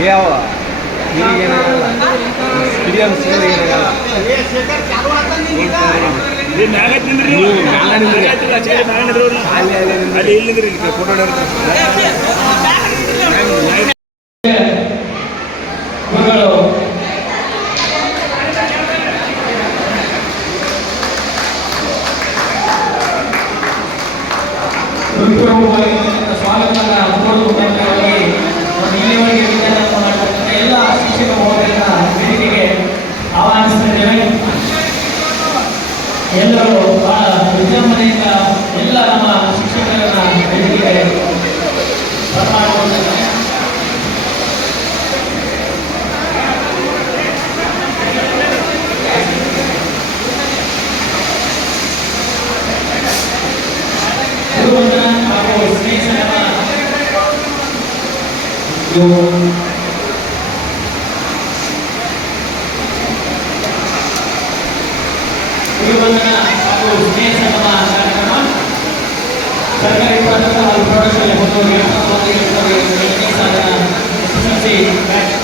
ಯಾವ ಏನಾಗಲ್ಲ ಹಿರಿಯರು ಸಿಗಲ್ಲ ಏನಾಗಲ್ಲ ಅಲ್ಲಿ ಇಲ್ಲಿಂದ್ರಿ ಫೋಟೋ ಎಲ್ಲ ಶಿಕ್ಷಕ ಮಹೋದಯನ ವೇದಿಕೆಗೆ ಆಹ್ವಾನಿಸುತ್ತಿದ್ದೇವೆ. ಎಲ್ಲರೂ ಬಹಳ ವಿಜೃಂಭಣೆಯಿಂದ ಎಲ್ಲ ನಮ್ಮ ಶಿಕ್ಷಕರನ್ನ ವೇದಿಕೆಗೆ ಬರಮಾಡಿಕೊಂಡಿದ್ದಾರೆ. ಗುರುವಂದನ ಹಾಗೂ ಸ್ನೇಹಿತರ ಗುರುವಂದನ ಹಾಗೂ ಸ್ನೇಹ ಸಂಗಮ ಕಾರ್ಯಕ್ರಮ ಸರ್ಕಾರಿ ಪ್ರಾಥಮಿಕ ಹಾಗೂ ಪ್ರೌಢಶಾಲೆ ಹೊನ್ನೂರು ಎಸ್ಎಸ್ಎಲ್ಸಿ ಬ್ಯಾಚ್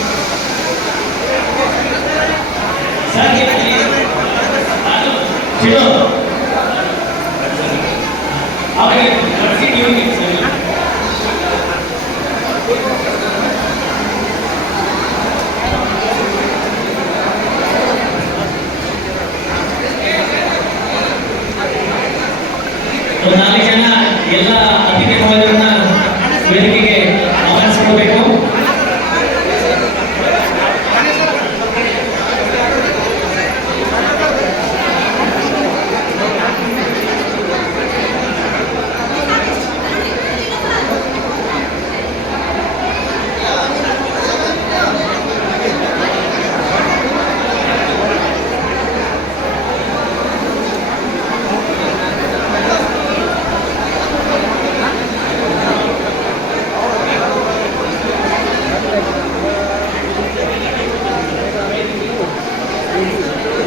ನಾಲ್ಕು ಜನ ಎಲ್ಲ ಅತಿಥಿ ಮಹೋದಯರನ್ನ ವೇದಿಕೆಗೆ ಆಹ್ವಾನಿಸಿಕೊಳ್ಬೇಕು.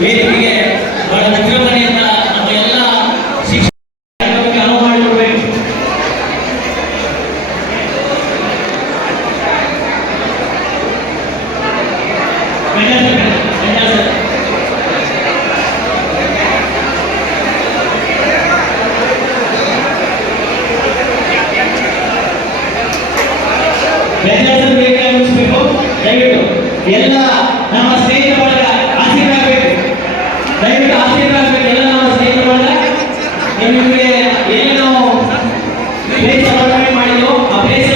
ವೇದಿಕೆಗೆ ಬಹಳ ವಿಜೃಂಭಣೆಯಿಂದ ನಮ್ಮ ಎಲ್ಲ ಶಿಕ್ಷಕರಿಗೆ ಅನುವು ಮಾಡಿಕೊಡ್ಬೇಕು. ದಯವಿಟ್ಟು ಎಲ್ಲ ನಮ್ಮ ಸ್ನೇಹಿತ ಬಳಗ ಆಶೀರ್ವಾದ ದಯವಿಟ್ಟು ಆಶೀರ್ವಾದ ಎಲ್ಲ ನಮ್ಮ ಸ್ನೇಹಿತ ಬಳಗ ನಿಮಗೆ ಏನು ನಾವು ಪ್ಲೇಸ್ ಅಲಾಟ್ಮೆಂಟ್ ಮಾಡಿದ್ವು ಆ ಪ್ಲೇಸ್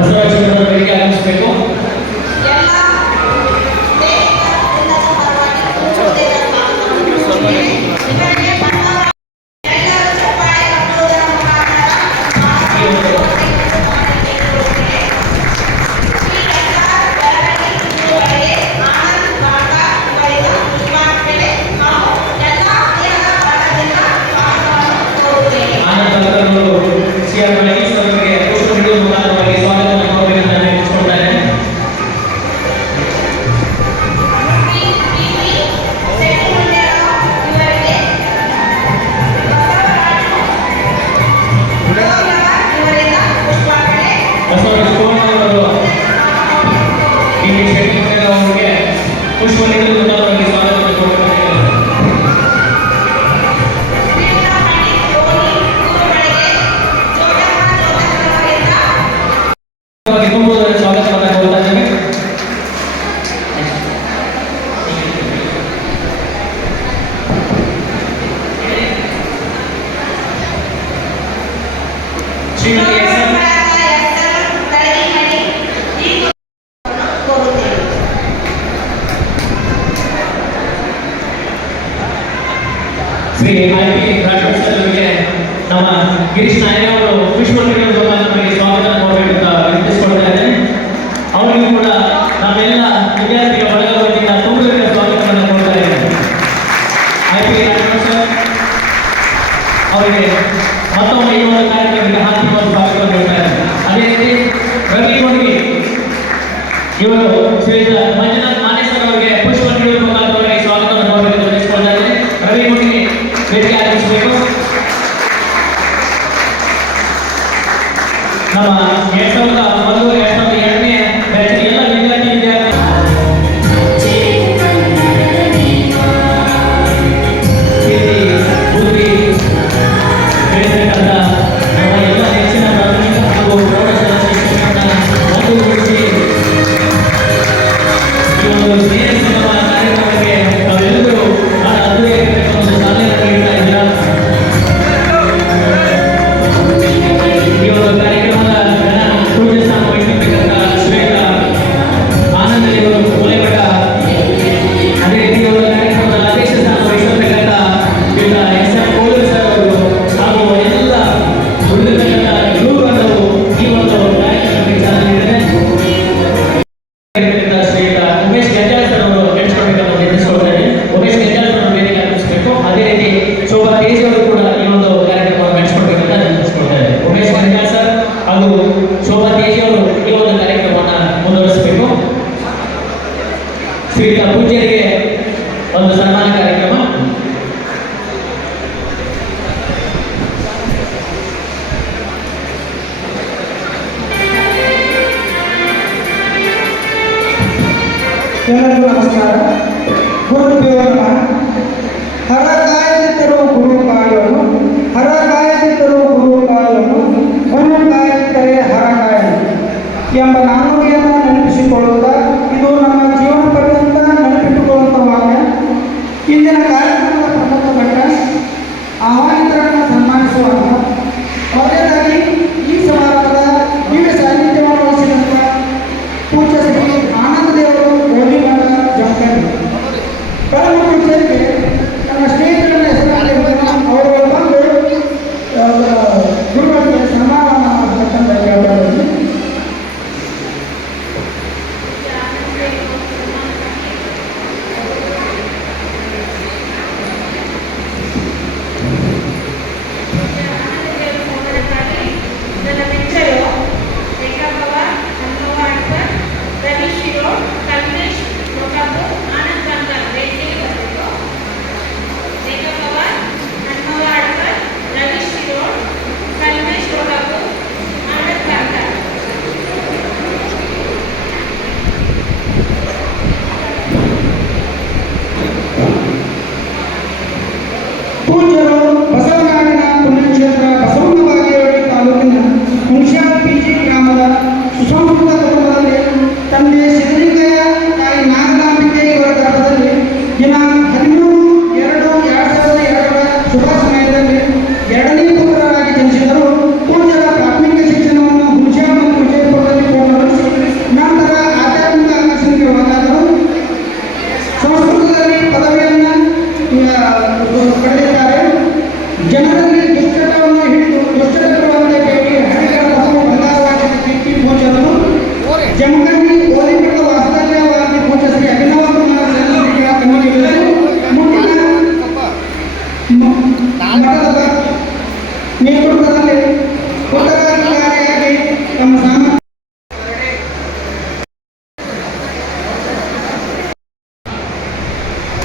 ಬಸವರಾಜನವರ ವೇದಿಕೆ ಆಗಮಿಸಬೇಕು. ಶ್ರೀ ಐ.ಪಿ. ರಾಜೇಶ್ ಸರ್ ಅವರಿಗೆ ನಮ್ಮ ಗಿರೀಶ್ ನಾಯಕ್ ಅವರು ಪುಷ್ಪವೃಷ್ಟಿಗಳ ನಮಗೆ ಸ್ವಾಗತ ಕೋರಬೇಕಂತ ವಿನಂತಿಸಿಕೊಳ್ತಾ ಇದ್ದೇನೆ. ಅವರಿಗೂ ಕೂಡ ನಾವೆಲ್ಲ ವಿದ್ಯಾರ್ಥಿಗಳ ಬಳಗ ವತಿಯಿಂದ ತುಂಬುವುದಕ್ಕೆ ಸ್ವಾಗತವನ್ನು ಕೊಡ್ತಾ ಇದ್ದೇನೆ. ಐ.ಪಿ. ರಾಜೇಶ್ ಸರ್ ಅವರಿಗೆ ಮತ್ತೊಮ್ಮೆ ಈ ಒಂದು ಕಾರ್ಯಕ್ರಮಕ್ಕೆ ಹಾರ್ದಿಕವಾದ ಸ್ವಾಗತವನ್ನು ಕೊಡ್ತಾ ಇದ್ದೇನೆ. ಅದೇ ರೀತಿ ರವಿ ಕೊಡಗಿ ಇವರು ಶ್ರೀಯುತ ಮಂಜುನಾಥ್ ಮಾನೇಶ್ವರ ಅವರಿಗೆ ಪುಷ್ಪವೃಷ್ಟಿಗಳ ಮುಖಾಂತರ ಸ್ವಾಗತವನ್ನು ಕೋರಬೇಕಂತ ವಿನಂತಿಸಿಕೊಳ್ತಾ ಇದ್ದೇನೆ. ರವಿ ಕೊಡಗಿ ವೇದಿಕೆ ಆಗಮಿಸಬೇಕು. ನಮ್ಮ 2001-2002ನೇ ಬ್ಯಾಚಿನ ಎಲ್ಲ ವಿದ್ಯಾರ್ಥಿ ಬುದ್ಧಿ ಬೆಳೆಸತಕ್ಕಂಥ ನಮ್ಮ ಎಲ್ಲ ಹೆಚ್ಚಿನ ಪ್ರಾಥಮಿಕ ಹಾಗೂ ಪ್ರೌಢಶಾಲಾ ಶಿಕ್ಷಕರನ್ನ ಒಂದುಗೂಡಿಸಿ ಈ ಒಂದು ಸ್ನೇಹ ಸಂಗಮ ಕಾರ್ಯಕ್ರಮಕ್ಕೆ ತಾವೆಲ್ಲರೂ ಬಹಳ ಅದ್ಭುತವಾಗಿರ್ತಕ್ಕಂಥ ಒಂದು ಶಾಲೆಯನ್ನು ನೀಡ್ತಾ ಇದ್ದೀರಾ. ಈ ಒಂದು ಕಾರ್ಯಕ್ರಮದ ಪೂಜ್ಯ ಸ್ಥಾನ ವಹಿಸಿರ್ತಕ್ಕಂಥ ಶ್ರೇಷ್ಠ ಆನಂದಲಿಯವರು ಮೂಲೆಮಠ, ಅದೇ ರೀತಿ ಒಂದು ಕಾರ್ಯಕ್ರಮದ ಅಧ್ಯಕ್ಷ ಸ್ಥಾನ ವಹಿಸಿರ್ತಕ್ಕಂಥ ಶ್ರೀಯುತ ಎಸ್.ಎಂ. ಕೋಲೂರು ಸರ್ ಅವರು ಹಾಗೂ ಎಲ್ಲ ಉಳಿದಿರ್ತಕ್ಕಂಥ ಗುರುಗಳು ಈ ಒಂದು ಕಾರ್ಯಕ್ರಮಕ್ಕೆ ಚಾಲನೆ ನೀಡಿದ್ದಾರೆ. ಶ್ರೀಯುತ ಉಮೇಶ್ ಗೆಜ್ಜಾಳ ಸರ್ ಅವರು ನಡೆಸಿಕೊಳ್ಬೇಕಂತ ವಿನಂತಿಸಿಕೊಳ್ತಾರೆ. ಉಮೇಶ್ ಗೆಜ್ಜಾಳ ಸರ್ ಅವರು ವೇದಿಕೆ ಆಗಮಿಸಬೇಕು. ಅದೇ ರೀತಿ ಶೋಭಾ ತೇಜ್ ಅವರು ಕೂಡ ಈ ಒಂದು ಕಾರ್ಯಕ್ರಮವನ್ನು ನಡೆಸಿಕೊಳ್ಬೇಕಂತ ವಿನಂತಿಸಿಕೊಳ್ತಾರೆ. ಉಮೇಶ್ ಗೆಜ್ಜಾಳ ಸರ್ ಹಾಗೂ ಶೋಭಾ ತೇಜ್ ಅವರು ಈ ಒಂದು ಕಾರ್ಯಕ್ರಮವನ್ನು ಮುಂದುವರಿಸಬೇಕು. ಶ್ರೀಯುತ ಪೂಜ್ಯರಿಗೆ ಒಂದು ಸನ್ಮಾನ ಕಾರ್ಯಕ್ರಮ. ಎಲ್ಲರಿಗೂ ನಮಸ್ಕಾರ. ಗುರುಭ್ಯೋ ನಮಃ. ಹರ ಕಾಯದಿದ್ದರೂ ಗುರು ಕಾಯುವನು, ಹರ ಕಾಯದಿದ್ದರೂ ಗುರು ಕಾಯುವನು, ಗುರು ಕಾಯದಿದ್ದರೆ ಹರ ಕಾಯನು ಎಂಬ ನಾನುಡಿಯನ್ನು ನೆನಪಿಸಿಕೊಳ್ಳುತ್ತಾ ಇದು ನಮ್ಮ ಜೀವನ ಪರ್ಯಂತ ನೆನಪಿಟ್ಟುಕೊಳ್ಳುವಂಥ ವಾಕ್ಯ. ಇಂದಿನ ಕಾರ್ಯಕ್ರಮದ ಪ್ರಮುಖ ಘಟ್ಟ ಆಹ್ವಾನಿತರನ್ನು ಸನ್ಮಾನಿಸುವಾಗ ಮೊದಲನೇದಾಗಿ ಈ ಸಮಾರಂಭದ ದಿವ್ಯ ಸಾನ್ನಿಧ್ಯವನ್ನು ವಹಿಸಿದಂಥ ಪೂಜ್ಯ ಶ್ರೀ ಆನಂದ ದೇವರು ಗೋಧಿಮಠ ಜಮಖಂಡಿ. ಪರಮ ಪೂಜ್ಯರಿಗೆ ನನ್ನ ಸ್ನೇಹಿತರು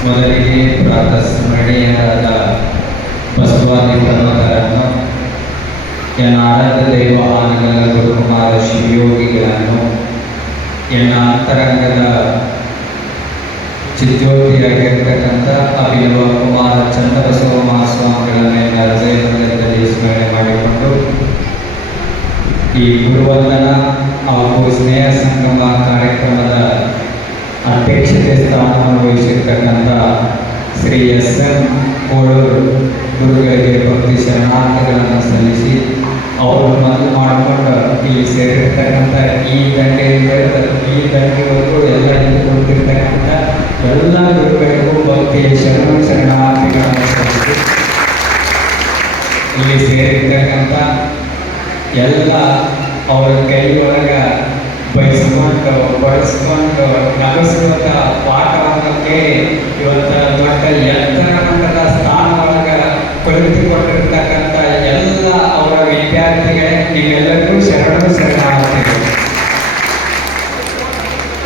ಮೊದಲಿಗೆ ಪ್ರಾತಸ್ಮರಣೀಯರಾದ ಬಸವಾದಿ ಪ್ರಮುಖರನ್ನು ಎನ್ನ ಆರಾಧ್ಯ ದೈವ ಆನಗಲ ಗುರುಕುಮಾರ ಶಿವಯೋಗಿಗಳನ್ನು ಎನ್ನ ಅಂತರಂಗದ ಚಿಜ್ಯೋತಿಯಾಗಿರ್ತಕ್ಕಂಥ ಅಭಿನವ ಕುಮಾರ ಚಂದ್ರಬಸವ ಮಹಾಸ್ವಾಮಿಗಳನ್ನು ಎನ್ನ ಹೃದಯದಲ್ಲಿ ಸ್ಮರಣೆ ಮಾಡಿಕೊಂಡು ಈ ಗುರುವಂದನ ಹಾಗೂ ಸ್ನೇಹ ಸಂಗಮ ಕಾರ್ಯಕ್ರಮದ ಅಧ್ಯಕ್ಷತೆ ಸ್ಥಾನವನ್ನು ವಹಿಸಿರ್ತಕ್ಕಂಥ ಶ್ರೀ ಎಸ್ ಎಂ ಕೋಳೂರು ಗುರುಗಳಿಗೆ ಭಕ್ತಿ ಶರಣಾರ್ಥಿಗಳನ್ನು ಸಲ್ಲಿಸಿ ಅವರು ಮನವಿ ಮಾಡಿಕೊಂಡು ಇಲ್ಲಿ ಸೇರಿರ್ತಕ್ಕಂಥ ಈ ದಂಡೆಯಿಂದ ಈ ದಂಡೆವರೆಗೂ ಎಲ್ಲ ನಿಂತುಕೊಂಡಿರ್ತಕ್ಕಂಥ ಎಲ್ಲ ಗುರುಗಳಿಗೂ ಭಕ್ತಿ ಶರಣಾರ್ಥಿಗಳನ್ನು ಸಲ್ಲಿಸಿ ಇಲ್ಲಿ ಸೇರಿರ್ತಕ್ಕಂಥ ಎಲ್ಲ ಅವರ ಕೈಯೊಳಗೆ ಬಯಸ್ಕೊಂಡು ಬಳಸ್ಕೊಂಡು ನಗಿಸುವಂಥ ಪಾಠವನ್ನು ಕೇಳಿ ಇವತ್ತು ದೊಡ್ಡ ಎತ್ತರ ಮಟ್ಟದ ಸ್ಥಾನದೊಳಗೆ ಕುಳಿತುಕೊಂಡಿರ್ತಕ್ಕಂಥ ಎಲ್ಲ ಅವರ ವಿದ್ಯಾರ್ಥಿಗಳೇ ನೀವೆಲ್ಲರಿಗೂ ಶರಣಾರ್ಥಿಗಳು.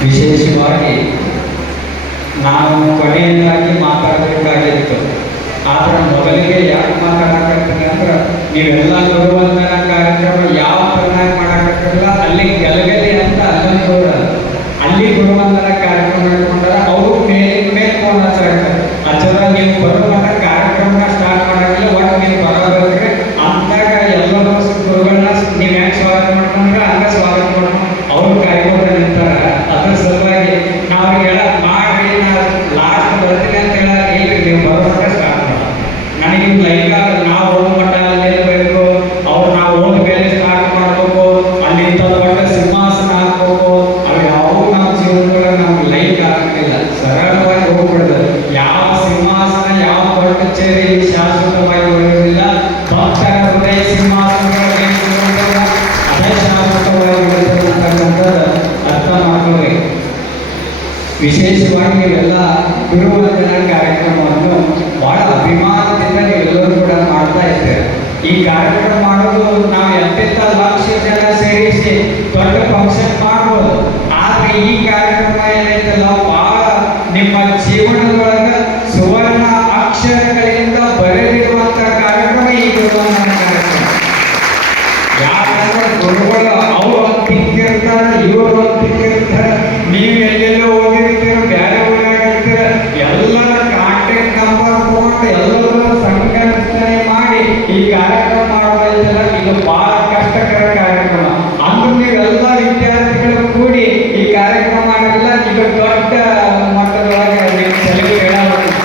ವಿಶೇಷವಾಗಿ ನಾವು ಕೊನೆಯದಾಗಿ ಮಾತಾಡಬೇಕಾಗಿತ್ತು, ಆದರೆ ಮೊದಲಿಗೆ ಯಾಕೆ ಮಾತಾಡಕತ್ತೀನಿ ಅಂದ್ರೆ ನೀವೆಲ್ಲ ಗುರುವಂದನ ಕಾರ್ಯಕ್ರಮ ಯಾವ ತರನಾಗಿ ಮಾಡಕತ್ತಿರಲ್ಲ ಅಲ್ಲಿ ಗೆಲಗಲಿ ಅಂತ ಅಲ್ಲೊಂದು ದೂರ ಅಲ್ಲಿ ಗುರುವಂದನ ಕಾರ್ಯಕ್ರಮ ಇಟ್ಕೊಂಡಾರ ಅವರು ಮೇಲೆ ಫೋನ್ ಹಚ್ಚರ ನೀವು ಬರುವಂತ ಕಾರ್ಯಕ್ರಮನ ಸ್ಟಾರ್ಟ್ ಮಾಡಂಗಿಲ್ಲ, ಒಟ್ಟು ನೀವು ಬರೋದ್ರೆ ಅಂದಾಗ ಎಲ್ಲರೂ ಗುರುಗಳನ್ನ ನೀವು ಹೆಂಗೆ ಸ್ವಾಗತ ಮಾಡ್ಕೊಂಡ್ರೆ ಹಂಗೆ ಸ್ವಾಗತ ಮಾಡ್ಕೊಂಡು ಅವ್ರು ಕಾಯ್ಕೋತ ನಿಂತಾರ. ಅದ್ರ ಸಲುವಾಗಿ ನಾವು ಹೇಳ ಮಾಡಿ ಲಾಸ್ಟ್ ಬರ್ತೀನಿ ಅಂತ ಹೇಳ ಈಗ ನೀವು ಬರುವಂತ ಸ್ಟಾರ್ಟ್ ಮಾಡ ನನಗೆ ಲೈಕ್ ನಾವು ಹೋಗೋ ಮಟ್ಟ ಅಲ್ಲಿರಬೇಕು, ಅವ್ರು ನಾವು ಹೋದ ಮೇಲೆ ಸ್ಟಾರ್ಟ್ ಮಾಡಬೇಕು, ಅಲ್ಲಿಂದ ದೊಡ್ಡ ಸಿಂಹಾಸನ ಹಾಕ್ಬೇಕು, ಅವು ಯಾವೂ ನಮ್ಮ ಜೀವನದೊಳಗೆ ನಮ್ಗೆ ಲೈಕ್ ಆಗಂಗಿಲ್ಲ. ಸರಳವಾಗಿ ಹೋಗ್ಬಿಡ್ದು. ಯಾವ ಸಿಂಹಾಸನ ಯಾವ ದೊಡ್ಡ ಚೇರಿ ಶಾಶ್ವತವಾಗಿ ಉಳಿಯೋದಿಲ್ಲ. ಭಕ್ತರ ಹೃದಯ ಸಿಂಹಾಸನಗಳಲ್ಲಿ ಅದೇ ಶಾಶ್ವತವಾಗಿ ಉಳಿದಿರ್ತಕ್ಕಂಥದ್ದು ಅರ್ಥ ಮಾಡ್ಕೋಬೇಕು. ವಿಶೇಷವಾಗಿ ನೀವೆಲ್ಲ ಗುರುವಂದನ ಕಾರ್ಯಕ್ರಮವನ್ನು ಬಹಳ ಅಭಿಮಾನದಿಂದ ನೀವೆಲ್ಲರೂ ಕೂಡ ಮಾಡ್ತಾ ಇದ್ದೇವೆ. ಈ ಕಾರ್ಯಕ್ರಮ ಮಾಡೋದು ನಾವು ಎಂತೆಂಥ ಲಕ್ಷ ಜನ ಸೇರಿಸಿ ದೊಡ್ಡ ಫಂಕ್ಷನ್ ಮಾಡ್ಬೋದು, ಆದರೆ ಈ ಕಾರ್ಯಕ್ರಮ ಏನೈತಲ್ಲ ಬಹಳ ನಿಮ್ಮ ಜೀವನದೊಳಗೆ ಸುವರ್ಣ ಅಕ್ಷರಗಳಿಂದ ಬರೆದಿರುವಂಥ ಕಾರ್ಯಕ್ರಮ ಈ ಗುರುವಂದನ ಕಾರ್ಯಕ್ರಮ. ಯಾಕಂದ್ರೆ ಗುರುಗಳು ಅವರು ಒಂದು ತಿಂತಿರ್ತಾರೆ, ಇವರು ಒಂದು ತಿಂತಿರ್ತಾರೆ, ನೀವು ಎಲ್ಲೆಲ್ಲೋ ಹೋಗಿರ್ತೀರ, ಬೇರೆ ಊರಾಗಿರ್ತೀರ, ಎಲ್ಲರ ಕಾಂಟ್ಯಾಕ್ಟ್ ನಂಬರ್ ತಗೊಂಡು ಎಲ್ಲರೂ ಸಂಘಟನೆ ಮಾಡಿ ಈ ಕಾರ್ಯಕ್ರಮ ಮಾಡೋದಿಲ್ಲ. ಇದು ಬಹಳ ಕಷ್ಟಕರ ಕಾರ್ಯಕ್ರಮ. ಅಂದ್ರೂ ನೀವೆಲ್ಲ ವಿದ್ಯಾರ್ಥಿಗಳು ಕೂಡಿ ಈ ಕಾರ್ಯಕ್ರಮ ಮಾಡಿಲ್ಲ, ಈಗ ದೊಡ್ಡ ಮಟ್ಟದೊಳಗೆ ನೀವು ಸೆಲೆಕ್ಟ್ ಹೇಳಬೇಕು.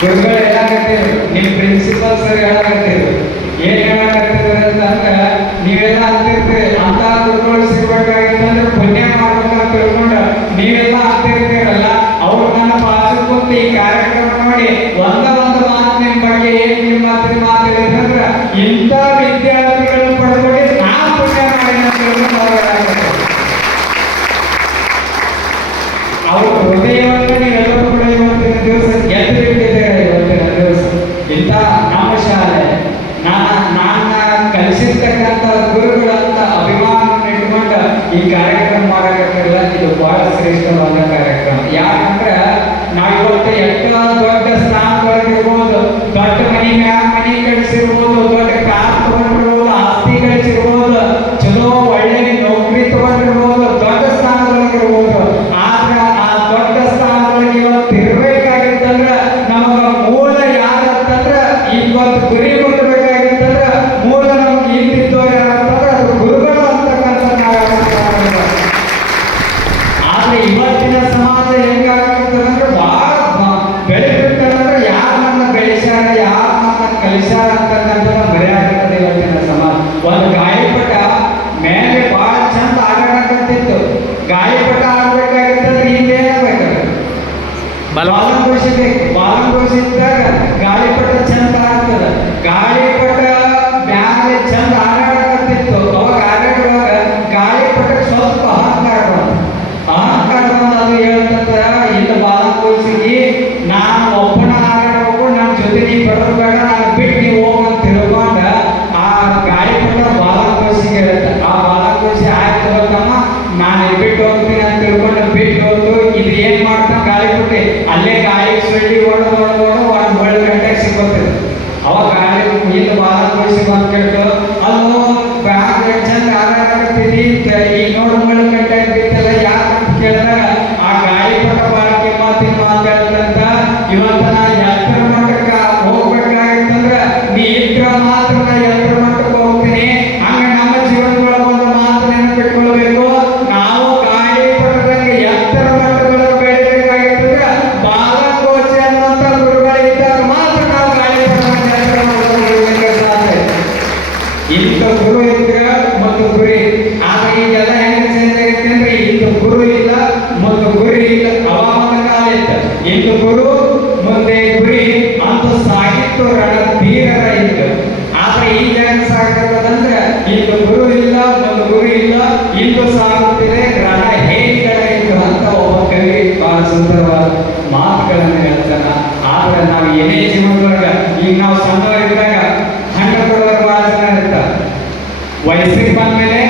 ಗುರುಗಳು ಹೇಳಾಕತ್ತೀರಿ, ನಿಮ್ಮ ಪ್ರಿನ್ಸಿಪಲ್ ಸರ್ ಹೇಳಾಕತ್ತೀರಿ, ಏನ್ ಹೇಳಾಕತ್ತೀರಿ ಅಂತಂದ್ರೆ ನೀವೆಲ್ಲ ಅಂತಿರ್ತೀರಿ ಅಂತ ಗುರುಗಳು ಸಿಗ್ಬೇಕಾಗಿತ್ತಂದ್ರೆ ಪುಣ್ಯ ಮಾಡ್ಬೇಕಂತ ತಿಳ್ಕೊಂಡು ನೀವೆಲ್ಲ ಅಂತಿರ್ತೀರಲ್ಲ, ಅವ್ರು ನನ್ನ ಬಾಜು ಕೂತು ಈ ಕಾರ್ಯಕ್ರಮ ನೋಡಿ ಒಂದು ಮಾತು ನಿಮ್ಮ ಬಗ್ಗೆ ಏನ್ ನಿಮ್ಮ ಮಾತು ಹೇಳಿದ್ರೆ ಇಂಥ ವಿದ್ಯಾರ್ಥಿಗಳು ಪಡ್ಕೊಂಡು ನಾ ಪುಣ್ಯ ಮಾಡಿ ಅಂತ ತಿಳ್ಕೊಂಡು ಅವ್ರ ಹೃದಯವನ್ನು ನೀವೆಲ್ಲರೂ ಕೂಡ ಇವತ್ತಿನ ದಿವಸ ಗೆದ್ದಿಟ್ಟಿದ್ದೀರ. ಇವತ್ತಿನ ದಿವಸ ಇಂಥ ನಮ್ಮ ಶಾಲೆ ನನ್ನ ಕಲಿಸಿರ್ತಕ್ಕಂಥ ಗುರುಗಳಂತ ಅಭಿಮಾನವನ್ನು ಇಟ್ಕೊಂಡು ಈ ಕಾರ್ಯಕ್ರಮ ಮಾಡಕತ್ತಿರಲ್ಲ, ಇದು ಬಹಳ ಶ್ರೇಷ್ಠವಾದ ಕಾರ್ಯಕ್ರಮ. ಯಾಕಂದ್ರೆ ನಾವು ಇವತ್ತು ಎಷ್ಟು ದೊಡ್ಡ ಸ್ಥಾನದೊಳಗಿರ್ಬೋದು, ದೊಡ್ಡ ಮನೆ ಕಳಿಸಿರ್ಬೋದು, ದೊಡ್ಡ ಕಾರ್ ತಗೊಂಡಿರ್ಬೋದು, ಆಸ್ತಿ ಗಳಿಸಿರ್ಬೋದು, ಚಲೋ ಒಳ್ಳೆ ನೌಕರಿ ತಗೊಂಡಿರ್ಬೋದು, ದೊಡ್ಡ ಸ್ಥಾನದೊಳಗಿರ್ಬೋದು, ಆದ್ರೆ ಆ ದೊಡ್ಡ ಸ್ಥಾನದೊಳಗೆ ಇವತ್ತು ಇರ್ಬೇಕಾಗಿತ್ತಂದ್ರೆ ನಮಗ ಮೂಲ ಯಾರಂತಂದ್ರೆ ಇವತ್ತು ಗುರಿ ಮುಟ್ಟಬೇಕಾಗಿತ್ತಂದ್ರೆ ಮೂಲ ನಮ್ಗೆ ಹಿಂದಿದ್ದವ್ರು ಯಾರಂತಂದ್ರೆ ಅದು ಗುರುಗಳು ಅಂತಕ್ಕಂಥ ಆದ್ರೆ ಇವತ್ತಿನ ಸಮಾಜ ಹೆಂಗಾಗ್ತದಂದ್ರೆ ಬಹಳ ಬೆಳೆದಿರ್ತಾರಂದ್ರೆ ಯಾರು ನನ್ನ ಬೆಳೆಸ್ಯಾರ, ಯಾರು ನನ್ನ ಕಲಿಸ್ಯಾರ ಅಂತಕ್ಕಂಥ ಮರ್ಯಾದೆ ಇವತ್ತಿನ ಸಮಾಜ. ಒಂದು ಗಾಳಿಪಟ ಮೇಲೆ ಬಹಳ ಚಂದ ಆಡಾಡಕತ್ತಿತ್ತು, ಗಾಳಿಪಟ ಆಡ್ಬೇಕಾಗಿತ್ತಂದ್ರೆ ಹಿಂದೇನಾಗಬೇಕು, ಬಾಲಂಗೋಷಿದ್ದಾಗ ಗಾಳಿಪಟ ಚಂದ ಆಗ್ತದ. ಗಾಳಿಪಟ ಮ್ಯಾಲೆ ಚಂದ ಆಡಾಡಕತ್ತಿತ್ತು, ಅವಾಗ ಆಡಾಡುವಾಗ ಗಾಳಿಪಟಕ್ಕೆ ಸ್ವಲ್ಪ ಅಹಂಕಾರ ಬಂದು ಅದು ಹೇಳ್ತಂತ ಇಲ್ಲ ಬಾಲಂಗೋಷಿಗೆ ನಾನು ಒಬ್ಬನ ಆಡಬೇಕು, ನನ್ನ ಜೊತೆ ನೀ ಬರೋದು ಬೇಡ, ನಾನು ಬಿಟ್ಟು ನೀವು ಹೋಗಂತ ತಿಳ್ಕೊಂಡ ಆ ಗಾಳಿಪಟ ಬಾಲಂಗೋಷಿಗೆ ಹೇಳುತ್ತೆ. ಆ ಬಾಲಂಗೋಷಿ ಆಯ್ತು ಗೊತ್ತಮ್ಮ ನಾನು ಬಿಟ್ಟು ಹೋಗ್ತೀನಿ ಅಂತ ತಿಳ್ಕೊಂಡು ಬಿಟ್ಟು ಹೋದ್ರು. ಇದು ಏನ್ ಮಾಡ್ತಾನೆ ಗಾಳಿಪುಟ್ಟಿ ಅಲ್ಲೇ ಗಾಳಿ ಗುರು ಮುಂದೆ ಗುರಿ ಅಂತ ಸಾಗಿತ್ತು ರಣ ತೀರರ ಇತ್ತು. ಆದ್ರೆ ಈಗ ಹೆಂಗ್ ಸಾಗಿರ್ತದಂದ್ರೆ ಇಂದು ಗುರು ಇಲ್ಲ, ಒಂದು ಗುರು ಇಲ್ಲ, ಇಂದು ಸಾಗುತ್ತಿದೆ ರಣ ಹೇಗಿಗಳ ಇತ್ತು ಅಂತ ಒಬ್ಬ ಕವಿ ಬಹಳ ಸುಂದರವಾದ ಮಾತುಗಳನ್ನು ಹೇಳ್ತಾನ. ಆದ್ರೆ ನಾವು ಏನೇ ಜೀವನದೊಳಗ ಈಗ ನಾವು ಸಣ್ಣವರಿದ್ದಾಗ ಹಣ್ಣು ಕೊಡೋರು ಬಹಳ ಜನ ಇರ್ತಾರೆ. ವಯಸ್ಸಿಗೆ ಬಂದ್ಮೇಲೆ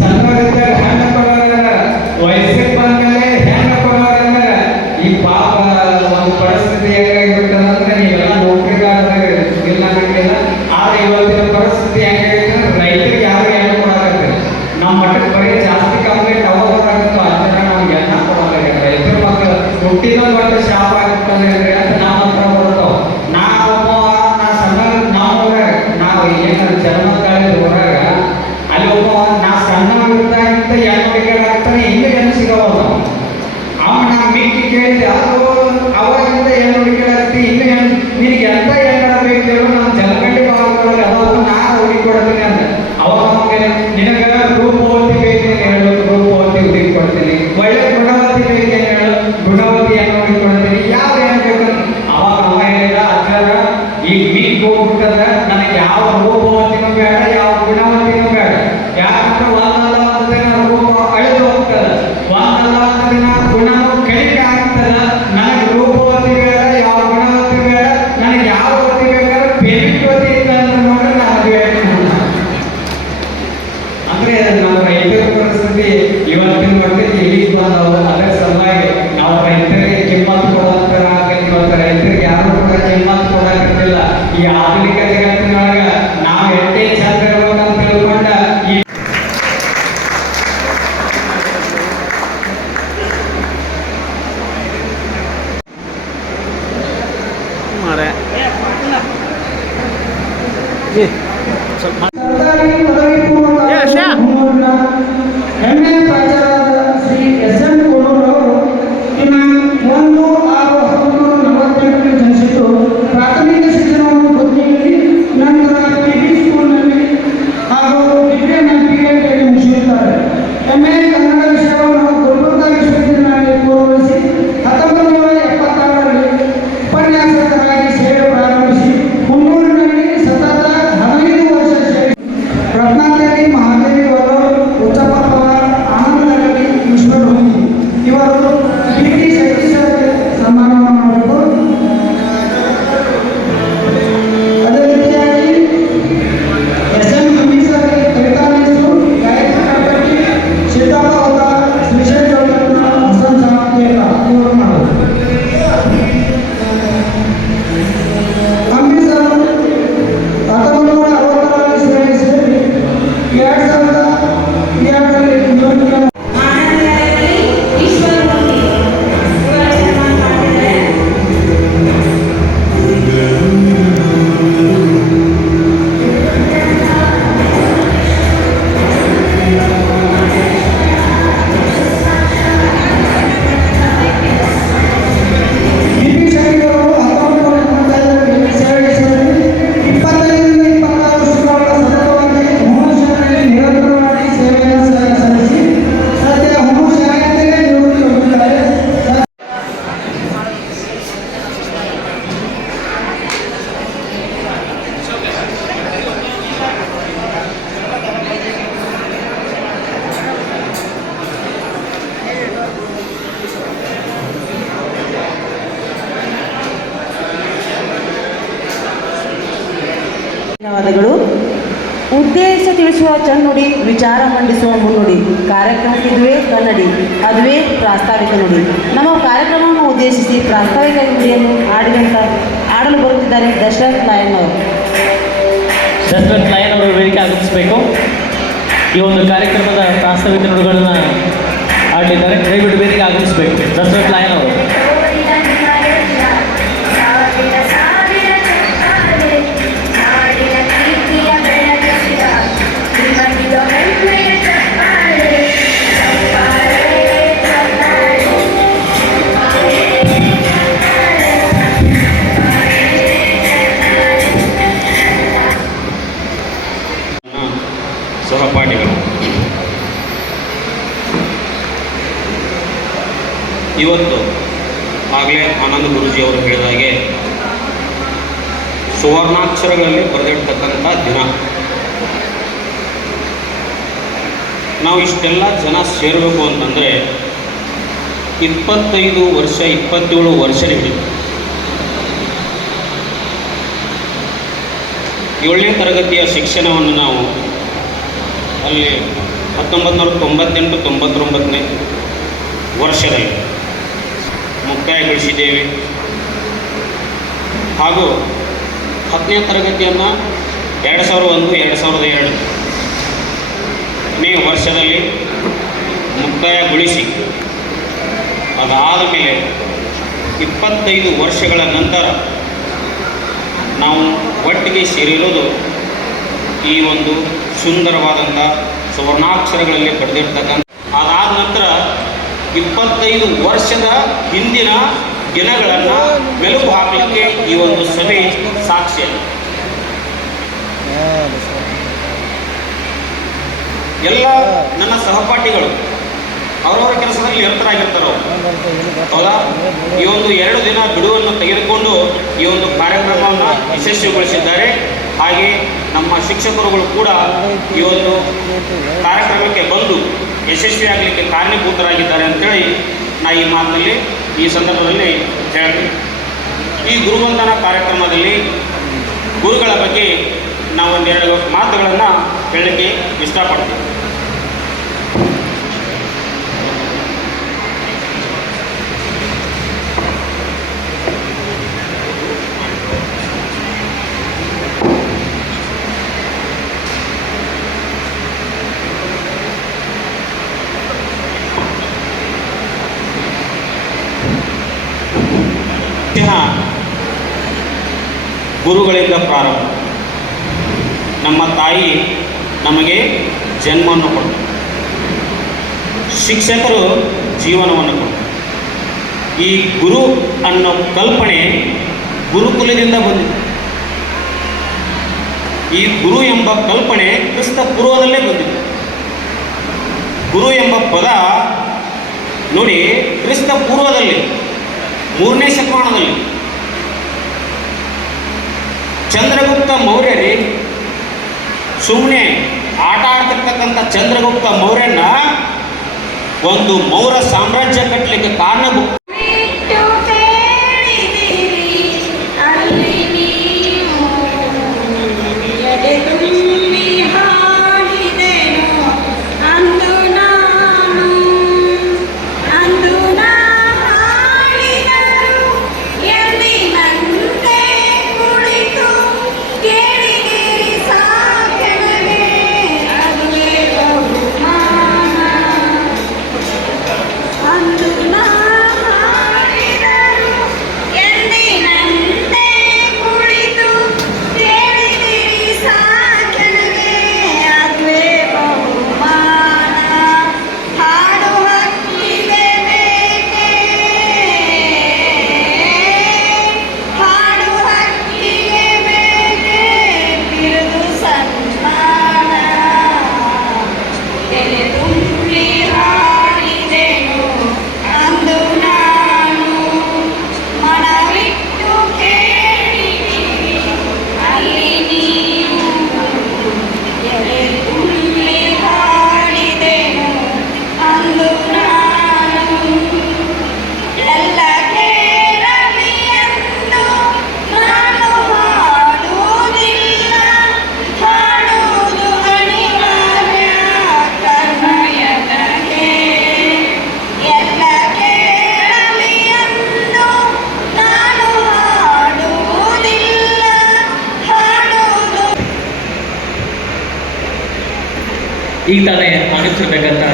ಸಣ್ಣವರಿದ್ದಾಗ ಹೆಣ್ಣು ಕೊಡೋರ, ವಯಸ್ಸಿಗೆ ಬಂದ್ಮೇಲೆ ಹೆಣ್ಣು ಕೊಡೋರ. ಈ ಪಾಪ ಒಂದು ಪರಿಸ್ಥಿತಿ ಹೆಂಗಾಗಿಬಿಟ್ಟದಂದ್ರೆ ನೀವೆಲ್ಲ ನೌಕರಿಗಾರದಾಗ ಇಲ್ಲ ನಂಗಿಲ್ಲ. ಆದ್ರೆ ಇವತ್ತಿನ ಪರಿಸ್ಥಿತಿ ಹೆಂಗಾಗೈತೆ ಅಂದ್ರೆ ರೈತರಿಗೆ ಯಾರು ಹೆಣ್ಣು ಕೊಡೋದಾಗ್ತದೆ. ನಮ್ಮ ಮಟ್ಟಕ್ಕೆ ಬರೀ ಜಾಸ್ತಿ ಕಂಪ್ಲೇಂಟ್ ಅವಾಗತ್ತಾಗತ್ತೋ ಅದನ್ನ ನಮ್ಗೆ ಹೆಣ್ಣ ಕೊಡೋದಾಗಿದೆ. ರೈತರ ಮಕ್ಕಳು ಹುಟ್ಟಿದ ದೊಡ್ಡ ಶಾಪ ಆಗ್ತದೆ ಅಂತ ನಾವು ಹತ್ರ ಬರ್ತಾವ. ನಾವು ಏನು ಜನ್ಮ ತಾಳಿದ ಹೊರಾಗ ಅಲ್ಲಿ ಒಬ್ಬ ನಾ ಸಣ್ಣವಿದ್ದಾಗಿಂತ ಹೆಣ್ಣು ಹುಡುಗಿಗಳಾಗ್ತಾನೆ, ಹಿಂದೆ ಹೆಣ್ಣು ಸಿಗವಲ್ಲ. ಅವ ನಾ ಮಿಕ್ಕಿ ಕೇಳಿದೆ, ಅದು ಅವಾಗಿಂದ ಹೆಣ್ಣು ಹುಡುಗಿಗಳಾಗ್ತಿ, ಹಿಂದೆ ಹೆಣ್ಣು ನಿನಗೆ ಎಂತ ಹೆಣ್ಣು ಬೇಕೇಳು ನಮ್ಮ ಜಲಗಂಡಿ ಭಾಗದೊಳಗೆ ಅವಾಗ ನಾ ಹುಡುಗಿ ಕೊಡ್ತೀನಿ ಅಂತ. ಅವಾಗ ನಮಗೆ ನಿನಗೆ ರೂಪವತಿ ಬೇಕೇನು ಹೇಳು, ರೂಪವತಿ ಹುಡುಗಿ ಕೊಡ್ತೀನಿ. ಒಳ್ಳೆ ಗುಣವತಿ ಬೇಕೇನು ಹೇಳು, ಗುಣವತಿ ಹೆಣ್ಣು ಹುಡುಗಿ ಕೊಡ್ತೀನಿ. ಯಾವ ಹೆಣ್ಣು ಬೇಕು? ಅವಾಗ ಅವ ಹೇಳಿದ, ಅಜ್ಜಾರ ಈಗ ಮಿಕ್ಕಿ ಹೋಗ್ಬಿಟ್ಟದ, ನನಗೆ ಯಾವ ರೂಪವತಿನೂ ಬೇಡ, ಯಾವ ಗುಣವತಿನೂ ಬೇಡ. ಯಾಕಂದ್ರೆ ಒಂದಲ್ಲ ಒಂದು ದಿನ ರೂಪ ಅಳಿದು ಹೋಗ್ತದ, ಒಂದಲ್ಲ ಒಂದು ದಿನ ಗುಣನೂ ಕಡಿಮೆ ಆಗ್ತದ. ನನಗೆ ರೂಪವತಿ ಬೇಡ, ಯಾವ ಗುಣವತಿ ಬೇಡ, ನನಗೆ ಯಾವ ವತಿ ಬೇಕಾದ್ರೆ ಪೇಮೆಂಟ್ ವತಿ ಇಲ್ಲ ಅಂದ್ರೆ ನೋಡ್ರೆ ನಾನು ಹೇಳ್ತೀನಿ. ಅಂದ್ರೆ ನಮ್ಮ ರೈತರ ಪರಿಸ್ಥಿತಿ ಇವತ್ತಿನ ಮಟ್ಟಿಗೆ ಇಲ್ಲಿಗೆ ಬಂದವು. ಅದರ ಸಲುವಾಗಿ ನಾವು ರೈತರಿಗೆ ಕಿಮ್ಮತ್ತು ಕೊಡೋಂತರ ಇವತ್ತು ರೈತರಿಗೆ ಯಾರು ಕೂಡ ಕಿಮ್ಮತ್ತು ಕೊಡಕ್ಕಿಲ್ಲ. ಈ ಆಧುನಿಕ ಜಗತ್ತಿನೊಳಗ ನಾವು ಎಷ್ಟೇ ಚಂದ ಇರ್ಬೇಕಂತ ತಿಳ್ಕೊಂಡ ಈ ಸರ್ಕಾರಿ ಪದವಿ ಪೂರ್ವ ಕಾಲೇಜಿನ ಹೆಮ್ಮೆಯ ಪ್ರಾಚಾರ್ಯರಾದ ಶ್ರೀ ಎಸ್ ಎನ್ ಕೋಡೂರವರು ಇನ್ನು 1/6/1948 ಜನಿಸಿದ್ದು. ಪ್ರಾಥಮಿಕ ಶಿಕ್ಷಣವನ್ನು ಬುದ್ಧಿಯಲ್ಲಿ, ನಂತರ ಪಿಬಿ ಸ್ಕೂಲ್ನಲ್ಲಿ ಹಾಗೂ ಡಿಗ್ರಿಯನ್ನು PhD ಮುಗಿಸಿರುತ್ತಾರೆ. MA ಕನ್ನಡ ವಿಷಯವನ್ನು ಗುಲ್ಬರ್ಗಾ ವಿಶ್ವವಿದ್ಯಾಲಯದಲ್ಲಿ ಪೂರ್ವಗೊಳಿಸಿ 1976ರಲ್ಲಿ ಉಪನ್ಯಾಸಕರಾಗಿ ಸೇವೆ ಪ್ರಾರಂಭಿಸಿ ಹುನ್ನೂರಿನಲ್ಲಿ ಸತತ 15 ವರ್ಷ ಸೇವೆ ರತ್ನಾದೇವಿ, ಮಹಾದೇವಿ ಅವರು, ಉಚ್ಚಪ್ಪ ಪವಾರ್, ಆನಂದನಗರಿ, ಈಶ್ವರ್ ಹುಂಡಿ ಇವರು BT ಶೆಟ್ಟಿ ಸರ್ಗೆ ಸನ್ಮಾನವನ್ನು ಮಾಡಬೇಕು. ಅದೇ ರೀತಿಯಾಗಿ SM ಹುಂಡಿ ಸರ್ಗೆ ಕವಿತಾ ಮೈಸೂರು, ಗಾಯತ್ರಿ ಕಟ್ಟಟ್ಟಿ, ಸಿದ್ದಪ್ಪ ಹೊತ್ತ, ಶ್ರೀಶೈಲ ಚೌಡರನ್ನ, ಹಸನ್ ಸಾಮಂತೇರ ಇವರು ಮಾಡಬೇಕು. ಅಂಬಿ ಸರ್ 1960ರಲ್ಲಿ ಸೇವೆ ಸೇರಿ 2002ರಲ್ಲಿ ಯುವತಿಯ ಆನಂದನಗರಿ ಈಶ್ವರ ಮೂರ್ತಿ ಇವರ ಸನ್ಮಾನ ಮಾಡಿದ್ದಾರೆ. BP ಶೆಟ್ಟಿ ಅವರು 1995ರಲ್ಲಿ ಸೇವೆ ಸೇರಿ 25ರಿಂದ 26 ವರ್ಷಗಳ ಸತತವಾಗಿ ಹುಣಸೂರಿನಲ್ಲಿ ನಿರಂತರವಾಗಿ ಸೇವೆಯನ್ನು ಸಲ್ಲಿಸಿ ಸದ್ಯ ಹುಣಸೂರಿನಲ್ಲೇ ನಿವೃತ್ತಿ ಹೊಂದಿದ್ದಾರೆ. ಧನ್ಯವಾದಗಳು. ಉದ್ದೇಶ ತಿಳಿಸುವ ಚನ್ನುಡಿ, ವಿಚಾರ ಮಂಡಿಸುವ ಮುನ್ನುಡಿ. ಕಾರ್ಯಕ್ರಮಕ್ಕಿದುವೇ ಕನ್ನಡಿ, ಅದುವೇ ಪ್ರಾಸ್ತಾವಿಕ ನುಡಿ. ನಮ್ಮ ಕಾರ್ಯಕ್ರಮವನ್ನು ಉದ್ದೇಶಿಸಿ ಪ್ರಾಸ್ತಾವಿಕ ನುಡಿಯನ್ನು ಆಡಲು ಬರುತ್ತಿದ್ದಾರೆ ದಶರಥ್ ನಾಯನ್ ಅವರು. ದಶರಥ್ ನಾಯನ್ ಅವರು ವೇದಿಕೆ ಆಗಮಿಸಬೇಕು. ಈ ಒಂದು ಕಾರ್ಯಕ್ರಮದ ಪ್ರಾಸ್ತಾವಿಕ ನುಡಿಗಳನ್ನು ಆಡಲಿದ್ದಾರೆ. ದಯವಿಟ್ಟು ವೇದಿಕೆ ಆಗಮಿಸಬೇಕು ದಶರಥ್ ನಾಯನ್ ಅವರು. ಸಹಪಾಠಿಗಳು, ಇವತ್ತು ಆಗಲೇ ಆನಂದ್ ಗುರೂಜಿ ಅವರು ಹೇಳಿದಾಗೆ ಸುವರ್ಣಾಕ್ಷರಗಳಲ್ಲಿ ಬರೆದಿಡ್ತಕ್ಕಂಥ ದಿನ. ನಾವು ಇಷ್ಟೆಲ್ಲ ಜನ ಸೇರಬೇಕು ಅಂತಂದರೆ 25 ವರ್ಷ 27 ವರ್ಷ ಹಿಡಿತು. 7ನೇ ತರಗತಿಯ ಶಿಕ್ಷಣವನ್ನು ನಾವು ಅಲ್ಲಿ 1998-99ನೇ ವರ್ಷದಲ್ಲಿ ಮುಕ್ತಾಯಗೊಳಿಸಿದ್ದೇವೆ. ಹಾಗೂ 10ನೇ ತರಗತಿಯನ್ನು 2001-2002ನೇ ವರ್ಷದಲ್ಲಿ ಮುಕ್ತಾಯಗೊಳಿಸಿ, ಅದಾದ ಮೇಲೆ 25 ವರ್ಷಗಳ ನಂತರ ನಾವು ಒಟ್ಟಿಗೆ ಸೇರಿರೋದು ಈ ಒಂದು ಸುಂದರವಾದಂಥ ಸುವರ್ಣಾಕ್ಷರಗಳಲ್ಲಿ ಬರೆದಿರ್ತಕ್ಕಂಥ. ಅದಾದ ನಂತರ 25 ವರ್ಷದ ಹಿಂದಿನ ದಿನಗಳನ್ನು ಮೆಲುಕು ಹಾಕಲಿಕ್ಕೆ ಈ ಒಂದು ಸಭೆ ಸಾಕ್ಷಿಯಾಗಿದೆ. ಎಲ್ಲ ನನ್ನ ಸಹಪಾಠಿಗಳು ಅವರವರ ಕೆಲಸದಲ್ಲಿ ನಿರತರಾಗಿರ್ತಾರೆ. ಹೌದಾ? ಈ ಒಂದು 2 ದಿನ ಬಿಡುವನ್ನು ತೆಗೆದುಕೊಂಡು ಈ ಒಂದು ಕಾರ್ಯಕ್ರಮವನ್ನು ಯಶಸ್ವಿಗೊಳಿಸಿದ್ದಾರೆ. ಹಾಗೆ ನಮ್ಮ ಶಿಕ್ಷಕರುಗಳು ಕೂಡ ಈ ಒಂದು ಕಾರ್ಯಕ್ರಮಕ್ಕೆ ಬಂದು ಯಶಸ್ವಿಯಾಗಲಿಕ್ಕೆ ಕಾರಣೀಭೂತರಾಗಿದ್ದಾರೆ ಅಂತೇಳಿ ನಾ ಈ ಮಾತಿನಲ್ಲಿ ಈ ಸಂದರ್ಭದಲ್ಲಿ ಹೇಳ್ತೀನಿ. ಈ ಗುರುವಂದನಾ ಕಾರ್ಯಕ್ರಮದಲ್ಲಿ ಗುರುಗಳ ಬಗ್ಗೆ ನಾವು ಒಂದೆರಡು ಮಾತುಗಳನ್ನು ಹೇಳಲಿಕ್ಕೆ ಇಷ್ಟಪಡ್ತೀವಿ. ಗುರುಗಳಿಂದ ಪ್ರಾರಂಭ. ನಮ್ಮ ತಾಯಿ ನಮಗೆ ಜನ್ಮವನ್ನು ಕೊಟ್ಟರು, ಶಿಕ್ಷಕರು ಜೀವನವನ್ನು ಕೊಟ್ಟರು. ಈ ಗುರು ಅನ್ನೋ ಕಲ್ಪನೆ ಗುರುಕುಲದಿಂದ ಬಂದಿದೆ. ಈ ಗುರು ಎಂಬ ಕಲ್ಪನೆ ಕ್ರಿಸ್ತ ಪೂರ್ವದಲ್ಲೇ ಬಂದಿದೆ. ಗುರು ಎಂಬ ಪದ ನೋಡಿ, ಕ್ರಿಸ್ತ ಪೂರ್ವದಲ್ಲಿ 3ನೇ ಶತಮಾನದಲ್ಲಿ ಚಂದ್ರಗುಪ್ತ ಮೌರ್ಯರೇ ಸುಮ್ಮನೆ ಆಟ ಆಡ್ತಿರ್ತಕ್ಕಂಥ ಚಂದ್ರಗುಪ್ತ ಮೌರ್ಯನ ಒಂದು ಮೌರ್ಯ ಸಾಮ್ರಾಜ್ಯ ಕಟ್ಟಲಿಕ್ಕೆ ಕಾರಣಭೂತ. ಈಗ ತಾನೇ ಆಗುತ್ತಿರಬೇಕಂತ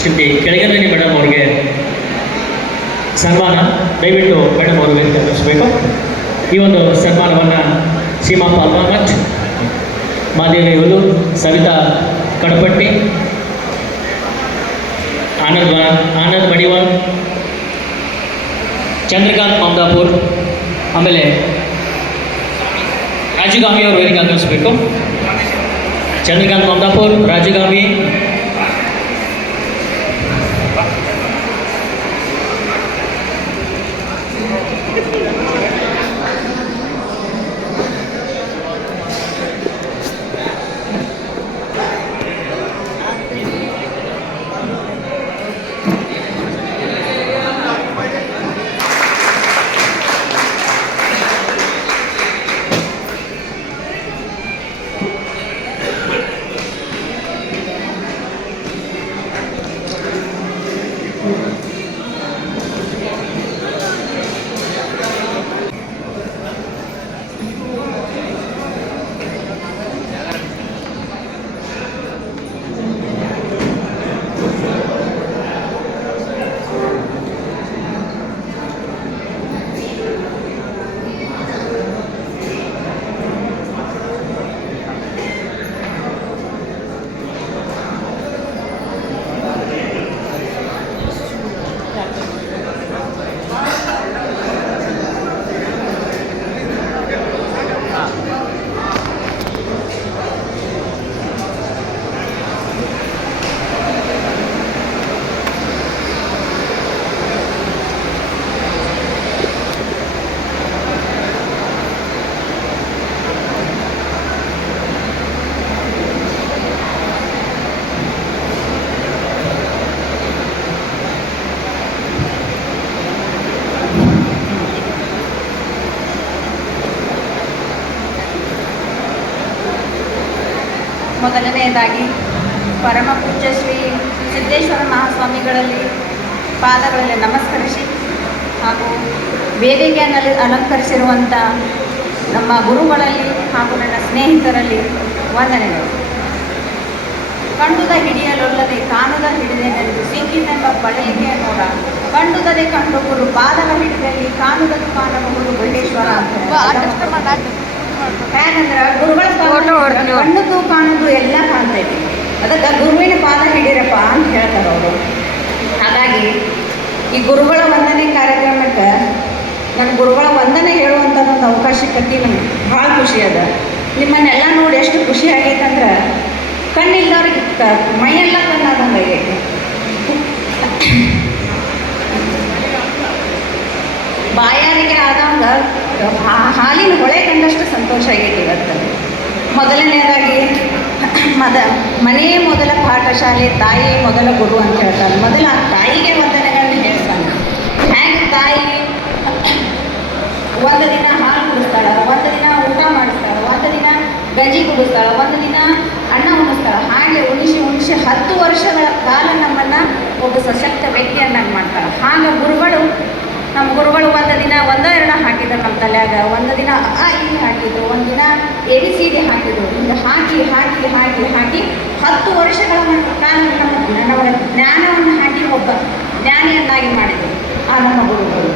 ಶ್ರೀಮತಿ ಕೆಳಗೇರಿ ಮೇಡಮ್ ಅವರಿಗೆ ಸನ್ಮಾನ ದಯವಿಟ್ಟು ಮೇಡಮ್ ಅವರು ವೇದಿಸಬೇಕು. ಈ ಒಂದು ಸನ್ಮಾನವನ್ನು ಸೀಮಾ ಪಾಲ್ವಾಮಠ್, ಮಾದೇವಿ ಹುಲು, ಸವಿತಾ ಕಡಪಟ್ಟಿ, ಆನಂದ್ ಮಡಿವಾಳ್, ಚಂದ್ರಕಾಂತ್ ಮಮದಾಪುರ್, ಆಮೇಲೆ ರಾಜುಗಾಮಿ ಅವರು ವೇದಿಕೆ ಆಗಮಿಸಬೇಕು. ಚಂದ್ರಕಾಂತ್ ಮಮದಾಪುರ್ ರಾಜಗಾಮಿ. ಮೊದಲನೆಯದಾಗಿ ಪರಮ ಪೂಜ್ಯ ಶ್ರೀ ಸಿದ್ದೇಶ್ವರ ಮಹಾಸ್ವಾಮಿಗಳಲ್ಲಿ ಪಾದಗಳಲ್ಲಿ ನಮಸ್ಕರಿಸಿ ಹಾಗೂ ವೇದಿಕೆಯಲ್ಲಿ ಅಲಂಕರಿಸಿರುವಂಥ ನಮ್ಮ ಗುರುಗಳಲ್ಲಿ ಹಾಗೂ ನನ್ನ ಸ್ನೇಹಿತರಲ್ಲಿ ವಂದನೆಗಳು. ಕಂಡುದ ಹಿಡಿಯಲೊಲ್ಲದೆ ಕಾಣುದ ಹಿಡಿದೆನೆಂದು ಸಿಕ್ಕಿನೆಂಬ ಬಳಲಿಕೆ ನೋಡ ಕಂಡುದದೆ ಕಂಡು ಗುರು ಪಾದವ ಹಿಡಿದಲ್ಲಿ ಕಾಣುವುದು ಕಾಣಬಹುದು ಗುರುಡೇಶ್ವರ ಅಂತ ಯಾಕಂದ್ರೆ ಗುರುಗಳ ಕಣ್ಣುದು ಕಾಣುದು ಎಲ್ಲ ಕಾಣ್ತೈತಿ. ಅದಕ್ಕೆ ಗುರುವಿನ ಪಾದ ಹಿಡೀರಪ್ಪ ಅಂತ ಹೇಳ್ತಾರೆ ಅವರು. ಹಾಗಾಗಿ ಈ ಗುರುಗಳ ವಂದನೆ ಕಾರ್ಯಕ್ರಮಕ್ಕೆ ನನ್ನ ಗುರುಗಳ ವಂದನೆ ಹೇಳುವಂಥದ್ದೊಂದು ಅವಕಾಶ ಸಿಕ್ಕತಿ ನನಗೆ ಭಾಳ ಖುಷಿ ಅದ. ನಿಮ್ಮನ್ನೆಲ್ಲ ನೋಡಿ ಎಷ್ಟು ಖುಷಿ ಆಗೈತೆ ಅಂದ್ರೆ ಕಣ್ಣಿಲ್ಲವ್ರಿಗೆ ಮೈಯೆಲ್ಲ ಕಣ್ಣಾದಂಗೆ ಆಗೈತಿ. ಬಾಯಾರಿಕೆ ಆದಾಗ ಹಾಲಿನ ಹೊಳೆ ಕಂಡಷ್ಟು ಸಂತೋಷ ಆಗೈತಿ ಇವತ್ತು. ಮೊದಲನೇದಾಗಿ ಮನೆಯೇ ಮೊದಲ ಪಾಠಶಾಲೆ, ತಾಯಿಯೇ ಮೊದಲ ಗುರು ಅಂತ ಹೇಳ್ತಾರೆ. ಮೊದಲ ತಾಯಿಗೆ ವಂದನೆಗಳನ್ನ ಹೇಳ್ತಾನೆ. ಹೇಗೆ ತಾಯಿ ಒಂದು ದಿನ ಹಾಲು ಕುಡಿಸ್ತಾಳೆ, ಒಂದು ದಿನ ಊಟ ಮಾಡಿಸ್ತಾಳೆ, ಒಂದು ದಿನ ಗಂಜಿ ಕುಡಿಸ್ತಾಳೆ, ಒಂದು ದಿನ ಅನ್ನ ಉಣಿಸ್ತಾಳೆ. ಹಾಗೆ ಉಣಿಸಿ 10 ವರ್ಷಗಳ ಕಾಲ ನಮ್ಮನ್ನು ಒಬ್ಬ ಸಶಕ್ತ ವ್ಯಕ್ತಿಯನ್ನಾಗಿ ಮಾಡ್ತಾಳೆ. ಹಾಗೆ ಗುರುಗಳು ನಮ್ಮ ಗುರುಗಳು ಒಂದು ದಿನ ಒಂದೋ ಎರಡೋ ಹಾಕಿದ್ರು ನಮ್ಮ ತಲೆಯಾಗ, ಒಂದು ದಿನ ಅ ಈ ಹಾಕಿದ್ರು, ಒಂದು ದಿನ ABCD ಹಾಕಿದ್ರು. ಹಿಂಗೆ ಹಾಕಿ 10 ವರ್ಷಗಳ ಕಾಲ ನಮ್ಮ ಜ್ಞಾನವನ್ನು ಹಾಕಿ ಒಬ್ಬ ಜ್ಞಾನಿಯನ್ನಾಗಿ ಮಾಡಿದರು ಆ ನಮ್ಮ ಗುರುಗಳು.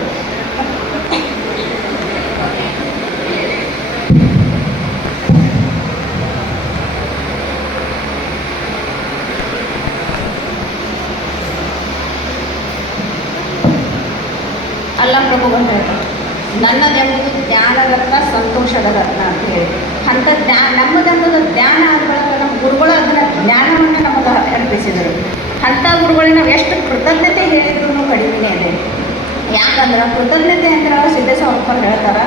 ಅಲ್ಲ ಪ್ರಭುಗಳು ಹೇಳ್ತಾರೆ, ನನ್ನದೆಂಬುದು ಜ್ಞಾನದ ರತ್ನ, ಸಂತೋಷದ ರತ್ನ ಅಂತ ಹೇಳಿ. ಅಂಥ ನಮ್ಮದೆಂಬುದು ಜ್ಞಾನ ಆದ ಬಳಿಕ ನಮ್ಮ ಗುರುಗಳು ಅದನ್ನ ಜ್ಞಾನವನ್ನು ನಮಗೆ ಅರ್ಪಿಸಿದರು. ಅಂಥ ಗುರುಗಳಿಗೆ ನಾವು ಎಷ್ಟು ಕೃತಜ್ಞತೆ ಹೇಳಿದ್ರು ಕಡಿಮೆನೇ ಇದೆ. ಯಾಕಂದ್ರೆ ಕೃತಜ್ಞತೆ ಅಂದ್ರೆ ಸಿದ್ದೇಶ್ವರಪ್ಪ ಹೇಳ್ತಾರೆ,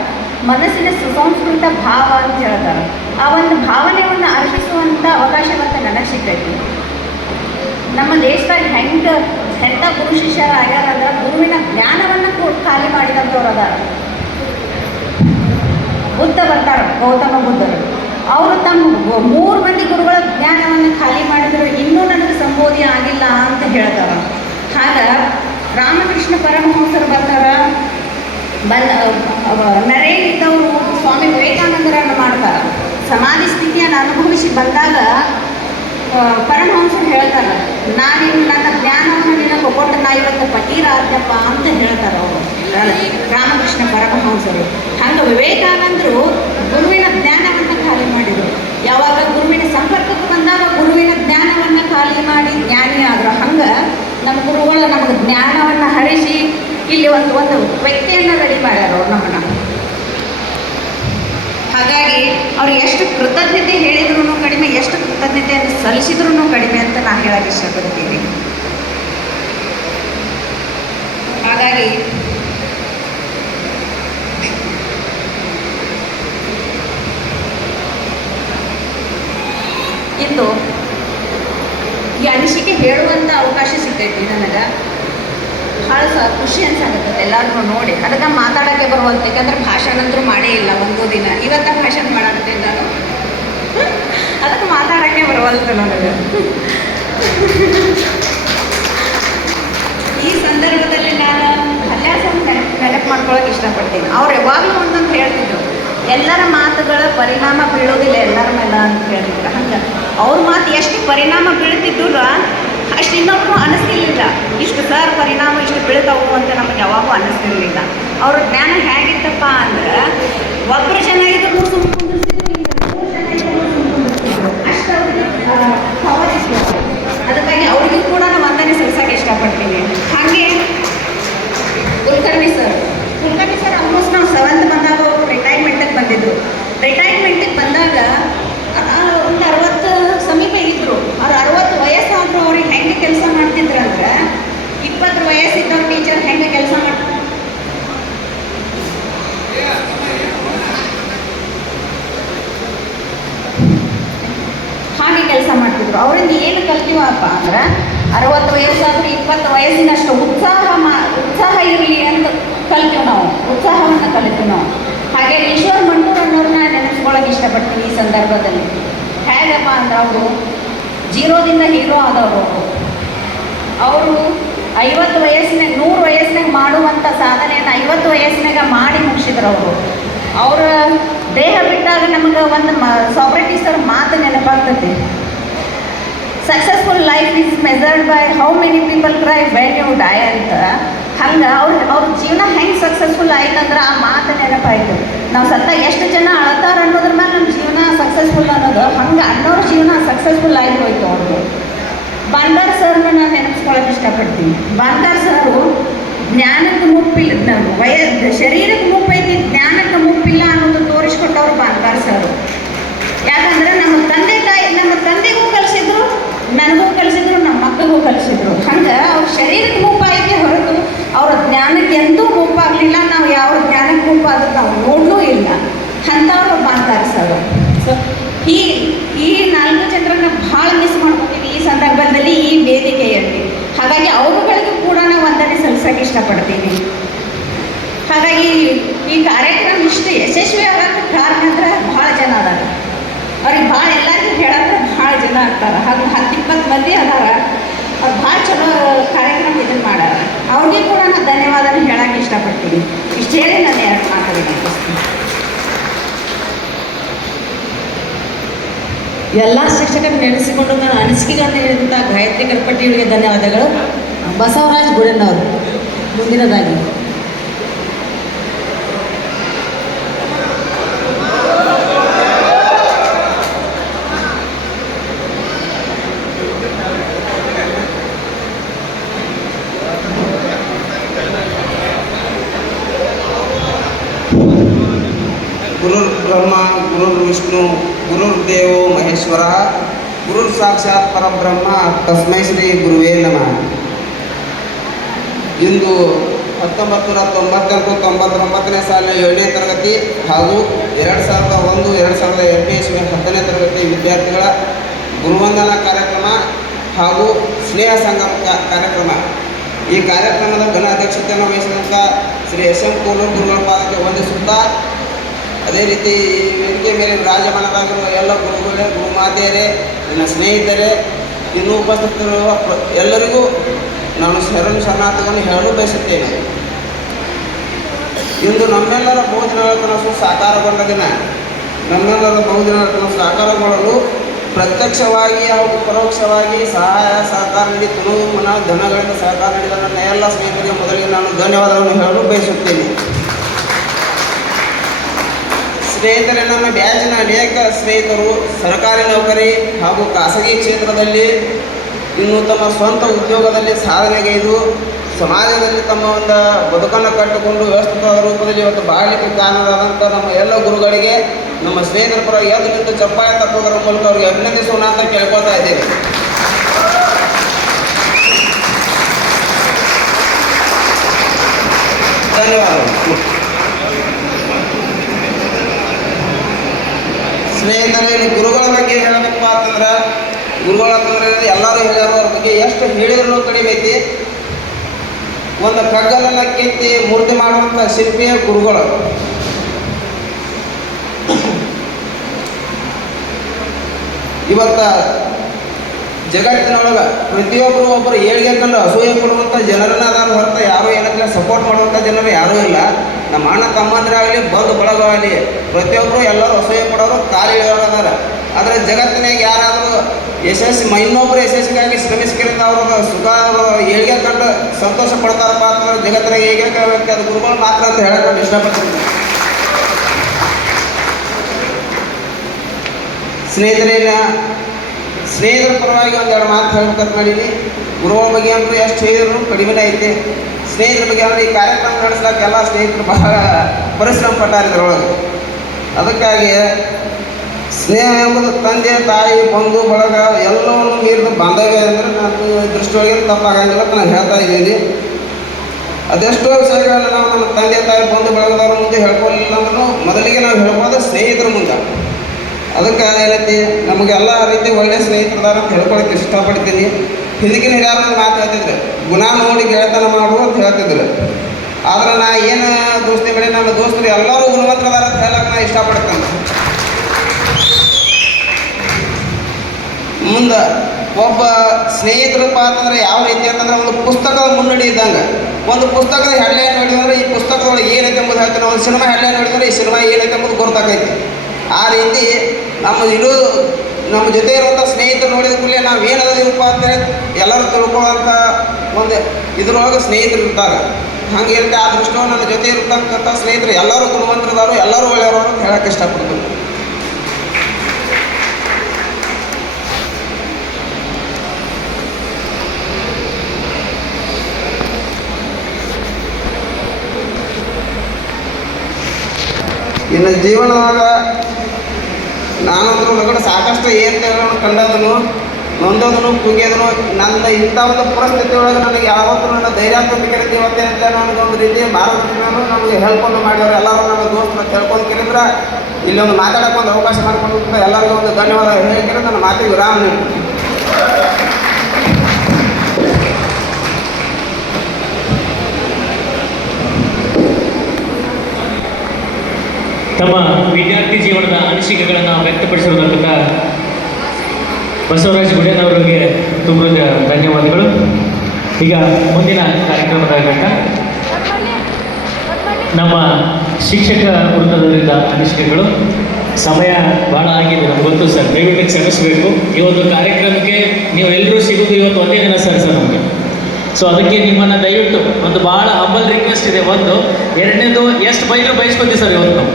ಮನಸ್ಸಿನ ಸುಸಂಸ್ಕೃತ ಭಾವ ಅಂತ ಹೇಳ್ತಾರೆ. ಆ ಒಂದು ಭಾವನೆಯನ್ನು ಅರ್ಪಿಸುವಂಥ ಅವಕಾಶ ಇವತ್ತು ನನಗೆ ಸಿಕ್ಕೈತಿ. ನಮ್ಮ ದೇಶದಾಗ ಎಂಥ ಗುರು ಶಿಷ್ಯರು ಆಗ್ಯಾರಂದ್ರೆ ಗುರುವಿನ ಜ್ಞಾನವನ್ನು ಖಾಲಿ ಮಾಡಿದಂಥವ್ರು ಅದಾರ. ಬುದ್ಧ ಬರ್ತಾರೆ, ಗೌತಮ ಬುದ್ಧರು. ಅವರು ತಮ್ಮ 3 ಮಂದಿ ಗುರುಗಳ ಜ್ಞಾನವನ್ನು ಖಾಲಿ ಮಾಡಿದ್ರು, ಇನ್ನೂ ನನಗೆ ಸಂಬೋಧಿ ಆಗಿಲ್ಲ ಅಂತ ಹೇಳ್ತಾರೆ. ಆಗ ರಾಮಕೃಷ್ಣ ಪರಮಹಂಸರು ಬರ್ತಾರೆ. ನರೇನಿದ್ದವರು ಸ್ವಾಮಿ ವಿವೇಕಾನಂದರನ್ನು ಮಾಡ್ತಾರೆ. ಸಮಾಧಿ ಸ್ಥಿತಿಯನ್ನು ಅನುಭವಿಸಿ ಬಂದಾಗ ಪರಮಹಂಸರು ಹೇಳ್ತಾರೆ, ನಾನಿನ್ನು ನನ್ನ ಜ್ಞಾನವನ್ನು ನಿನಗೆ ಕೊಟ್ಟು ನಾ ಇವತ್ತು ಫಕೀರಾದ್ಯಪ್ಪ ಅಂತ ಹೇಳ್ತಾರೆ ಅವರು ರಾಮಕೃಷ್ಣ ಪರಮಹಂಸರು. ಹಂಗೆ ವಿವೇಕಾನಂದರು ಗುರುವಿನ ಜ್ಞಾನವನ್ನು ಖಾಲಿ ಮಾಡಿದರು. ಯಾವಾಗ ಗುರುವಿನ ಸಂಪರ್ಕಕ್ಕೆ ಬಂದಾಗ ಗುರುವಿನ ಜ್ಞಾನವನ್ನು ಖಾಲಿ ಮಾಡಿ ಜ್ಞಾನಿ ಆದರು. ಹಂಗೆ ನಮ್ಮ ಗುರುಗಳು ನಮಗೆ ಜ್ಞಾನವನ್ನು ಹರಿಸಿ ಇಲ್ಲಿ ಒಂದು ವ್ಯಕ್ತಿಯನ್ನು ರೆಡಿ ಮಾಡ್ಯಾರ ಅವ್ರು ನಮ್ಮನ್ನು. ಹಾಗಾಗಿ ಅವ್ರು ಅವ್ರಿಗೆ ಎಷ್ಟು ಕೃತಜ್ಞತೆ ಹೇಳಿದ್ರು ಕಡಿಮೆ, ಎಷ್ಟು ಕೃತಜ್ಞತೆಯನ್ನು ಸಲ್ಲಿಸಿದ್ರೂ ಕಡಿಮೆ ಅಂತ ನಾನು ಹೇಳಕ್ಕೆ ಇಷ್ಟಪಡ್ತೀನಿ. ಹಾಗಾಗಿ ಇಂದು ಈ ಅನಿಸಿಕೆ ಹೇಳುವಂಥ ಅವಕಾಶ ಸಿಗ್ತೈತಿ ನನಗೆ. ಭಾಳ ಖುಷಿ ಅನ್ಸಾಕತ್ತೈತೆ ಎಲ್ಲರೂ ನೋಡಿ. ಅದಕ್ಕೆ ಮಾತಾಡೋಕ್ಕೆ ಬರುವಂತ, ಯಾಕಂದ್ರೆ ಭಾಷಣ ಅಂತೂ ಮಾಡೇ ಇಲ್ಲ ಒಂದು ದಿನ. ಇವತ್ತ ಭಾಷಣ ಮಾಡಾಕತ್ತೇನೆ ನಾನು, ಅದಕ್ಕೆ ಮಾತಾಡೋಕ್ಕೆ ಬರುವಲ್ತು ನನಗೆ. ಈ ಸಂದರ್ಭದಲ್ಲಿ ನಾನು ಹಲ್ಯಾಸನ ನೆನಪು ಮಾಡ್ಕೊಳಕ್ಕೆ ಇಷ್ಟಪಡ್ತೀನಿ. ಅವ್ರು ಯಾವಾಗಲೂ ಒಂದೊಂದು ಹೇಳ್ತಿದ್ರು, ಎಲ್ಲರ ಮಾತುಗಳ ಪರಿಣಾಮ ಬೀಳೋದಿಲ್ಲ ಎಲ್ಲರ ಮೇಲೆ ಅಂತ ಹೇಳ್ತಿದ್ರು. ಹಂಗೆ ಅವ್ರ ಮಾತು ಎಷ್ಟು ಪರಿಣಾಮ ಬೀಳ್ತಿದ್ರು ಅಷ್ಟು ಇನ್ನೊಬ್ರು ಅನ್ನಿಸ್ತಿರ್ಲಿಲ್ಲ. ಇಷ್ಟು ಸರ್ ಪರಿಣಾಮ ಇಷ್ಟು ಬೀಳ್ತಾವು ಅಂತ ನಮಗೆ ಯಾವಾಗೂ ಅನ್ನಿಸ್ತಿರ್ಲಿಲ್ಲ. ಅವ್ರ ಜ್ಞಾನ ಹೇಗಿತ್ತಪ್ಪ ಅಂದ್ರೆ, ಒಬ್ಬರು ಚೆನ್ನಾಗಿದ್ರು ಅಷ್ಟು ಅದಕ್ಕಾಗಿ ಅವ್ರಿಗೂ ಕೂಡ ನಾನು ವಂದನೆ ಸಲ್ಲಿಸೋಕೆ ಇಷ್ಟಪಡ್ತೀನಿ. ಹಾಗೆ ಕುಲಕರ್ಣಿ ಸರ್ ಆಲ್ಮೋಸ್ಟ್ ನಾವು 7th ಬಂದಾಗ ಅವರು ರಿಟೈರ್ಮೆಂಟಿಗೆ ಬಂದಿದ್ರು. ರಿಟೈರ್ಮೆಂಟಿಗೆ ಬಂದಾಗ ಒಂದು 60 ಸಮೀಪ ಇದ್ದರು. ಅವ್ರು 60 ವಯಸ್ಸಾದರೂ ಅವ್ರಿಗೆ ಹೆಂಗೆ ಕೆಲಸ ಮಾಡ್ತಿದ್ರು ಅಂದ್ರೆ, 20 ವಯಸ್ಸಿದ್ದವ್ರ ಟೀಚರ್ ಹೆಂಗೆ ಕೆಲಸ ಮಾಡ್ತಾರೆ ಹಾಗೆ ಕೆಲಸ ಮಾಡ್ತಿದ್ರು. ಅವರಿಂದ ಏನು ಕಲ್ತೀವಪ್ಪ ಅಂದ್ರೆ, 60 ವಯಸ್ಸಾದರೂ 20 ವಯಸ್ಸಿನಷ್ಟು ಉತ್ಸಾಹ ಇರಲಿ ಅಂತ ಕಲ್ತೀವಿ ನಾವು, ಉತ್ಸಾಹವನ್ನು ಕಲಿತೀವಿ ನಾವು. ಹಾಗೆ ಈಶ್ವರ್ ಮಂಟೂರ್ ಅನ್ನೋರನ್ನ ನೆನೆಸ್ಕೊಳ್ಳೋಕೆ ಇಷ್ಟಪಡ್ತೀನಿ ಈ ಸಂದರ್ಭದಲ್ಲಿ. ಹೇಗಪ್ಪ ಅಂದ್ರೆ, ಅವರು ಜೀರೋದಿಂದ ಹೀರೋ ಆದವರು. ಅವರು 50 ವಯಸ್ಸಿನಾಗ 100 ವಯಸ್ಸಿನಾಗ ಮಾಡುವಂಥ ಸಾಧನೆಯನ್ನು 50 ವಯಸ್ಸಿನಾಗ ಮಾಡಿ ಮುಗಿಸಿದ್ರು ಅವರು. ಅವರ ದೇಹ ಬಿಟ್ಟಾಗ ನಮಗೆ ಒಂದು ಸಾಕ್ರೆಟಿಸ್ ಅವ್ರ ಮಾತು ನೆನಪಾಗ್ತದೆ, successful life is measured by how many people cry when you die ಅಂತ. ಹಂಗೆ ಅವ್ರ ಜೀವನ ಹೆಂಗೆ ಸಕ್ಸಸ್ಫುಲ್ ಆಯ್ತು ಅಂದ್ರೆ ಆ ಮಾತು ನೆನಪಾಯಿತು. ನಾವು ಸತ್ತ ಎಷ್ಟು ಜನ ಅಳ್ತಾರೆ ಅನ್ನೋದ್ರ ಮೇಲೆ ನಮ್ಮ ಜೀವನ ಸಕ್ಸಸ್ಫುಲ್ ಅನ್ನೋದು, ಹಂಗೆ ಅನ್ನೋರ ಜೀವನ ಸಕ್ಸಸ್ಫುಲ್ ಆಗಿ ಹೋಯ್ತು ಅವ್ರದ್ದು. ಬಾಂದಾರ್ ಸರ್ನ ನಾನು ನೆನಪಿಸ್ಕೊಳ್ಳೋಕೆ ಇಷ್ಟಪಡ್ತೀನಿ. ಬಾಂದಾರ್ ಸರು ಜ್ಞಾನಕ್ಕೆ ಮುಪ್ಪಿಲ್ಲ, ಶರೀರಕ್ಕೆ ಮುಪ್ಪೈತಿ, ಜ್ಞಾನಕ್ಕೆ ಮುಪ್ಪಿಲ್ಲ ಅನ್ನೋದು ತೋರಿಸ್ಕೊಟ್ಟವ್ರು ಬಾಂದಾರ್ ಸರು. ಯಾಕಂದ್ರೆ ನಮ್ಮ ತಂದೆಗೂ ಕಲಿಸಿದ್ರು, ನನಗೂ ಕಲಿಸಿದ್ರು, ನಮ್ಮ ಮಕ್ಕಳಿಗೂ ಕಲಿಸಿದ್ರು. ಹಂಗೆ ಅವ್ರ ಶರೀರಕ್ಕೆ ಮುಪ್ಪಾಯಿತು ಹೊರತು ಅವ್ರ ಜ್ಞಾನಕ್ಕೆ ಎಂದೂ ಮುಪ್ಪಾಗಲಿಲ್ಲ. ನಾವು ಯಾವ ಜ್ಞಾನಕ್ಕೆ ಮುಪ್ಪಾದ್ರೆ ನಾವು ನೋಡಲೂ ಇಲ್ಲ. ಅಂಥವ್ರು ಬಾಂದಾರ್ ಸರು. ಸೊ ಈ 4 ಜನರನ್ನ ಭಾಳ ಮಿಸ್ ಮಾಡ್ಕೊತೀವಿ ಈ ಸಂದರ್ಭದಲ್ಲಿ, ಈ ವೇದಿಕೆಯಲ್ಲಿ. ಹಾಗಾಗಿ ಅವರುಗಳಿಗೂ ಕೂಡ ನಾವು ವಂದನೆ ಸಲ್ಲಿಸೋಕೆ ಇಷ್ಟಪಡ್ತೀನಿ. ಹಾಗಾಗಿ ಈ ಕಾರ್ಯಕ್ರಮ ಇಷ್ಟು ಯಶಸ್ವಿ ಆಗೋಕ್ಕೆ ಕಾರಣ ಅಂದ್ರೆ ಭಾಳ ಜನ ಅದಾರ. ಅವ್ರಿಗೆ ಭಾಳ ಎಲ್ಲರಿಗೂ ಹೇಳಂದ್ರೆ ಭಾಳ ಜನ ಆಗ್ತಾರೆ. ಹಾಗೆ 10-20 ಮಂದಿ ಅದಾರ. ಅವ್ರು ಭಾಳ ಚಲೋ ಕಾರ್ಯಕ್ರಮ ಇದನ್ನು ಮಾಡ್ಯಾರ. ಅವ್ರಿಗೆ ಕೂಡ ನಾನು ಧನ್ಯವಾದನ ಹೇಳೋಕ್ಕೆ ಇಷ್ಟಪಡ್ತೀನಿ. ಇಷ್ಟು ಹೇಳಿ ನಾನು 2 ಮಾತಾಡಿದ್ದೀನಿ. ಎಲ್ಲ ಶಿಕ್ಷಕರು ನೆನೆಸಿಕೊಂಡು ನನ್ನ ಅನಿಸಿಕೆಗಳನ್ನು ಹೇಳಿದಂಥ ಗಾಯತ್ರಿ ಕಲ್ಪಟ್ಟಿ ಇವರಿಗೆ ಧನ್ಯವಾದಗಳು. ಬಸವರಾಜ್ ಗುಡಣ್ಣವರು ಮುಂದಿನದಾಗಿ. ಗುರುರ್ ಬ್ರಹ್ಮ ಗುರುರ್ ವಿಷ್ಣು ಗುರುರ್ದೇವೋ ಮಹೇಶ್ವರ ಗುರುರ್ ಸಾಕ್ಷಾತ್ ಪರಬ್ರಹ್ಮ ತಸ್ಮೈ ಶ್ರೀ ಗುರುವೇ ನಮಃ. ಇಂದು 1998-99ನೇ ಸಾಲಿನ 7ನೇ ತರಗತಿ ಹಾಗೂ 2001-2002 ಇಸ್ವಿ 10ನೇ ತರಗತಿ ವಿದ್ಯಾರ್ಥಿಗಳ ಗುರುವಂದನಾ ಕಾರ್ಯಕ್ರಮ ಹಾಗೂ ಸ್ನೇಹ ಸಂಗಮ ಕಾರ್ಯಕ್ರಮ. ಈ ಕಾರ್ಯಕ್ರಮದ ಘನ ಅಧ್ಯಕ್ಷತೆಯನ್ನು ವಹಿಸಿದಂಥ ಶ್ರೀ ಎಸ್.ಎಂ. ಕೋಲೂರು ಗುರುಗಳ ಪಾದಕ್ಕೆ ವಂದಿಸುತ್ತಾ, ಅದೇ ರೀತಿ ಈ ವೇದಿಕೆ ಮೇಲೆ ವಿರಾಜಮಾನರಾಗಿರುವ ಎಲ್ಲ ಗುರುಗಳೇ, ಗುರುಮಾತೆಯರೇ, ನನ್ನ ಸ್ನೇಹಿತರೇ, ಇನ್ನೂ ಉಪಸ್ಥಿತರಿರುವ ಎಲ್ಲರಿಗೂ ನಾನು ಶರಣಾರ್ಥಿಗಳನ್ನು ಹೇಳಲು ಬಯಸುತ್ತೇನೆ. ಇಂದು ನಮ್ಮೆಲ್ಲರ ಬಹುದಿನಗಳ ಕನಸು ಸಾಕಾರಗೊಂಡ ದಿನ. ನಮ್ಮೆಲ್ಲರ ಬಹುದಿನಗಳ ಕನಸು ಸಾಕಾರಗೊಳ್ಳಲು ಪ್ರತ್ಯಕ್ಷವಾಗಿ ಹಾಗೂ ಪರೋಕ್ಷವಾಗಿ ಸಹಾಯ ಸಹಕಾರ ನೀಡಿ ತುಣುವು ಮನ ಧನಗಳಿಂದ ಸಹಕಾರ ನೀಡಿದ ನನ್ನ ಎಲ್ಲ ಸ್ನೇಹಿತರಿಗೆ ಮೊದಲಿಗೆ ನಾನು ಧನ್ಯವಾದಗಳನ್ನು ಹೇಳಲು ಬಯಸುತ್ತೇನೆ. ಸ್ನೇಹಿತರೆ, ನಮ್ಮ ಬ್ಯಾಚಿನ ಅನೇಕ ಸ್ನೇಹಿತರು ಸರ್ಕಾರಿ ನೌಕರಿ ಹಾಗೂ ಖಾಸಗಿ ಕ್ಷೇತ್ರದಲ್ಲಿ ಇನ್ನು ತಮ್ಮ ಸ್ವಂತ ಉದ್ಯೋಗದಲ್ಲಿ ಸಾಧನೆಗೈದು ಸಮಾಜದಲ್ಲಿ ತಮ್ಮ ಒಂದು ಬದುಕನ್ನು ಕಟ್ಟಿಕೊಂಡು ವ್ಯವಸ್ಥಿತ ರೂಪದಲ್ಲಿ ಇವತ್ತು ಬಾಳಲಿಕ್ಕೆ ಕಾರಣರಾದಂಥ ನಮ್ಮ ಎಲ್ಲ ಗುರುಗಳಿಗೆ ನಮ್ಮ ಸ್ನೇಹಿತರ ಪರವಾಗಿ ಎದ್ದು ನಿಂತು ಚಪ್ಪಾಳೆ ತಪ್ಪೋದರ ಮೂಲಕ ಅವ್ರಿಗೆ ಅಭಿನಂದಿಸೋಣ ಅಂತ ಕೇಳ್ಕೊತಾ ಇದ್ದೇನೆ. ಧನ್ಯವಾದಗಳು. ಸ್ನೇಹಿತರೆ, ಇಲ್ಲಿ ಗುರುಗಳ ಬಗ್ಗೆ ಹೇಳಬೇಕಪ್ಪ ಅಂತಂದ್ರೆ ಎಲ್ಲರೂ ಹೇಳ್ಯಾರ. ಅವ್ರ ಬಗ್ಗೆ ಎಷ್ಟು ಹೇಳಿದ್ರು ಕಡಿಮೆ ಐತಿ. ಒಂದು ಕಗ್ಗಲನ್ನ ಕೆತ್ತಿ ಮೂರ್ತಿ ಮಾಡುವಂಥ ಶಿಲ್ಪಿಯ ಗುರುಗಳು. ಇವತ್ತ ಜಗತ್ತಿನೊಳಗೆ ಪ್ರತಿಯೊಬ್ಬರು ಒಬ್ಬರು ಏಳಿಗೆ ಕಂಡು ಅಸೂಯೆ ಪಡುವಂಥ ಜನರನ್ನ ಅದಾರ ಹೊರತ ಯಾರೂ ಏನಕ್ಕೆ ಸಪೋರ್ಟ್ ಮಾಡುವಂಥ ಜನರು ಯಾರೂ ಇಲ್ಲ. ನಮ್ಮ ಅಣ್ಣ ತಮ್ಮಂದಿರಾಗಲಿ ಬಂಧು ಬಳಗವಾಗಲಿ ಪ್ರತಿಯೊಬ್ಬರು ಎಲ್ಲರೂ ಅಸೂಯೆ ಪಡೋರು ಕಾರ್ಯಗಳದಾರ. ಆದರೆ ಜಗತ್ತಿನಾಗ ಯಾರಾದರೂ ಇನ್ನೊಬ್ಬರು ಯಶಸ್ಸಿಗಾಗಿ ಶ್ರಮಿಸ್ಕಿರಂತ ಅವ್ರ ಸುಖ ಏಳಿಗೆ ಕಂಡು ಸಂತೋಷ ಪಡ್ತಾರಪ್ಪ ಅಂತಂದ್ರೆ ಜಗತ್ತಿನಾಗ ಹೇಗೆ ವ್ಯಕ್ತಿ ಅದು ಗುರುಗಳು ಮಾತ್ರ ಅಂತ ಹೇಳಕ್ಕೆ ಇಷ್ಟಪಡ್ತೀನಿ. ಸ್ನೇಹಿತರ ಪರವಾಗಿ ಒಂದೆರಡು ಮಾತು ಹೇಳ್ಬೇಕಂತ ಮಾಡೀನಿ. ಗುರುಗಳ ಬಗ್ಗೆ ಅಂದ್ರೆ ಎಷ್ಟು ಹೇಳಿದ್ರು ಕಡಿಮೆನೇ ಐತಿ. ಸ್ನೇಹಿತರ ಬಗ್ಗೆ ಅಂದರೆ ಈ ಕಾರ್ಯಕ್ರಮ ನಡೆಸ್ಲಿಕ್ಕೆ ಎಲ್ಲ ಸ್ನೇಹಿತರು ಬಹಳ ಪರಿಶ್ರಮ ಪಟ್ಟಾರ ಇದರೊಳಗೆ. ಅದಕ್ಕಾಗಿ ಸ್ನೇಹ ಎಂಬುದು ತಂದೆ ತಾಯಿ ಬಂಧು ಬಳಗ ಎಲ್ಲವನ್ನು ಮೀರಿದ ಬಾಂಧವ್ಯ ಅಂದರೆ ನನ್ನ ದೃಷ್ಟಿಯೊಳಗೆ ತಪ್ಪಾಗಂಗಿಲ್ಲ ಅಂತ ನಾನು ಹೇಳ್ತಾ ಇದ್ದೀನಿ. ಅದೆಷ್ಟೋ ವಿಷಯಗಳನ್ನು ನಾವು ನಮ್ಮ ತಂದೆ ತಾಯಿ ಬಂಧು ಬಳಗದವ್ರ ಮುಂದೆ ಹೇಳ್ಕೊಳ್ಳಿಲ್ಲ ಅಂದ್ರೂ ಮೊದಲಿಗೆ ನಾವು ಹೇಳ್ಕೊಳ್ಳೋದು ಸ್ನೇಹಿತರ ಮುಂದೆ. ಅದಕ್ಕೆ ಏನೈತಿ ನಮಗೆಲ್ಲ ರೀತಿ ಒಳ್ಳೆಯ ಸ್ನೇಹಿತರದಾರ ಅಂತ ಹೇಳ್ಕೊಳಕ್ಕೆ ಇಷ್ಟಪಡ್ತೀನಿ. ಹಿಂದಕ್ಕಿನ ಹಿರಿಯರ ಮಾತು ಹೇಳ್ತಿದ್ರು, ಗುಣ ನೋಡಿ ಗೆಳೆತನ ಮಾಡು ಅಂತ ಹೇಳ್ತಿದ್ರು. ಆದ್ರೆ ನಾ ಏನು ದೋಸ್ತಿ ಕಡೆ ನನ್ನ ದೋಸ್ತರು ಎಲ್ಲರೂ ಗುಣವಂತರದಾರ ಅಂತ ಹೇಳಕ್ಕೆ ನಾ ಇಷ್ಟಪಡ್ತೇನೆ. ಮುಂದೆ ಒಬ್ಬ ಸ್ನೇಹಿತರಪ್ಪ ಅಂತಂದ್ರೆ ಯಾವ ರೀತಿ ಅಂತಂದ್ರೆ ಒಂದು ಪುಸ್ತಕದ ಮುನ್ನಡಿ ಇದ್ದಂಗೆ. ಒಂದು ಪುಸ್ತಕದ ಹೆಡ್ಲೈನ್ ನೋಡಿದ್ರೆ ಈ ಪುಸ್ತಕದೊಳಗೆ ಏನೈತೆ ಎಂಬುದು ಹೇಳ್ತೀನಿ. ಒಂದು ಸಿನಿಮಾ ಹೆಡ್ಲೈನ್ ನೋಡಿದ್ರೆ ಈ ಸಿನಿಮಾ ಏನೈತೆ ಎಂಬುದು ಗೊತ್ತಾಗೈತಿ. ಆ ರೀತಿ ನಮ್ಮ ಜೊತೆ ಇರುವಂಥ ಸ್ನೇಹಿತರು ನೋಡಿದ ಕೂಡಲೇ ನಾವು ಏನದೀವಪ್ಪ ಅಂತೇಳಿ ಎಲ್ಲರೂ ತಿಳ್ಕೊಳ್ಳೋಂಥ ಒಂದು ಇದ್ರೊಳಗೆ ಸ್ನೇಹಿತರು ಇರ್ತಾರೆ. ಹಂಗೆ ಇರುತ್ತೆ. ಆ ದೃಷ್ಟಿಯೋ ನನ್ನ ಜೊತೆ ಇರ್ತಕ್ಕಂಥ ಸ್ನೇಹಿತರು ಎಲ್ಲರೂ ಗುಣವಂತರದಾರು, ಎಲ್ಲರೂ ಒಳ್ಳೆಯವರು ಅಂತ ಹೇಳಕ್ಕೆ ಇಷ್ಟಪಡ್ತೀನಿ. ಇನ್ನು ಜೀವನದಾಗ ನಾನಂದ್ರೂ ಮಗಳು ಸಾಕಷ್ಟು ಏನು ಕಂಡದನು, ನೊಂದದನು, ಕುಗ್ಗಿದನು. ನನ್ನ ಇಂಥ ಒಂದು ಪರಿಸ್ಥಿತಿ ಒಳಗೆ ನನಗೆ ಯಾವತ್ತೂ ನನ್ನ ಧೈರ್ಯಾತ್ಮಕ ಇವತ್ತೇ ಅಂತ ನನಗೊಂದು ರೀತಿ ಮಾರ್ಗದರ್ಶನರು ನಮಗೆ ಹೆಲ್ಪನ್ನು ಮಾಡಿದವರು ಎಲ್ಲರೂ ನನ್ನ ದೋಸ್ತರು ತಿಳ್ಕೊಂಡು ಕೇಳಿದ್ರೆ ಇಲ್ಲಿ ಒಂದು ಮಾತಾಡೋಕೆ ಒಂದು ಅವಕಾಶ ಮಾಡಿಕೊಂಡು ಎಲ್ಲರಿಗೂ ಒಂದು ಧನ್ಯವಾದ ಹೇಳಿದ್ರೆ ನನ್ನ ಮಾತಿಗೆ ವಿರಾಮ ನೀಡ್ತೀನಿ. ತಮ್ಮ ವಿದ್ಯಾರ್ಥಿ ಜೀವನದ ಅನಿಸಿಕೆಗಳನ್ನು ವ್ಯಕ್ತಪಡಿಸಿರುವುದರಿಂದ ಬಸವರಾಜ್ ಗುಡೇನವರಿಗೆ ತುಂಬ ಧನ್ಯವಾದಗಳು. ಈಗ ಮುಂದಿನ ಕಾರ್ಯಕ್ರಮದ ಘಟ್ಟ ನಮ್ಮ ಶಿಕ್ಷಕ ವೃಂದದಿಂದ ಅನಿಸಿಕೆಗಳು. ಸಮಯ ಭಾಳ ಆಗಿದೆ ನಮ್ಗೆ ಗೊತ್ತು ಸರ್, ದಯವಿಟ್ಟು ಕ್ಷಮಿಸಬೇಕು. ಈ ಒಂದು ಕಾರ್ಯಕ್ರಮಕ್ಕೆ ನೀವು ಎಲ್ಲರೂ ಸಿಗೋದು ಇವತ್ತು ಒಂದೇ ದಿನ ಸರ್ ನಮಗೆ. ಸೊ ಅದಕ್ಕೆ ನಿಮ್ಮನ್ನು ದಯವಿಟ್ಟು ಒಂದು ಭಾಳ ಹಂಬಲ್ ರಿಕ್ವೆಸ್ಟ್ ಇದೆ. ಒಂದು ಎರಡನೇದು ಎಷ್ಟು ಬೈದರೂ ಬಯಸ್ಕೊತೀವಿ ಸರ್ ಇವತ್ತು ನಾವು.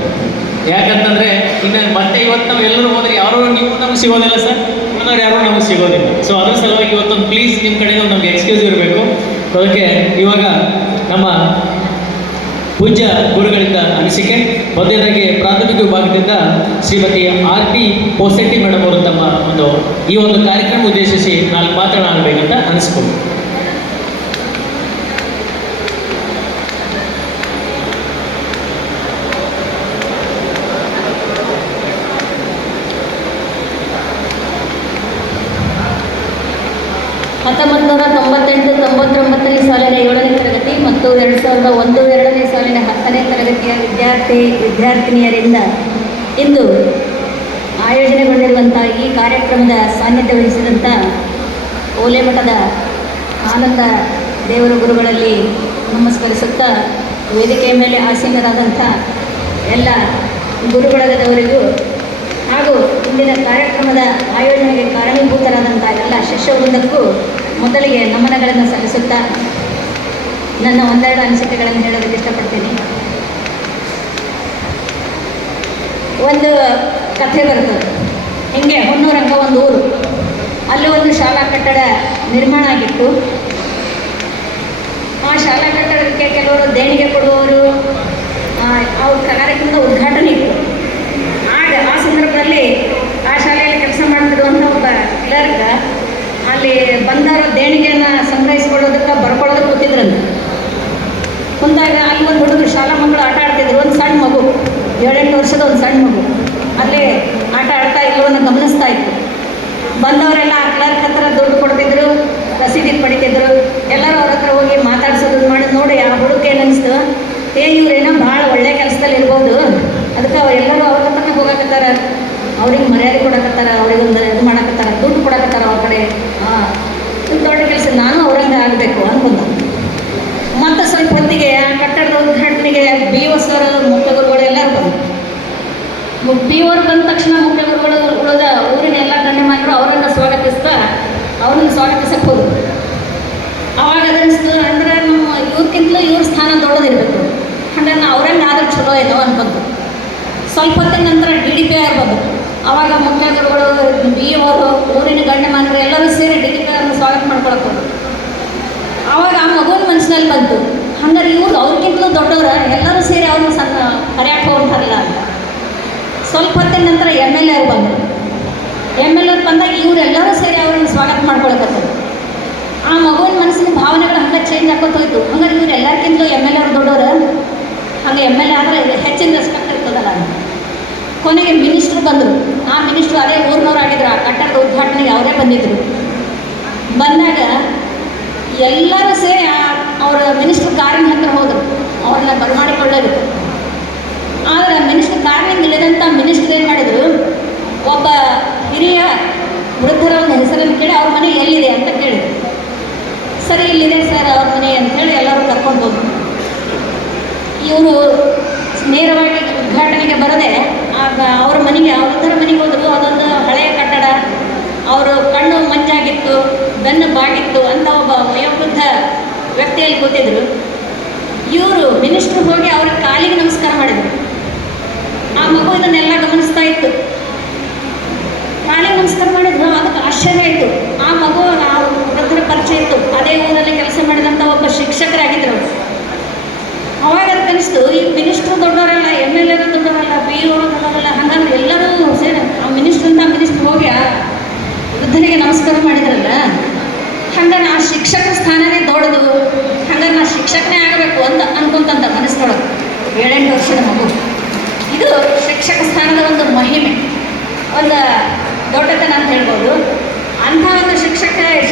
ಯಾಕಂತಂದರೆ ಇನ್ನು ಮತ್ತೆ ಇವತ್ತು ನಾವು ಎಲ್ಲರೂ ಹೋದರೆ ಯಾರು ನೀವು ನಮ್ಗೆ ಸಿಗೋದಿಲ್ಲ ಸರ್, ಉಳಿದವ್ರು ಯಾರೂ ನಮಗೆ ಸಿಗೋದಿಲ್ಲ. ಸೊ ಅದ್ರ ಸಲುವಾಗಿ ಇವತ್ತೊಂದು ಪ್ಲೀಸ್ ನಿಮ್ಮ ಕಡೆಯಿಂದ ನಮ್ಗೆ ಎಕ್ಸ್ಕ್ಯೂಸ್ ಇರಬೇಕು. ಅದಕ್ಕೆ ಇವಾಗ ನಮ್ಮ ಪೂಜ್ಯ ಗುರುಗಳಿಂದ ಅನಿಸಿಕೆ. ಮೊದಲನೇದಾಗಿ ಪ್ರಾಥಮಿಕ ವಿಭಾಗದಿಂದ ಶ್ರೀಮತಿ RP ಪೋಸೆಟ್ಟಿ ಮೇಡಮ್ ಅವರು ತಮ್ಮ ಈ ಒಂದು ಕಾರ್ಯಕ್ರಮ ಉದ್ದೇಶಿಸಿ 4 ಮಾತನಾಡಬೇಕಂತ ಅನಿಸ್ಕೊಂಡು. ನೇ ಸಾಲಿನ 7ನೇ ತರಗತಿ ಮತ್ತು 2001-2ನೇ ಸಾಲಿನ 10ನೇ ತರಗತಿಯ ವಿದ್ಯಾರ್ಥಿನಿಯರಿಂದ ಇಂದು ಆಯೋಜನೆಗೊಂಡಿರುವಂಥ ಈ ಕಾರ್ಯಕ್ರಮದ ಸಾನ್ನಿಧ್ಯ ವಹಿಸಿದಂಥ ಓಲೆಮಠದ ಆನಂದ ದೇವರ ಗುರುಗಳಲ್ಲಿ ನಮಸ್ಕರಿಸುತ್ತಾ ವೇದಿಕೆಯ ಮೇಲೆ ಆಸೀನರಾದಂಥ ಎಲ್ಲ ಗುರುಬಳಗದವರಿಗೂ ಹಾಗೂ ಇಂದಿನ ಕಾರ್ಯಕ್ರಮದ ಆಯೋಜನೆಗೆ ಕಾರಣೀಭೂತರಾದಂಥ ಎಲ್ಲ ಶಿಷ್ಯವೃಂದಕ್ಕೂ ಮೊದಲಿಗೆ ನಮನಗಳನ್ನು ಸಲ್ಲಿಸುತ್ತಾ ನನ್ನ ಒಂದೆರಡು ಅನಿಸಿಕೆಗಳನ್ನು ಹೇಳೋದಕ್ಕೆ ಇಷ್ಟಪಡ್ತೀನಿ. ಒಂದು ಕಥೆ ಬರ್ತದೆ. ಹೀಗೆ ಹೊನ್ನೂರಂಗ ಒಂದು ಊರು, ಅಲ್ಲಿ ಒಂದು ಶಾಲಾ ಕಟ್ಟಡ ನಿರ್ಮಾಣ ಆಗಿತ್ತು. ಆ ಶಾಲಾ ಕಟ್ಟಡಕ್ಕೆ ಕೆಲವರು ದೇಣಿಗೆ ಕೊಡುವವರು, ಅವ್ರ ಕಾರ್ಯಕ್ರಮದ ಉದ್ಘಾಟನೆ ಇತ್ತು. ಆಗ ದುಡ್ಡು ಕೊಡ್ತಿದ್ರು, ರಸೀದಿ ಪಡಿತಿದ್ರು. ಎಲ್ಲರೂ ಅವ್ರ ಹತ್ರ ಹೋಗಿ ಮಾತಾಡ್ಸೋದು ಮಾಡಿ ನೋಡಿ ಆ ಹುಡುಗ ಏನು ಅನಿಸ್ತು, ಇವ್ರೇನೋ ಭಾಳ ಒಳ್ಳೆ ಕೆಲಸದಲ್ಲಿ ಇರ್ಬೋದು, ಅದಕ್ಕೆ ಅವರೆಲ್ಲರೂ ಅವ್ರ ಹತ್ರನೇ ಹೋಗಕತ್ತಾರ, ಅವ್ರಿಗೆ ಮರ್ಯಾದೆ ಕೊಡಕತ್ತಾರ, ಅವ್ರಿಗೊಂದು ಇದು ಮಾಡಕತ್ತಾರ, ದುಡ್ಡು ಕೊಡಕತ್ತಾರ ಅವ್ರ ಕಡೆ. ಇದು ದೊಡ್ಡ ಕೆಲಸ, ನಾನು ಅವ್ರಂಗೆ ಆಗಬೇಕು ಅನ್ಕೊಂಡ. ಮತ್ತು ಸ್ವಲ್ಪ ಹೊತ್ತಿಗೆ ಆ ಕಟ್ಟಡದ ಉದ್ಘಾಟನೆಗೆ BO ಸರ್ ಮುಖ್ಯ ಗುರುಗಳು ಎಲ್ಲರೂ ಬಂದರು. BO ಬಂದ ತಕ್ಷಣ ಮುಖ್ಯ ಗುರುಗಳು ಉಳಿದ ಊರಿನ ಎಲ್ಲ ಗಣ್ಯಮಾನರು ಅವರನ್ನು ಸ್ವಾಗತಿಸ್ತಾ ಅವ್ರನ್ನ ಸ್ವಾಗತಿಸಕ್ಕೆ ಹೋದರು. ಅವಾಗ ಅದನ್ನಿಸ್ತು, ಅಂದ್ರೆ ನಮ್ಮ ಇವ್ರಿಗಿಂತಲೂ ಇವ್ರ ಸ್ಥಾನ ದೊಡ್ಡದಿರಬೇಕು, ಹಾಗಾಗಿ ಅವ್ರಂಗೆ ಆದ್ರೆ ಚಲೋ ಏನೋ ಅನ್ಕೊಂತು. ಸ್ವಲ್ಪ ಹೊತ್ತಿನ ನಂತರ DDPR ಬಂದರು. ಆವಾಗ ಮುಖ್ಯ ಗುರುಗಳು, BO ಅವರು, ಊರಿನ ಗಣ್ಯಮಾನರು ಎಲ್ಲರೂ ಸೇರಿ DDPRನ ಸ್ವಾಗತ ಮಾಡ್ಕೊಳಕ್ಕೆ ಹೋದರು. ಆವಾಗ ಆ ಮಗುವಿನ ಮನಸ್ಸಿನಲ್ಲಿ ಬಂತು, ಹಂಗಾರೆ ಇವ್ರು ಅವ್ರಿಗಿಂತಲೂ ದೊಡ್ಡವ್ರ, ಎಲ್ಲರೂ ಸೇರಿ ಅವ್ರನ್ನ ಸಣ್ಣ ಕರೆಯಕ್ಕೆ ಹೋಗ್ತಾರಲ್ಲ ಅಂತ. ಸ್ವಲ್ಪ ಹೊತ್ತಿನ ನಂತರ MLA ಅವ್ರು ಬಂದರು. MLA ಅವ್ರು ಬಂದಾಗ ಇವರೆಲ್ಲರೂ ಸೇರಿ ಅವ್ರನ್ನ ಸ್ವಾಗತ ಮಾಡ್ಕೊಳಕತ್ತರು. ಆ ಮಗುವಿನ ಮನಸ್ಸಿನ ಭಾವನೆಗಳು ಹಂಗೆ ಚೇಂಜ್ ಆಗೋದು ಹೋಯ್ತು. ಹಂಗಾರೆ ಇವ್ರು ಎಲ್ಲರಿಗಿಂತಲೂ MLA ಅವ್ರು ದೊಡ್ಡವ್ರ, ಹಾಗೆ MLA ಆದರೆ ಹೆಚ್ಚಿನ ರೆಸ್ಪೆಕ್ಟ್ ಇರ್ತದಲ್ಲ ಅಂತ. ಕೊನೆಗೆ ಮಿನಿಸ್ಟ್ರು ಬಂದರು. ಆ ಮಿನಿಸ್ಟ್ರು ಅದೇ ಊರಿನವ್ರು ಆಗಿದ್ರು, ಆ ಕಟ್ಟಡದ ಉದ್ಘಾಟನೆಗೆ ಅವರೇ ಬಂದಿದ್ದರು. ಬಂದಾಗ ಎಲ್ಲರೂ ಸೇರಿ ಅವರ ಮಿನಿಸ್ಟ್ರ್ ಕಾರಿನ ಹತ್ರ ಹೋದರು, ಅವ್ರನ್ನ ಬರಮಾಡಿಕೊಳ್ಳೋದು. ಆದರೆ ಮಿನಿಸ್ಟ್ರ್ ಕಾರಿನಿಂದ ಇಳಿದಂಥ ಮಿನಿಸ್ಟ್ರ್ ಏನು ಮಾಡಿದರು, ಒಬ್ಬ ಹಿರಿಯ ವೃದ್ಧರ ಒಂದು ಹೆಸರನ್ನು ಕೇಳಿ ಅವ್ರ ಮನೆ ಎಲ್ಲಿದೆ ಅಂತ ಕೇಳಿದರು. ಸರಿ, ಇಲ್ಲಿದೆ ಸರ್ ಅವ್ರ ಮನೆ ಅಂಥೇಳಿ ಎಲ್ಲರೂ ಕರ್ಕೊಂಡು ಹೋದರು. ಇವರು ನೇರವಾಗಿ ಉದ್ಘಾಟನೆಗೆ ಬರದೆ ಆಗ ಅವ್ರ ಮನೆಗೆ, ಅವ್ರ ವೃದ್ಧರ ಮನೆಗೆ ಹೋದರು. ಅದೊಂದು ಹಳೆಯ ಕಟ್ಟಡ, ಅವರು ಕಣ್ಣು ಮಂಜಾಗಿತ್ತು, ಬೆನ್ನು ಬಾಗಿತ್ತು ಅಂತ ಒಬ್ಬ ವಯೋವೃದ್ಧ ವ್ಯಕ್ತಿಯಲ್ಲಿ ಕೂತಿದ್ರು. ಇವರು ಮಿನಿಸ್ಟ್ರು ಹೋಗಿ ಅವ್ರ ಕಾಲಿಗೆ ನಮಸ್ಕಾರ ಮಾಡಿದರು. ಆ ಮಗು ಇದನ್ನೆಲ್ಲ ಗಮನಿಸ್ತಾ ಇತ್ತು. ಕಾಲಿಗೆ ನಮಸ್ಕಾರ ಮಾಡಿದ್ರು. ಅದಕ್ಕೆ ಆಶ್ಚರ್ಯ ಆಯಿತು. ಆ ಮಗು ಆ ವೃದ್ಧರ ಪರಿಚಯ ಇತ್ತು, ಅದೇ ಊರಲ್ಲಿ ಕೆಲಸ ಮಾಡಿದಂಥ ಒಬ್ಬ ಶಿಕ್ಷಕರಾಗಿದ್ದರು. ಅವಾಗ ಅದಕ್ಕೆ ಅನಿಸ್ತು, ಈ ಮಿನಿಸ್ಟ್ರು ದೊಡ್ಡವರಲ್ಲ, MLA ದೊಡ್ಡವರಲ್ಲ, BO ದೊಡ್ಡವರಲ್ಲ, ಹಾಗಾದ್ರೆ ಎಲ್ಲರೂ ಸೇರಿ ಆ ಮಿನಿಸ್ಟ್ರು ಹೋಗಿ ಆ ವೃದ್ಧನಿಗೆ ನಮಸ್ಕಾರ ಮಾಡಿದ್ರಲ್ಲ, ಹಂಗಾರೆ ಆ ಶಿಕ್ಷಕರ ಸ್ಥಾನನೇ ದೊಡ್ಡದು, ಹಂಗಾರೆ ನಾ ಶಿಕ್ಷಕನೇ ಆಗಬೇಕು ಅಂತ ಅನ್ಕೊಂತಂತ ಮನಸ್ಸೊಳಗೆ 7-8 ವರ್ಷದ ಮಗು. ಇದು ಶಿಕ್ಷಕ ಸ್ಥಾನದ ಒಂದು ಮಹಿಮೆ, ಒಂದು ದೊಡ್ಡತನ ಅಂತ ಹೇಳ್ಬೋದು. ಅಂಥ ಒಂದು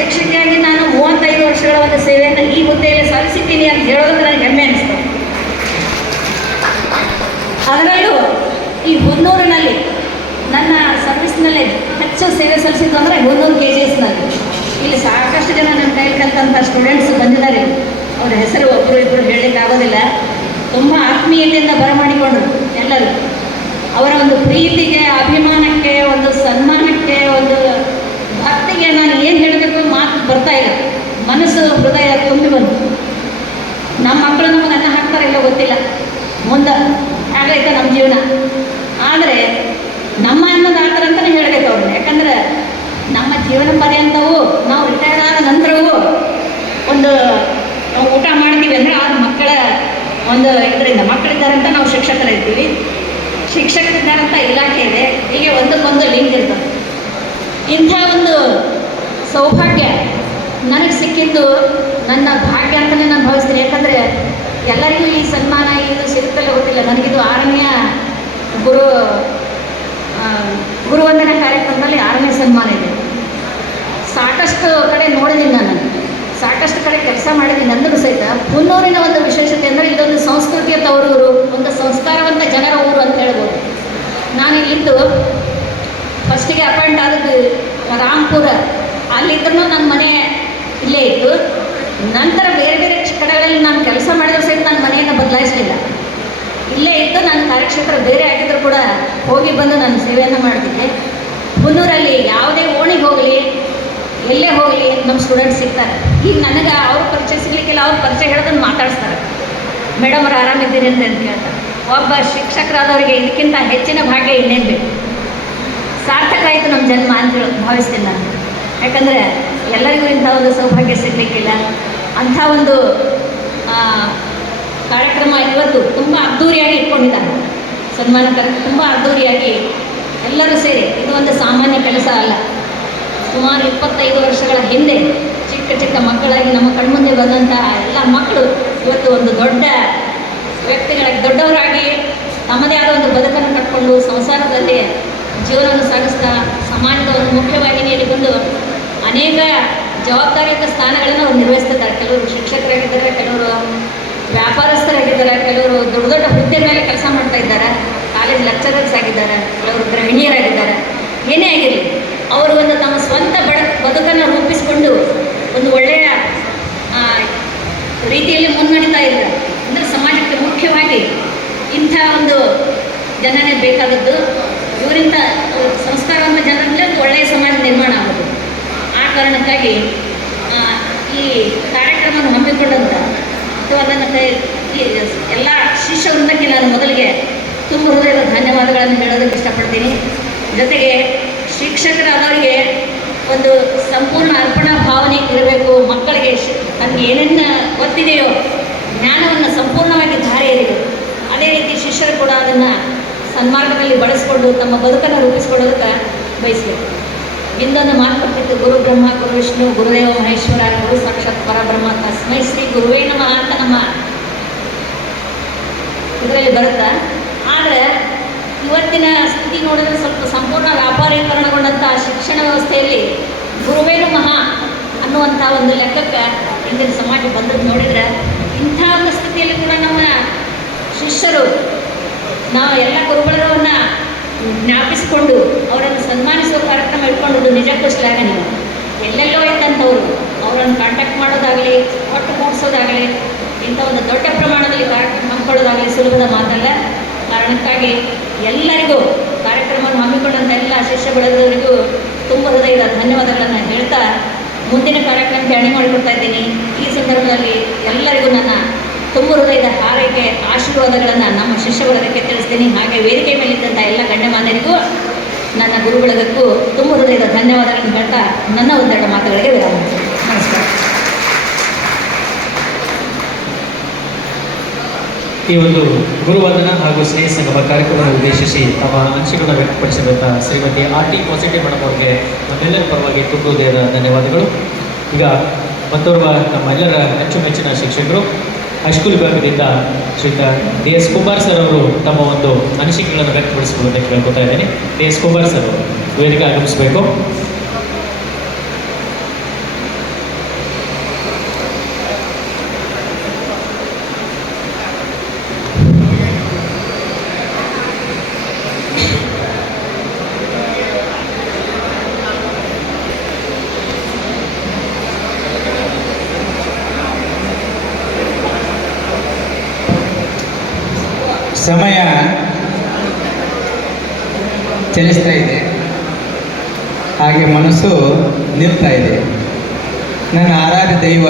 ಶಿಕ್ಷಕಿಯಾಗಿ ನಾನು 35 ವರ್ಷಗಳ ಒಂದು ಸೇವೆಯನ್ನು ಈ ಹುದ್ದೆಯಲ್ಲಿ ಸಲ್ಲಿಸಿದ್ದೀನಿ ಅಂತ ಹೇಳೋದಕ್ಕೆ ನನಗೆ ಹೆಮ್ಮೆ ಅನಿಸ್ತು. ಅದರಲ್ಲೂ ಈ ಹುನ್ನೂರಿನಲ್ಲಿ ನನ್ನ ಸರ್ವಿಸ್ನಲ್ಲಿ ಹೆಚ್ಚು ಸೇವೆ ಸಲ್ಲಿಸಿದ್ದು ಅಂದರೆ ಹುನ್ನೂರು KGSನಲ್ಲಿ. ಇಲ್ಲಿ ಸಾಕಷ್ಟು ಜನ ನನ್ನ ಕೈಲಿ ಕಲಿತಂಥ ಸ್ಟೂಡೆಂಟ್ಸ್ ಬಂದಿದ್ದಾರೆ. ಅವರ ಹೆಸರು ಒಬ್ಬರು ಇಬ್ಬರು ಹೇಳಲಿಕ್ಕೆ ಆಗೋದಿಲ್ಲ. ತುಂಬ ಆತ್ಮೀಯತೆಯಿಂದ ಬರಮಾಡಿಕೊಂಡ್ರು ಎಲ್ಲರೂ. ಅವರ ಒಂದು ಪ್ರೀತಿಗೆ, ಅಭಿಮಾನಕ್ಕೆ, ಒಂದು ಸನ್ಮಾನಕ್ಕೆ, ಒಂದು ಭಕ್ತಿಗೆ ನಾನು ಏನು ಹೇಳಬೇಕು ಮಾತು ಬರ್ತಾ ಇಲ್ಲ. ಮನಸ್ಸು, ಹೃದಯ ತುಂಬಿ ಬಂತು. ನಮ್ಮ ಮಕ್ಕಳು ನಮಗೆ ಅನ್ನ ಹಾಕ್ತಾರೆ ಇಲ್ಲ ಗೊತ್ತಿಲ್ಲ, ಮುಂದೆ ಆಗೈತೆ ನಮ್ಮ ಜೀವನ. ಆದರೆ ನಮ್ಮ ಅನ್ನೋದು ಆ ಥರ ಅಂತಲೇ ಹೇಳಬೇಕು ಅವ್ರನ್ನ. ಯಾಕಂದ್ರೆ ನಮ್ಮ ಜೀವನ ಪರ್ಯಂತವೂ ನಾವು ರಿಟೈರ್ ಆದ ನಂತರವೂ ಒಂದು ಊಟ ಮಾಡ್ತೀವಿ ಅಂದರೆ ಆ ಮಕ್ಕಳ ಒಂದು ಇದರಿಂದ ಮಕ್ಕಳಿದ್ದಾರಂತ ನಾವು ಶಿಕ್ಷಕರಿರ್ತೀವಿ, ಶಿಕ್ಷಕರಿದ್ದಾರಂತ ಇಲಾಖೆ ಇದೆ, ಹೀಗೆ ಒಂದಕ್ಕೊಂದು ಲಿಂಕ್ ಇರ್ತದೆ. ಇಂಥ ಒಂದು ಸೌಭಾಗ್ಯ ನನಗೆ ಸಿಕ್ಕಿದ್ದು ನನ್ನ ಭಾಗ್ಯ ಅಂತಲೇ ನಾನು ಭಾವಿಸ್ತೀನಿ. ಯಾಕಂದರೆ ಎಲ್ಲರಿಗೂ ಈ ಸನ್ಮಾನ ಇದು ಸಿಗುತ್ತಲ್ಲ ಗೊತ್ತಿಲ್ಲ. ನನಗಿದು 6ನೇ ಗುರುವಂದನಾ ಕಾರ್ಯಕ್ರಮದಲ್ಲಿ 6ನೇ ಸನ್ಮಾನ ಇದೆ. ಸಾಕಷ್ಟು ಕಡೆ ನೋಡಿದ್ದೀನಿ ನಾನು, ಸಾಕಷ್ಟು ಕಡೆ ಕೆಲಸ ಮಾಡಿದ್ದೀನಿ. ಅಂದರೂ ಸಹಿತ ಹುನ್ನೂರಿನ ಒಂದು ವಿಶೇಷತೆ ಅಂದರೆ ಇದೊಂದು ಸಂಸ್ಕೃತಿಯ ತವರೂರು, ಒಂದು ಸಂಸ್ಕಾರವಂತ ಜನರ ಊರು ಅಂತ ಹೇಳ್ಬೋದು. ನಾನು ಇಲ್ಲಿದ್ದು ಫಸ್ಟಿಗೆ ಅಪಾಯಿಂಟ್ ಆದದ್ದು ರಾಂಪುರ, ಅಲ್ಲಿದ್ದರೂ ನನ್ನ ಮನೆ ಇಲ್ಲೇ ಇತ್ತು. ನಂತರ ಬೇರೆ ಬೇರೆ ಕಡೆಗಳಲ್ಲಿ ನಾನು ಕೆಲಸ ಮಾಡಿದ್ರು ಸಹಿತ ನನ್ನ ಮನೆಯನ್ನು ಬದಲಾಯಿಸಲಿಲ್ಲ, ಇಲ್ಲೇ ಇತ್ತು. ನನ್ನ ಕಾರ್ಯಕ್ಷೇತ್ರ ಬೇರೆ ಆಗಿದ್ದರೂ ಕೂಡ ಹೋಗಿ ಬಂದು ನಾನು ಸೇವೆಯನ್ನು ಮಾಡ್ತಿದ್ದೆ. ಹುನ್ನೂರಲ್ಲಿ ಯಾವುದೇ ಓಣಿಗೆ ಹೋಗಲಿ, ಎಲ್ಲೇ ಹೋಗಲಿ ನಮ್ಮ ಸ್ಟೂಡೆಂಟ್ಸ್ ಸಿಗ್ತಾರೆ. ಈಗ ನನಗೆ ಅವ್ರ ಪರಿಚಯ ಸಿಗಲಿಕ್ಕಿಲ್ಲ, ಅವ್ರ ಪರಿಚಯ ಹೇಳೋದನ್ನು ಮಾತಾಡಿಸ್ತಾರೆ. ಮೇಡಮ್ ಅವ್ರು ಆರಾಮಿದ್ದೀರಿ ಅಂತ ಹೇಳ್ತಾರೆ. ಒಬ್ಬ ಶಿಕ್ಷಕರಾದವರಿಗೆ ಇದಕ್ಕಿಂತ ಹೆಚ್ಚಿನ ಭಾಗ್ಯ ಇನ್ನೇನು ಬೇಕು. ಸಾರ್ಥಕ ಆಯಿತು ನಮ್ಮ ಜನ್ಮ ಅಂತ ಭಾವಿಸ್ತೀನಿ ನಾನು. ಯಾಕಂದರೆ ಎಲ್ಲರಿಗೂ ಇಂಥ ಒಂದು ಸೌಭಾಗ್ಯ ಸಿಗಲಿಕ್ಕಿಲ್ಲ. ಅಂಥ ಒಂದು ಕಾರ್ಯಕ್ರಮ ಇವತ್ತು ತುಂಬ ಅದ್ಧೂರಿಯಾಗಿ ಇಟ್ಕೊಂಡಿದ್ದಾರೆ. ಸನ್ಮಾನ ಕಾರ್ಯಕ್ರಮ ತುಂಬ ಅದ್ಧೂರಿಯಾಗಿ ಎಲ್ಲರೂ ಸೇರಿ, ಇದು ಒಂದು ಸಾಮಾನ್ಯ ಕೆಲಸ ಅಲ್ಲ. ಸುಮಾರು 25 ವರ್ಷಗಳ ಹಿಂದೆ ಚಿಕ್ಕ ಚಿಕ್ಕ ಮಕ್ಕಳಾಗಿ ನಮ್ಮ ಕಣ್ಮುಂದೆ ಬಂದಂಥ ಎಲ್ಲ ಮಕ್ಕಳು ಇವತ್ತು ಒಂದು ದೊಡ್ಡ ವ್ಯಕ್ತಿಗಳಾಗಿ, ದೊಡ್ಡವರಾಗಿ ತಮ್ಮದೇ ಆದ ಒಂದು ಬದುಕನ್ನು ಕಟ್ಕೊಂಡು ಸಂಸಾರದಲ್ಲಿ ಜೀವನವನ್ನು ಸಾಗಿಸ್ತಾ ಸಮಾಜದ ಒಂದು ಮುಖ್ಯವಾಹಿನಿಯಲ್ಲಿ ಬಂದು ಅನೇಕ ಜವಾಬ್ದಾರಿಯುತ ಸ್ಥಾನಗಳನ್ನು ಅವ್ರು ನಿರ್ವಹಿಸ್ತಿದ್ದಾರೆ. ಕೆಲವರು ಶಿಕ್ಷಕರಾಗಿದ್ದಾರೆ, ಕೆಲವರು ವ್ಯಾಪಾರಸ್ಥರಾಗಿದ್ದಾರೆ, ಕೆಲವರು ದೊಡ್ಡ ದೊಡ್ಡ ಹುದ್ದೆ ಮೇಲೆ ಕೆಲಸ ಮಾಡ್ತಾ ಇದ್ದಾರೆ, ಕಾಲೇಜ್ ಲೆಕ್ಚರರ್ಸ್ ಆಗಿದ್ದಾರೆ, ಕೆಲವರು ಗೃಹಿಣಿಯರಾಗಿದ್ದಾರೆ. ಏನೇ ಆಗಿರಲಿ, ಅವರು ಒಂದು ತಮ್ಮ ಸ್ವಂತ ಬದುಕನ್ನು ರೂಪಿಸಿಕೊಂಡು ಒಂದು ಒಳ್ಳೆಯ ರೀತಿಯಲ್ಲಿ ಮುನ್ನಡೀತಾ ಇದ್ದಾರೆ. ಅಂದರೆ ಸಮಾಜಕ್ಕೆ ಮುಖ್ಯವಾಗಿ ಇಂಥ ಒಂದು ಜನನೇ ಬೇಕಾದದ್ದು. ಇವರಿಂದ ಸಂಸ್ಕಾರವಂತ ಜನರಿಂದ ಒಂದು ಒಳ್ಳೆಯ ಸಮಾಜ ನಿರ್ಮಾಣ ಆಗೋದು. ಆ ಕಾರಣಕ್ಕಾಗಿ ಈ ಕಾರ್ಯಕ್ರಮವನ್ನು ಹಮ್ಮಿಕೊಂಡಂಥ ಅಥವಾ ನನ್ನ ಎಲ್ಲ ಶಿಷ್ಯ ವೃಂದಕ್ಕೆ ನಾನು ಮೊದಲಿಗೆ ತುಂಬ ಹೃದಯದ ಧನ್ಯವಾದಗಳನ್ನು ಹೇಳೋದಕ್ಕೆ ಇಷ್ಟಪಡ್ತೀನಿ. ಜೊತೆಗೆ ಶಿಕ್ಷಕರಾದವರಿಗೆ ಒಂದು ಸಂಪೂರ್ಣ ಅರ್ಪಣಾ ಭಾವನೆ ಇರಬೇಕು. ಮಕ್ಕಳಿಗೆ ತನಗೆ ಏನೇನು ಗೊತ್ತಿದೆಯೋ ಜ್ಞಾನವನ್ನು ಸಂಪೂರ್ಣವಾಗಿ ಧಾರೆ ಎರೆಯಬೇಕು. ಅದೇ ರೀತಿ ಶಿಷ್ಯರು ಕೂಡ ಅದನ್ನು ಸನ್ಮಾರ್ಗದಲ್ಲಿ ಬಳಸಿಕೊಂಡು ತಮ್ಮ ಬದುಕನ್ನು ರೂಪಿಸಿಕೊಳ್ಳೋದಕ್ಕೆ ಬಯಸಬೇಕು. ಇಂದೊಂದು ಮಾತು ಬರ್ತಿತ್ತು, ಗುರು ಬ್ರಹ್ಮ ಗುರು ವಿಷ್ಣು ಗುರುದೇವ ಮಹೇಶ್ವರ ಗುರು ಸಾಕ್ಷಾತ್ ಪರಬ್ರಹ್ಮ ತಸ್ಮೈ ಶ್ರೀ ಗುರುವೇ ನಮಃ ಅಂತ ನಮ್ಮ ಇದರಲ್ಲಿ ಬರುತ್ತಾ. ಆದರೆ ಇವತ್ತಿನ ಸ್ಥಿತಿ ನೋಡಿದ್ರೆ ಸ್ವಲ್ಪ ಸಂಪೂರ್ಣ ವ್ಯಾಪಾರೀಕರಣಗೊಂಡಂಥ ಶಿಕ್ಷಣ ವ್ಯವಸ್ಥೆಯಲ್ಲಿ ಗುರುವೇ ನಮಃ ಅನ್ನುವಂಥ ಒಂದು ಲೆಕ್ಕಕ್ಕೆ ಇಂದಿನ ಸಮಾಜ ಬಂದದ್ದು ನೋಡಿದರೆ, ಇಂಥ ಒಂದು ಸ್ಥಿತಿಯಲ್ಲಿ ಕೂಡ ನಮ್ಮ ಶಿಷ್ಯರು ನಾವು ಎಲ್ಲ ಗುರುಗಳವನ್ನ ಜ್ಞಾಪಿಸಿಕೊಂಡು ಅವರನ್ನು ಸನ್ಮಾನಿಸುವ ಕಾರ್ಯಕ್ರಮ ಇಟ್ಕೊಂಡದ್ದು ನಿಜಕ್ಕೂ ಶ್ಲಾಘನೀಯ. ಎಲ್ಲೆಲ್ಲೋ ಇದ್ದಂಥವ್ರು ಅವರನ್ನು ಕಾಂಟ್ಯಾಕ್ಟ್ ಮಾಡೋದಾಗಲಿ, ಒಟ್ಟು ಮೂಡಿಸೋದಾಗಲಿ, ಇಂಥ ಒಂದು ದೊಡ್ಡ ಪ್ರಮಾಣದಲ್ಲಿ ಕಾರ್ಯಕ್ರಮ ಹಮ್ಮಿಕೊಳ್ಳೋದಾಗಲಿ ಸುಲಭದ ಮಾತಲ್ಲ. ಕಾರಣಕ್ಕಾಗಿ ಎಲ್ಲರಿಗೂ ಕಾರ್ಯಕ್ರಮವನ್ನು ಹಮ್ಮಿಕೊಂಡಂಥ ಎಲ್ಲ ಶಿಷ್ಯ ಬಳಗದವರಿಗೂ ತುಂಬ ಹೃದಯದ ಧನ್ಯವಾದಗಳನ್ನು ಹೇಳ್ತಾ ಮುಂದಿನ ಕಾರ್ಯಕ್ರಮಕ್ಕೆ ಅಣಿ ಮಾಡಿಕೊಡ್ತಾ ಇದ್ದೀನಿ. ಈ ಸಂದರ್ಭದಲ್ಲಿ ಎಲ್ಲರಿಗೂ ನನ್ನ ತುಂಬ ಹೃದಯದ ಹಾರೈಕೆ ಆಶೀರ್ವಾದಗಳನ್ನು ನಮ್ಮ ಶಿಷ್ಯ ಬಳಗಕ್ಕೆ ತಿಳಿಸ್ತೀನಿ. ಹಾಗೆ ವೇದಿಕೆ ಮೇಲಿದ್ದಂಥ ಎಲ್ಲ ಗಣ್ಯಮಾನ್ಯರಿಗೂ ನನ್ನ ಗುರುಗಳಿಗೂ ತುಂಬ ಹೃದಯದ ಧನ್ಯವಾದಗಳನ್ನು ಹೇಳ್ತಾ ನನ್ನ ಒಂದೆರಡು ಮಾತುಗಳಿಗೆ ವಿರಾಮ. ನಮಸ್ಕಾರ. ಈ ಒಂದು ಗುರುವಂದನಾ ಹಾಗೂ ಸ್ನೇಹ ಸಂಗಮ ಕಾರ್ಯಕ್ರಮವನ್ನು ಉದ್ದೇಶಿಸಿ ತಮ್ಮ ಅನಿಸಿಕೆಗಳನ್ನು ವ್ಯಕ್ತಪಡಿಸಿದಂಥ ಶ್ರೀಮತಿ RT ಪಾಸಿಟಿವ್ ಮೇಡಮ್ ಅವರಿಗೆ ನಮ್ಮೆಲ್ಲರ ಪರವಾಗಿ ತುಂಬ ಹೃದಯದ ಧನ್ಯವಾದಗಳು. ಈಗ ಮತ್ತೋರ್ವ ನಮ್ಮೆಲ್ಲರ ಅಚ್ಚುಮೆಚ್ಚಿನ ಶಿಕ್ಷಕರು ಹೈಸ್ಕೂಲ್ ವಿಭಾಗದಿಂದ ಶ್ರೀಯುತ DS ಕುಮಾರ್ ಸರ್ ಅವರು ತಮ್ಮ ಒಂದು ಅನಿಸಿಕೆಗಳನ್ನು ವ್ಯಕ್ತಪಡಿಸಬಹುದಕ್ಕೆ ಕೇಳ್ಕೊತಾ ಇದ್ದೇನೆ. DS ಕುಮಾರ್ ಸರ್ ಅವರು ವೇದಿಕೆ ಆಗಮಿಸಬೇಕು. ಸಮಯ ಚಲಿಸ್ತಾ ಇದೆ, ಹಾಗೆ ಮನಸ್ಸು ನಿಲ್ತಾ ಇದೆ. ನನ್ನ ಆರಾಧ್ಯ ದೈವ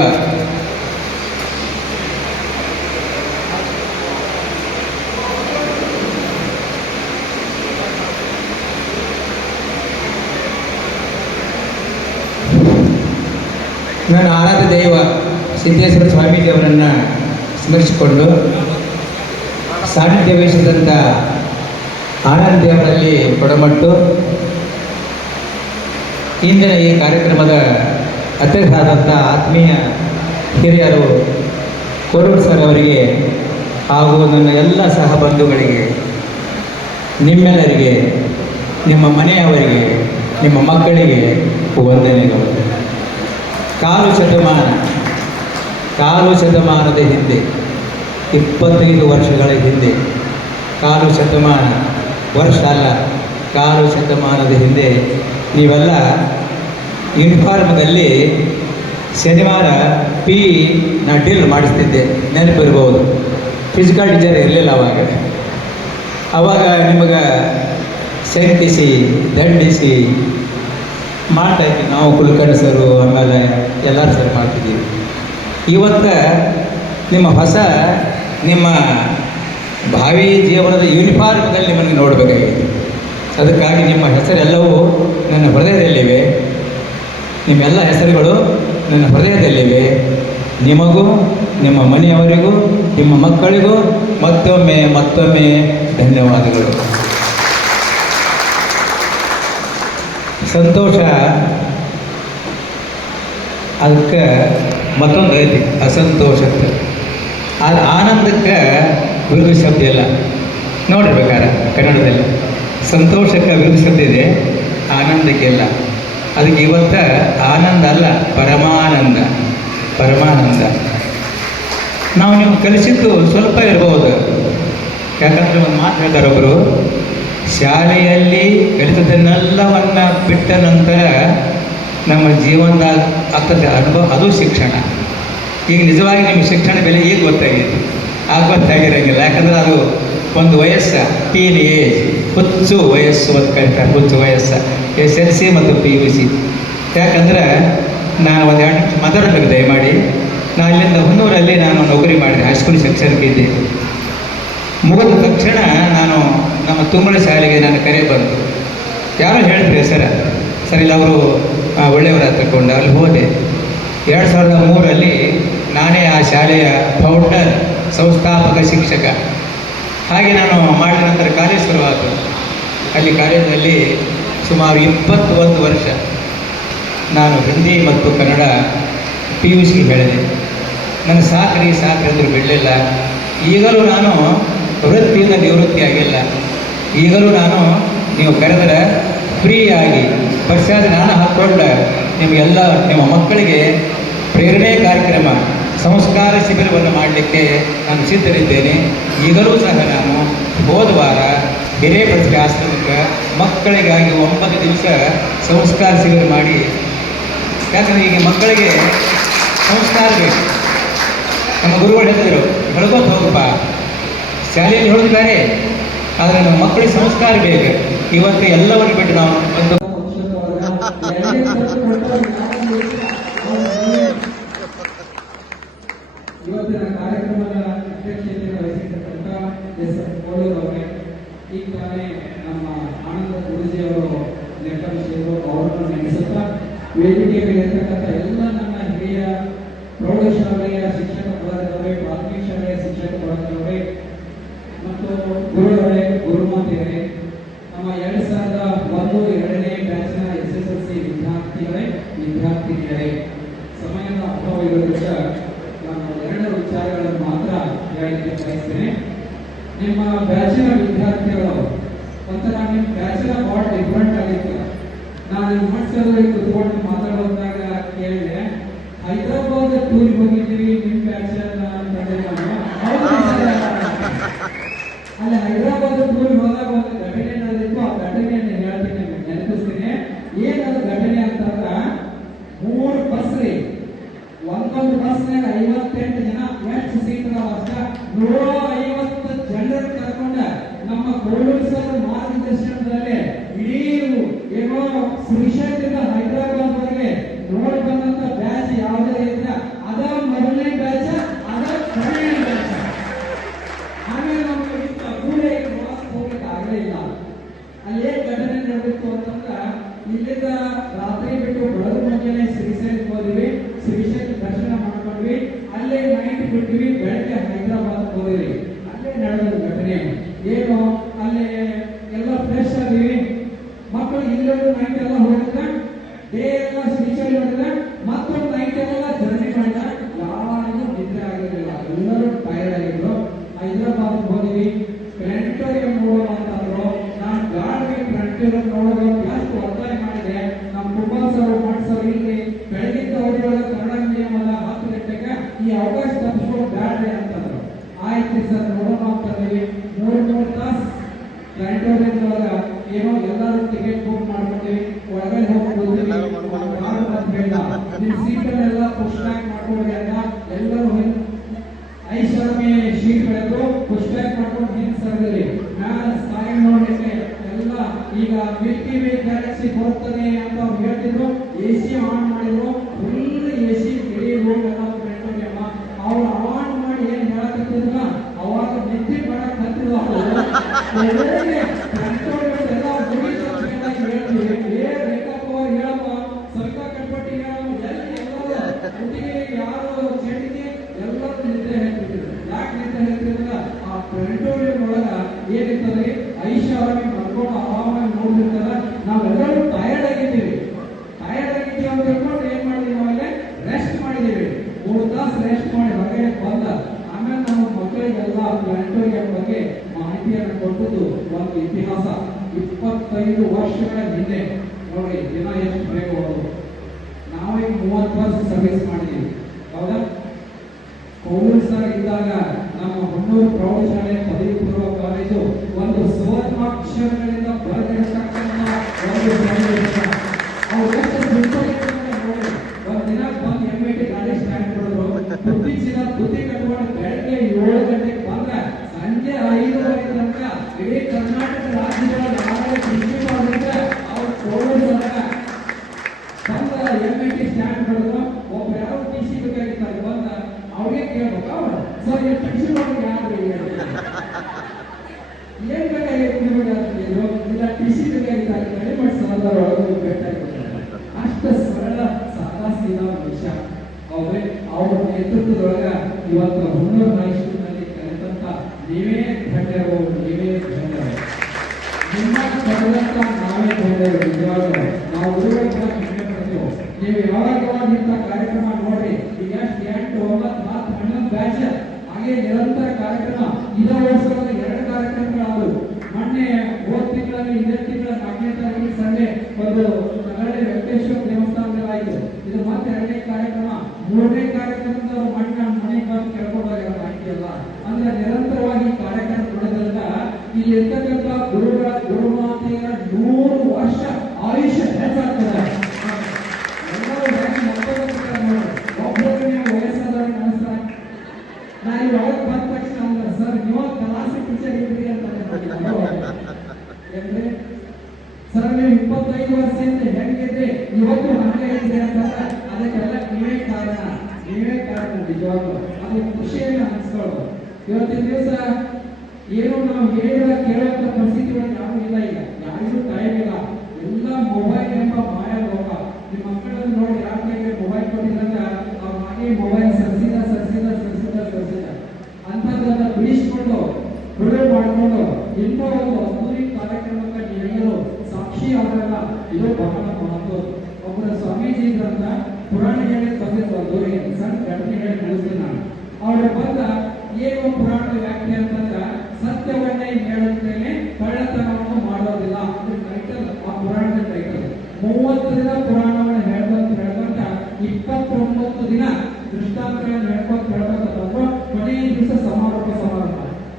ಸಿದ್ದೇಶ್ವರ ಸ್ವಾಮೀಜಿಯವರನ್ನು ಸ್ಮರಿಸಿಕೊಂಡು ಸಾನ್ನಿಧ್ಯ ವಹಿಸಿದಂಥ ಆನಂದ ದೇವರಲ್ಲಿ ಕೊಡಮಟ್ಟು ಇಂದಿನ ಈ ಕಾರ್ಯಕ್ರಮದ ಅಧ್ಯಕ್ಷರಾದಂಥ ಆತ್ಮೀಯ ಹಿರಿಯರು ಕೋರೂರು ಸರ್ ಅವರಿಗೆ ಹಾಗೂ ನನ್ನ ಎಲ್ಲ ಸಹ ಬಂಧುಗಳಿಗೆ, ನಿಮ್ಮೆಲ್ಲರಿಗೆ, ನಿಮ್ಮ ಮನೆಯವರಿಗೆ, ನಿಮ್ಮ ಮಕ್ಕಳಿಗೆ ವಂದನೆಗಳು. ಕಾಲು ಶತಮಾನದ ಹಿಂದೆ 25 ವರ್ಷಗಳ ಹಿಂದೆ, ಕಾಲು ಶತಮಾನ ವರ್ಷ ಅಲ್ಲ, ಕಾಲು ಶತಮಾನದ ಹಿಂದೆ ನೀವೆಲ್ಲ ಯೂನಿಫಾರ್ಮ್ದಲ್ಲಿ ಶನಿವಾರ ನಾ ಡ್ರಿಲ್ ಮಾಡಿಸ್ತಿದ್ದೆ, ನೆನಪಿರ್ಬೋದು. ಫಿಸಿಕಲ್ ಟೀಚರ್ ಇರಲಿಲ್ಲ ಅವಾಗ ನಿಮಗೆ ಶಂಕಿಸಿ ದಂಡಿಸಿ ಮಾಡ್ತಾಯಿದ್ವಿ ನಾವು. ಕುಲಕರ್ಣಿ ಸರು, ಆಮೇಲೆ ಎಲ್ಲರೂ ಸರ್ ಮಾಡ್ತಿದ್ದೀವಿ. ಇವತ್ತು ನಿಮ್ಮ ಭಾವಿ ಜೀವನದ ಯೂನಿಫಾರ್ಮ್ದಲ್ಲಿ ನಿಮ್ಮನ್ನು ನೋಡಬೇಕಾಗಿದೆ. ಅದಕ್ಕಾಗಿ ನಿಮ್ಮ ಹೆಸರೆಲ್ಲವೂ ನನ್ನ ಹೃದಯದಲ್ಲಿವೆ. ನಿಮ್ಮೆಲ್ಲ ಹೆಸರುಗಳು ನನ್ನ ಹೃದಯದಲ್ಲಿವೆ. ನಿಮಗೂ, ನಿಮ್ಮ ಮನೆಯವರಿಗೂ, ನಿಮ್ಮ ಮಕ್ಕಳಿಗೂ ಮತ್ತೊಮ್ಮೆ ಧನ್ಯವಾದಗಳು. ಸಂತೋಷ, ಅದಕ್ಕೆ ಮತ್ತೊಂದು ಐತಿ ಅಸಂತೋಷಕ್ಕೆ. ಅದು ಆನಂದಕ್ಕೆ ವಿರುದ್ಧ ಶಬ್ದ ಇಲ್ಲ ನೋಡಿರ್ಬೇಕಾರೆ ಕನ್ನಡದಲ್ಲಿ. ಸಂತೋಷಕ್ಕೆ ವಿರುದ್ಧ ಶಬ್ದ ಇದೆ, ಆನಂದಕ್ಕೆ ಇಲ್ಲ. ಅದಕ್ಕೆ ಇವತ್ತ ಆನಂದ ಅಲ್ಲ, ಪರಮಾನಂದ. ಪರಮಾನಂದ. ನಾವು ನಿಮ್ಗೆ ಕಲಿಸಿದ್ದು ಸ್ವಲ್ಪ ಇರ್ಬೋದು. ಯಾಕಂದರೆ ಒಂದು ಮಾತು ಹೇಳ್ತಾರೆ ಒಬ್ಬರು, ಶಾಲೆಯಲ್ಲಿ ಕಲಿತದನ್ನೆಲ್ಲವನ್ನು ಬಿಟ್ಟ ನಂತರ ನಮ್ಮ ಜೀವನದಾಗ ಆಗ್ತದೆ ಅನುಭವ, ಅದು ಶಿಕ್ಷಣ. ಈಗ ನಿಜವಾಗಿ ನಿಮಗೆ ಶಿಕ್ಷಣ ಬೆಲೆ ಈಗ ಗೊತ್ತಾಗಿದೆ, ಆಗ ಗೊತ್ತಾಗಿರೋಂಗಿಲ್ಲ. ಯಾಕಂದ್ರೆ ಅದು ಒಂದು ವಯಸ್ಸು, ಟೀನ್ ಏಜ್, ಹುಚ್ಚು ವಯಸ್ಸು ಅಂತ ಕರೀತಾರೆ. ಹುಚ್ಚು ವಯಸ್ಸು SLC ಮತ್ತು PUC. ಯಾಕಂದ್ರೆ ನಾನು ಒಂದು 2 ನಿಮಿಷ ಮಾತಾಡೋದಕ್ಕೆ ದಯಮಾಡಿ. ನಾನು ಇಲ್ಲಿಂದ ಹುನ್ನೂರಲ್ಲಿ ನಾನು ನೌಕರಿ ಮಾಡಿದೆ, ಹೈಸ್ಕೂಲ್ ಶಿಕ್ಷಕರಿಗೆ ಇದ್ದೆ. ಮುಗಿದ ತಕ್ಷಣ ನಾನು ನಮ್ಮ ತುಂಬಳ ಶಾಲೆಗೆ ನನ್ನ ಕರೆ ಬಂತು. ಯಾರೋ ಹೇಳಿದ್ರು ಸರ್ ಇಲ್ಲ ಅವರು ಒಳ್ಳೆಯವರ ತಗೊಂಡು ಅಲ್ಲಿ ಹೋದೆ. 2003 ನಾನೇ ಆ ಶಾಲೆಯ ಫೌಂಡರ್, ಸಂಸ್ಥಾಪಕ ಶಿಕ್ಷಕ. ಹಾಗೆ ನಾನು ಮಾಡಿದ ನಂತರ ಕಾಲೇಜ್ ಶುರುವಾಯಿತು. ಅಲ್ಲಿ ಕಾಲೇಜಿನಲ್ಲಿ ಸುಮಾರು 21 ವರ್ಷ ನಾನು ಹಿಂದಿ ಮತ್ತು ಕನ್ನಡ PUC ಹೇಳಿದೆ. ನನ್ನ ಸಾಕ್ರಿ ಅಂದರೂ ಬಿಡಲಿಲ್ಲ. ಈಗಲೂ ನಾನು ವೃತ್ತಿಯಿಂದ ನಿವೃತ್ತಿ ಆಗಿಲ್ಲ. ಈಗಲೂ ನಾನು ನೀವು ಕರೆದರೆ ಫ್ರೀಯಾಗಿ ಪಶ್ಚಾತ್ ನಾನು ಹಾಕ್ಕೊಂಡು ನಿಮಗೆಲ್ಲ ನಿಮ್ಮ ಮಕ್ಕಳಿಗೆ ಪ್ರೇರಣೆ ಕಾರ್ಯಕ್ರಮ, ಸಂಸ್ಕಾರ ಶಿಬಿರವನ್ನು ಮಾಡಲಿಕ್ಕೆ ನಾನು ಸಿದ್ಧರಿದ್ದೇನೆ. ಈಗಲೂ ಸಹ ನಾನು ಹೋದ ವಾರ ಹಿರೇಬಸವಿ ಆಶ್ರಮಕ್ಕೆ ಮಕ್ಕಳಿಗಾಗಿ 9 ದಿವಸ ಸಂಸ್ಕಾರ ಶಿಬಿರ ಮಾಡಿ, ಯಾಕಂದರೆ ಈಗ ಮಕ್ಕಳಿಗೆ ಸಂಸ್ಕಾರ ಬೇಕು. ನಮ್ಮ ಗುರುಗಳು ಹೇಳಿದರು, ಹೇಳ್ಕೊತ ಹೋಗಪ್ಪ, ಶಾಲೆಯಲ್ಲಿ ಹೇಳಿದ್ದಾರೆ, ಆದರೆ ನಮ್ಮ ಮಕ್ಕಳಿಗೆ ಸಂಸ್ಕಾರ ಬೇಕು. ಇವತ್ತು ಎಲ್ಲವನ್ನು ಬಿಟ್ಟು ನಾವು ಒಂದು ಇವತ್ತಿನ ಕಾರ್ಯಕ್ರಮದ ಅಧ್ಯಕ್ಷತೆಯನ್ನು ವಹಿಸಿರ್ತಕ್ಕಂಥ ಕೋಳೂರವರೇ, ಈಗ ತಾನೇ ನಮ್ಮ ಆನಂದ ಗುರೂಜಿಯವರು ಲೆಕ್ಕವಿಷಯರು ಅವರನ್ನು ನೆನೆಸುತ್ತಾ ವೇದಿಕೆ ಮೇಲೆ ಇರ್ತಕ್ಕಂಥ ಎಲ್ಲ ನನ್ನ ಹಿರಿಯ ಪ್ರೌಢಶಾಲೆಯ ಶಿಕ್ಷಕ ವರ್ಗದವರೇ, ಪ್ರಾಥಮಿಕ ಶಾಲೆಯ ಶಿಕ್ಷಕ ವರ್ಗದವರೇ ಮತ್ತು ಗುರುಗಳೇ, ಗುರುಮಾತೆಯರೇ, ನಮ್ಮ 2001-2ನೇ ಬ್ಯಾಚ್ನ SSLC ವಿದ್ಯಾರ್ಥಿಗಳೇ, ವಿದ್ಯಾರ್ಥಿನಿಯರೇ, ಸಮಯದ ಅಭಾವ ಇರೋದ್ರಿಂದ ನಾನು 2 ವಿಚಾರಗಳನ್ನು ಮಾತ್ರ ಹೇಳಲಿಕ್ಕೆ ಬಯಸ್ತೇನೆ. ನಿಮ್ಮ ಬ್ಯಾಚಿನ ವಿದ್ಯಾರ್ಥಿಗಳು ಒಂಥರ ನಿಮ್ಮ ಬ್ಯಾಚಿನ ಭಾಳ ಡಿಫ್ರೆಂಟ್ ಆಗಿತ್ತು. ನಾನು ಮಟ್ಸಲ್ಲಿ ಕುತ್ಕೊಂಡು ಮಾತಾಡೋದಾಗ ಕೇಳಿದೆ, ಹೈದರಾಬಾದ್ ಟೂರ್ ಹೋಗಿದ್ದೀವಿ ನಿಮ್ಮ ಬ್ಯಾಚ್ ಅಲ್ಲಿ ಹೈದರಾಬಾದ್ ಟೂರ್ ಹೋದಾಗ ಒಂದು ಘಟನೆ ನಡೆದಿತ್ತು. ಆ ಘಟನೆಯನ್ನು ಹೇಳ್ತೀನಿ, ನೆನಪಿಸ್ತೀನಿ. ಏನದು ಘಟನೆ ಅಂತಂದ್ರೆ, 3 ಬಸ್ ರೀ, ಒಂದೊಂದು ಬಸ್ನಾಗ 58 ಜನ, ಎಷ್ಟು ಸೀಟ್ ಅಷ್ಟ 150 ಜನರನ್ನು ಕರ್ಕೊಂಡ ನಮ್ಮ ಕೋಳೂರು ಸರ್ ಮಾರ್ಗದರ್ಶನದಲ್ಲಿ ಇಡೀ ಏನೋ ಶ್ರೀಶೈಲದಿಂದ ಹೈದರಾಬಾದ್ವರೆಗೆ ನೋಡಿ ಬಂದಂತ ಬ್ಯಾಚ್ ಯಾವುದೇ ಇದ್ರೆ ಅದ ಮೊದಲನೇ ಬ್ಯಾಚ್, ಅದ ಕೊನೆಯ ಬ್ಯಾಚ್. ಆಮೇಲೆ ನಮ್ಗೆ ಕೂಡಲೇ ಪ್ರವಾಸ ಹೋಗ್ಲಿಕ್ಕೆ ಆಗಲೇ ಇಲ್ಲ. ಅಲ್ಲಿ ಏನ್ ಘಟನೆ ನಡೆದಿತ್ತು ಅಂತಂದ್ರ, ಇಲ್ಲಿಂದ ರಾತ್ರಿ ಬಿಟ್ಟು ಬೆಳಗ್ಗೆ ಮುಂಜಾನೆ ಶ್ರೀಶೈಲಕ್ಕೆ ಹೋದ್ವಿ, ಶ್ರೀಶೈಲ ದರ್ಶನ ಮಾಡ್ಕೊಂಡ್ವಿ, ಅಲ್ಲೇ ನೈಟ್ ಬಿಟ್ವಿ, ಬೆಳಗ್ಗೆ ಹೈದರಾಬಾದ್ ಹೋದ್ವಿ. ಅಲ್ಲೇ ನಡೆದ ಘಟನೆ ಏನು, ಅಲ್ಲೇ ಎಲ್ಲ ಫ್ರೆಶ್ ಆಗಿವಿ. ಮಕ್ಕಳು ಇಲ್ಲೊಂದು ನೈಟ್ ಎಲ್ಲ ಹೋಗಿದ್ದ, ಡೇ ಎಲ್ಲ ಶ್ರೀಶೈಲ ನೋಡಿದ, ಮತ್ತೊಂದು ನೈಟ್ ಎಲ್ಲ ಜರ್ನಿ ಮಾಡಿದ. ಯಾರಿಗೂ ನಿದ್ರೆ ಆಗಿರಲಿಲ್ಲ, ಎಲ್ಲರೂ ಟೈರ್ಡ್ ಆಗಿದ್ರು. ಹೈದರಾಬಾದ್ ಹೋದ್ವಿ, ಪ್ಲಾನೆಟೋರಿಯಂ ನೋಡೋಣ ಅಂತಂದ್ರು. ನಾನು ಗಾಡಿ ಪ್ಲಾನೆಟೋರಿಯಂ ನೋಡೋದು ಜಾಸ್ತಿ ಒತ್ತಾಯ ಮಾಡಿದೆ. ನಮ್ಮ ಕುಮಾರ್ ಸರ್ ಮಾಡ್ಸೋರು ಇಲ್ಲಿ ಬೆಳಗಿಂದ ಅವಧಿಯೊಳಗೆ ಕನ್ನಡ ಮೀಡಿಯಂ ಅದ 10 ಗಂಟೆಗೆ ಈ ಅವಕಾಶ ತಪ್ಪಿಸ್ಕೊಂಡು ಬ್ಯಾಡ್ರಿ ಅಂತಂದ್ರು. ಆಯ್ತು ಸರ್ ನೋಡೋಣ ಅಂತಂದ್ವಿ. 3 ತಾಸು ಪ್ಲಾನೆಟೋರಿಯಂದೊಳಗ ಏನೋ ಎಲ್ಲರೂ ಟಿಕೆಟ್ ಬುಕ್ ಮಾಡ್ಕೊಂಡ್ವಿ, ಒಳಗಡೆ ಹೋಗ್ಬೋದು ಅಂತ ಹೇಳ್ದ. ನಿಮ್ಮ ಸೀಟನ್ನೆಲ್ಲ ಪುಷ್ ಬ್ಯಾಕ್ ಮಾಡ್ಕೊಡ್ರಿ ಅಂತ ಎಲ್ಲರೂ ಐಷಾರಾಮಿ ಶೀಟ್ ಬೆಳೆದು ಪುಷ್ ಬ್ಯಾಕ್ ಮಾಡ್ಕೊಂಡು ಹಿಂದೆ ಸರ್ದಿರಿ. ಮ್ಯಾಲೆ ಸಾಯಿ ನೋಡ್ಲಿಕ್ಕೆ ಎಲ್ಲ ಈಗ ಮಿಲ್ಕಿ ವೇ ಗ್ಯಾಲಕ್ಸಿ ಬರುತ್ತದೆ ಅಂತ ಅವ್ರು ಹೇಳ್ತಿದ್ರು. AC ಆನ್ ಮಾಡಿದ್ರು, ಫುಲ್ AC ಇಡೀ ರೂಮ್ ಎಲ್ಲ ಪ್ಲಾನೆಟೋರಿಯಂ. ಅವ್ರು ಆನ್ ಮಾಡಿ ಏನ್ ಹೇಳಕತ್ತಿದ್ರ ಅವಾಗ ನಿದ್ದೆ ಮಾಡಕ್ ಹತ್ತಿದ್ರು. ಪ್ಲಾನೆಟೋರಿಯಂ ಎಲ್ಲ ಹೇಳ್ತೀವಿ, ಏ ಬೇಕಪ್ಪ ಹೇಳಪ್ಪ, ಸರ್ಕಾರ ಕಟ್ಪಟ್ಟಿ ಒಟ್ಟಿಗೆ ಯಾರು ಚೆಂಡಿಗೆ ಎಲ್ಲರೂ ನಿದ್ರೆ ಹೇಳ್ತಿದ್ರು. ಯಾಕೆ ನಿದ್ರೆ ಹೇಳ್ತಿದ್ರ, ಆ ಪ್ಲಾನೆಟೋರಿಯಂ ಒಳಗ ಏನಿರ್ತದೆ ಐಷಾರಾಮಿ ಮಲ್ಕೊಂಡು ಆರಾಮಾಗಿ ನೋಡ್ತಿರ್ತಾರ. ನಾವೆಲ್ಲರೂ ಟಯರ್ಡ್ ಆಗಿದ್ದೀವಿ ಅಂತ ಹೇಳ್ಕೊಂಡು ಏನ್ ಮಾಡಿದ್ವಿ, ನಾವೆಲ್ಲ ರೆಸ್ಟ್ ಮಾಡಿದ್ದೀವಿ. 3 ತಾಸು ರೆಸ್ಟ್ ಮಾಡಿ ಹೊರಗೆ ಬಂದ. ಆಮೇಲೆ ನಮ್ಮ ಮಕ್ಕಳಿಗೆಲ್ಲ ಪ್ಲಾನೆಟೋರಿಯಂ ಬಗ್ಗೆ ಮಾಹಿತಿಯನ್ನು ಕೊಟ್ಟದ್ದು ಒಂದು ಇತಿಹಾಸ. 25 ವರ್ಷಗಳ ಹಿಂದೆ ನೋಡಿ ದಿನ ಎಷ್ಟು ಬೇಗ ಹೋಗೋದು. ನಾವೀಗ 30 ವರ್ಷ ಸರ್ವಿಸ್ ಮಾಡಿದ್ದೀವಿ, ಹೌದಾ? ಕೋವಿಡ್ ಸರ್ ಇದ್ದಾಗ ನಮ್ಮ ಹೊನ್ನೂರು ಪ್ರೌಢಶಾಲೆ ಪದವಿ ಪೂರ್ವ ಕಾಲೇಜು ಒಂದು ಸುವರ್ಣಾಕ್ಷರಗಳಿಂದ ಬರೆದಿರತಕ್ಕಂಥ ಒಂದು ಸನ್ನಿವೇಶ. ಅವ್ರು ಎಷ್ಟು ನೋಡಿ, ಒಂದು ದಿನ ಬಂದು MIT ಗಾಡಿ ಸ್ಟ್ಯಾಂಡ್ ಮಾಡಿದ್ರು, ಬುದ್ಧಿ ಕಟ್ಕೊಂಡು ಬೆಳಗ್ಗೆ 7 ಗಂಟೆಗೆ ಬಂದ್ರೆ ಸಂಜೆ 5:30 ತನಕ ಇಡೀ ಕರ್ನಾಟಕ ರಾಜ್ಯದಲ್ಲಿ ಯಾರು ಕೃಷಿ ಮಾಡಿದ್ರೆ ಅವ್ರು ಕೋವಿಡ್ ಬಂದ MIT ಸ್ಟ್ಯಾಂಡ್ ಮಾಡಿದ್ರು. ಒಬ್ಬ ಯಾವ TC ಬೇಕಾಗಿರ್ತಾರೆ ಬಂದ ಅವ್ರಿಗೆ ಕೇಳ್ಬೇಕು, ಅವ್ರು ಸರ್ ಈ TC ಒಳಗೆ ಯಾರು ಏನ್ ಬೇಕಾಗಿತ್ತು ನಿಮಗೆ ಅಂತಿದ್ರು, ಇಲ್ಲ TC ಬೇಕಾಗಿದ್ದಾರೆ ಕಡಿಮೆ ಮಾಡಿಸೋದ್ರ ಒಳಗೆ ಬೇಕಾಗಿತ್ತು. ಅಷ್ಟು ಸರಳ ಸಾದಾ ಸೀದಾ ವಿಷಯ. ಹೌದ್ರಿ, ಅವ್ರ ನೇತೃತ್ವದೊಳಗ ಇವತ್ತು ಹೊನ್ನೂರು ಹೈಸ್ಕೂಲ್ನಲ್ಲಿ ಕಲಿತಂತ ನೀವೇ ಧನ್ಯರು, ನೀವೇ ಧನ್ಯರು. ನಿಮ್ಮ ಕಲಿತಂತ ನಾವೇ ಧನ್ಯರು. ನಿಜವಾಗ್ಲೂ ನಾವು ಹುಡುಗರು ಕೂಡ ಹೆಮ್ಮೆ ಪಡ್ತೀವಿ. ನೀವು ಯಾವಾಗ ಇಂಥ ಕಾರ್ಯಕ್ರಮ ನೋಡ್ರಿ, ಈಗ 8, 9, 10, 11 ಬ್ಯಾಚ್ ಹಾಗೆ ನಿರಂತರ ಕಾರ್ಯಕ್ರಮ. ಇದೇ ವರ್ಷದಲ್ಲಿ 2 ಕಾರ್ಯಕ್ರಮಗಳಾದವು. ಮೊನ್ನೆ ಹೋದ ತಿಂಗಳಲ್ಲಿ, ಇದೇ ತಿಂಗಳ 4ನೇ ತಾರೀಕಿಗೆ ಸಂಡೆ ಒಂದು ನಗರದಲ್ಲಿ ವೆಂಕಟೇಶ್ವರ ದೇವಸ್ಥಾನದಲ್ಲಿ ಆಯಿತು. ಇದು ಮತ್ತೆ 2ನೇ ಕಾರ್ಯಕ್ರಮ. 3ನೇ ಕಾರ್ಯಕ್ರಮದ ಮನೆಗೆ ಬಂದು ಕೇಳ್ಕೊಂಡಾಗ ಮಾಹಿತಿಯಲ್ಲ. ಅಂದ್ರೆ ನಿರಂತರವಾಗಿ ಕಾರ್ಯಕ್ರಮ ನಡೆದ್ರಿಂದ ಇಲ್ಲಿ ಇರ್ತಕ್ಕಂಥ ಗುರುಗಳ ಗುರುಮಾತೆಯರ 100 ವರ್ಷ ಆಯುಷ್ಯ ಹೆಚ್ಚಾಗ್ತದೆ. ಎಲ್ಲರೂ ಹೇಗೆ ಮಕ್ಕಳು ನೋಡಿ, ಒಬ್ಬರಿಗೆ ನೀವು ವಯಸ್ಸಾದವ್ರಿಗೆ ನಮಸ್ಕಾರ. ನಾನು ಒಳಗೆ ಬಂದ ತಕ್ಷಣ ಅಂದ್ರೆ ಸರ್ ನೀವು ಕ್ಲಾಸಿಕ್ ಟೀಚರ್ ಇದ್ರಿ ಅಂತ ಏನ್ರಿ ಸರ್, ನೀವು 25 ವರ್ಷದಿಂದ ಹೆಂಗಿದ್ರಿ ಇವತ್ತು ಹಾಗೆ ಇದ್ರಿ ಅಂತಂದ್ರೆ ಅದಕ್ಕೆಲ್ಲ ನೀವೇ ಕಾರಣ, ನೀವೇ ಕಾರಣ. ನಿಜವಾಗ್ಲು ಅದು ಖುಷಿಯನ್ನು ಅನಿಸ್ಕೊಳ್ಳೋದು. ಇವತ್ತಿನ ದಿವಸ ಏನು ನಾವು ಹೇಳಿದ ಕೇಳುವಂತ ಪರಿಸ್ಥಿತಿ ಒಳಗೆ ಯಾರು ಇಲ್ಲ. ಈಗ ಯಾರಿಗೂ ಟೈಮ್ ಇಲ್ಲ, ಎಲ್ಲ ಮೊಬೈಲ್ ಎಂಬ ಮಾಯ ಲೋಕ. ನಿಮ್ಮ ಮಕ್ಕಳನ್ನು ನೋಡಿ ಯಾರ ಕೈಗೆ ಮೊಬೈಲ್ ಕೊಟ್ಟಿದ್ರಂಗ ಅವ್ರ ಹಾಗೆ ಮೊಬೈಲ್ ಸರ್ಸಿದ ಅಂತದನ್ನ ಬಿಡಿಸ್ಕೊಂಡು ಬಿಡುಗಡೆ ಮಾಡಿಕೊಂಡು ಇಂಥ ಒಂದು ಅದ್ಭುತ ಕಾರ್ಯಕ್ರಮಕ್ಕೆ ನೀವೆಲ್ಲರೂ ಸಾಕ್ಷಿ ಆಗಲ್ಲ. ಇದು ಬಹಳ ಮಹತ್ವ. ಒಬ್ಬರ ಸ್ವಾಮೀಜಿ ಇದ್ರಂತ ಪುರಾಣ ಹೇಳಿ ಬಂದಿತ್ತು, ದೂರಿಗೆ ಸಣ್ಣ ಘಟನೆ ಹೇಳಿ ನಡೆಸ್ತೀನಿ ನಾನು. ಅವ್ರ ಬಂದ ಏನು ಪುರಾಣದ ವ್ಯಾಖ್ಯೆ ಅಂತಂದ್ರೆ ಸತ್ಯವನ್ನೇ ಹೇಳುತ್ತೇನೆ, ಕಳ್ಳತನವನ್ನು ಮಾಡೋದಿಲ್ಲ. ಅದು ಟೈಟಲ್, ಆ ಪುರಾಣದ ಟೈಟಲ್. 30 ದಿನ ಪುರಾಣವನ್ನು ಹೇಳ್ಕೊಂತ 29 ದಿನ ದೃಷ್ಟಾಂತಗಳನ್ನು ಹೇಳ್ಕೊಂತ ಬಂದ್ರು. ಕೊನೆಯ ದಿವಸ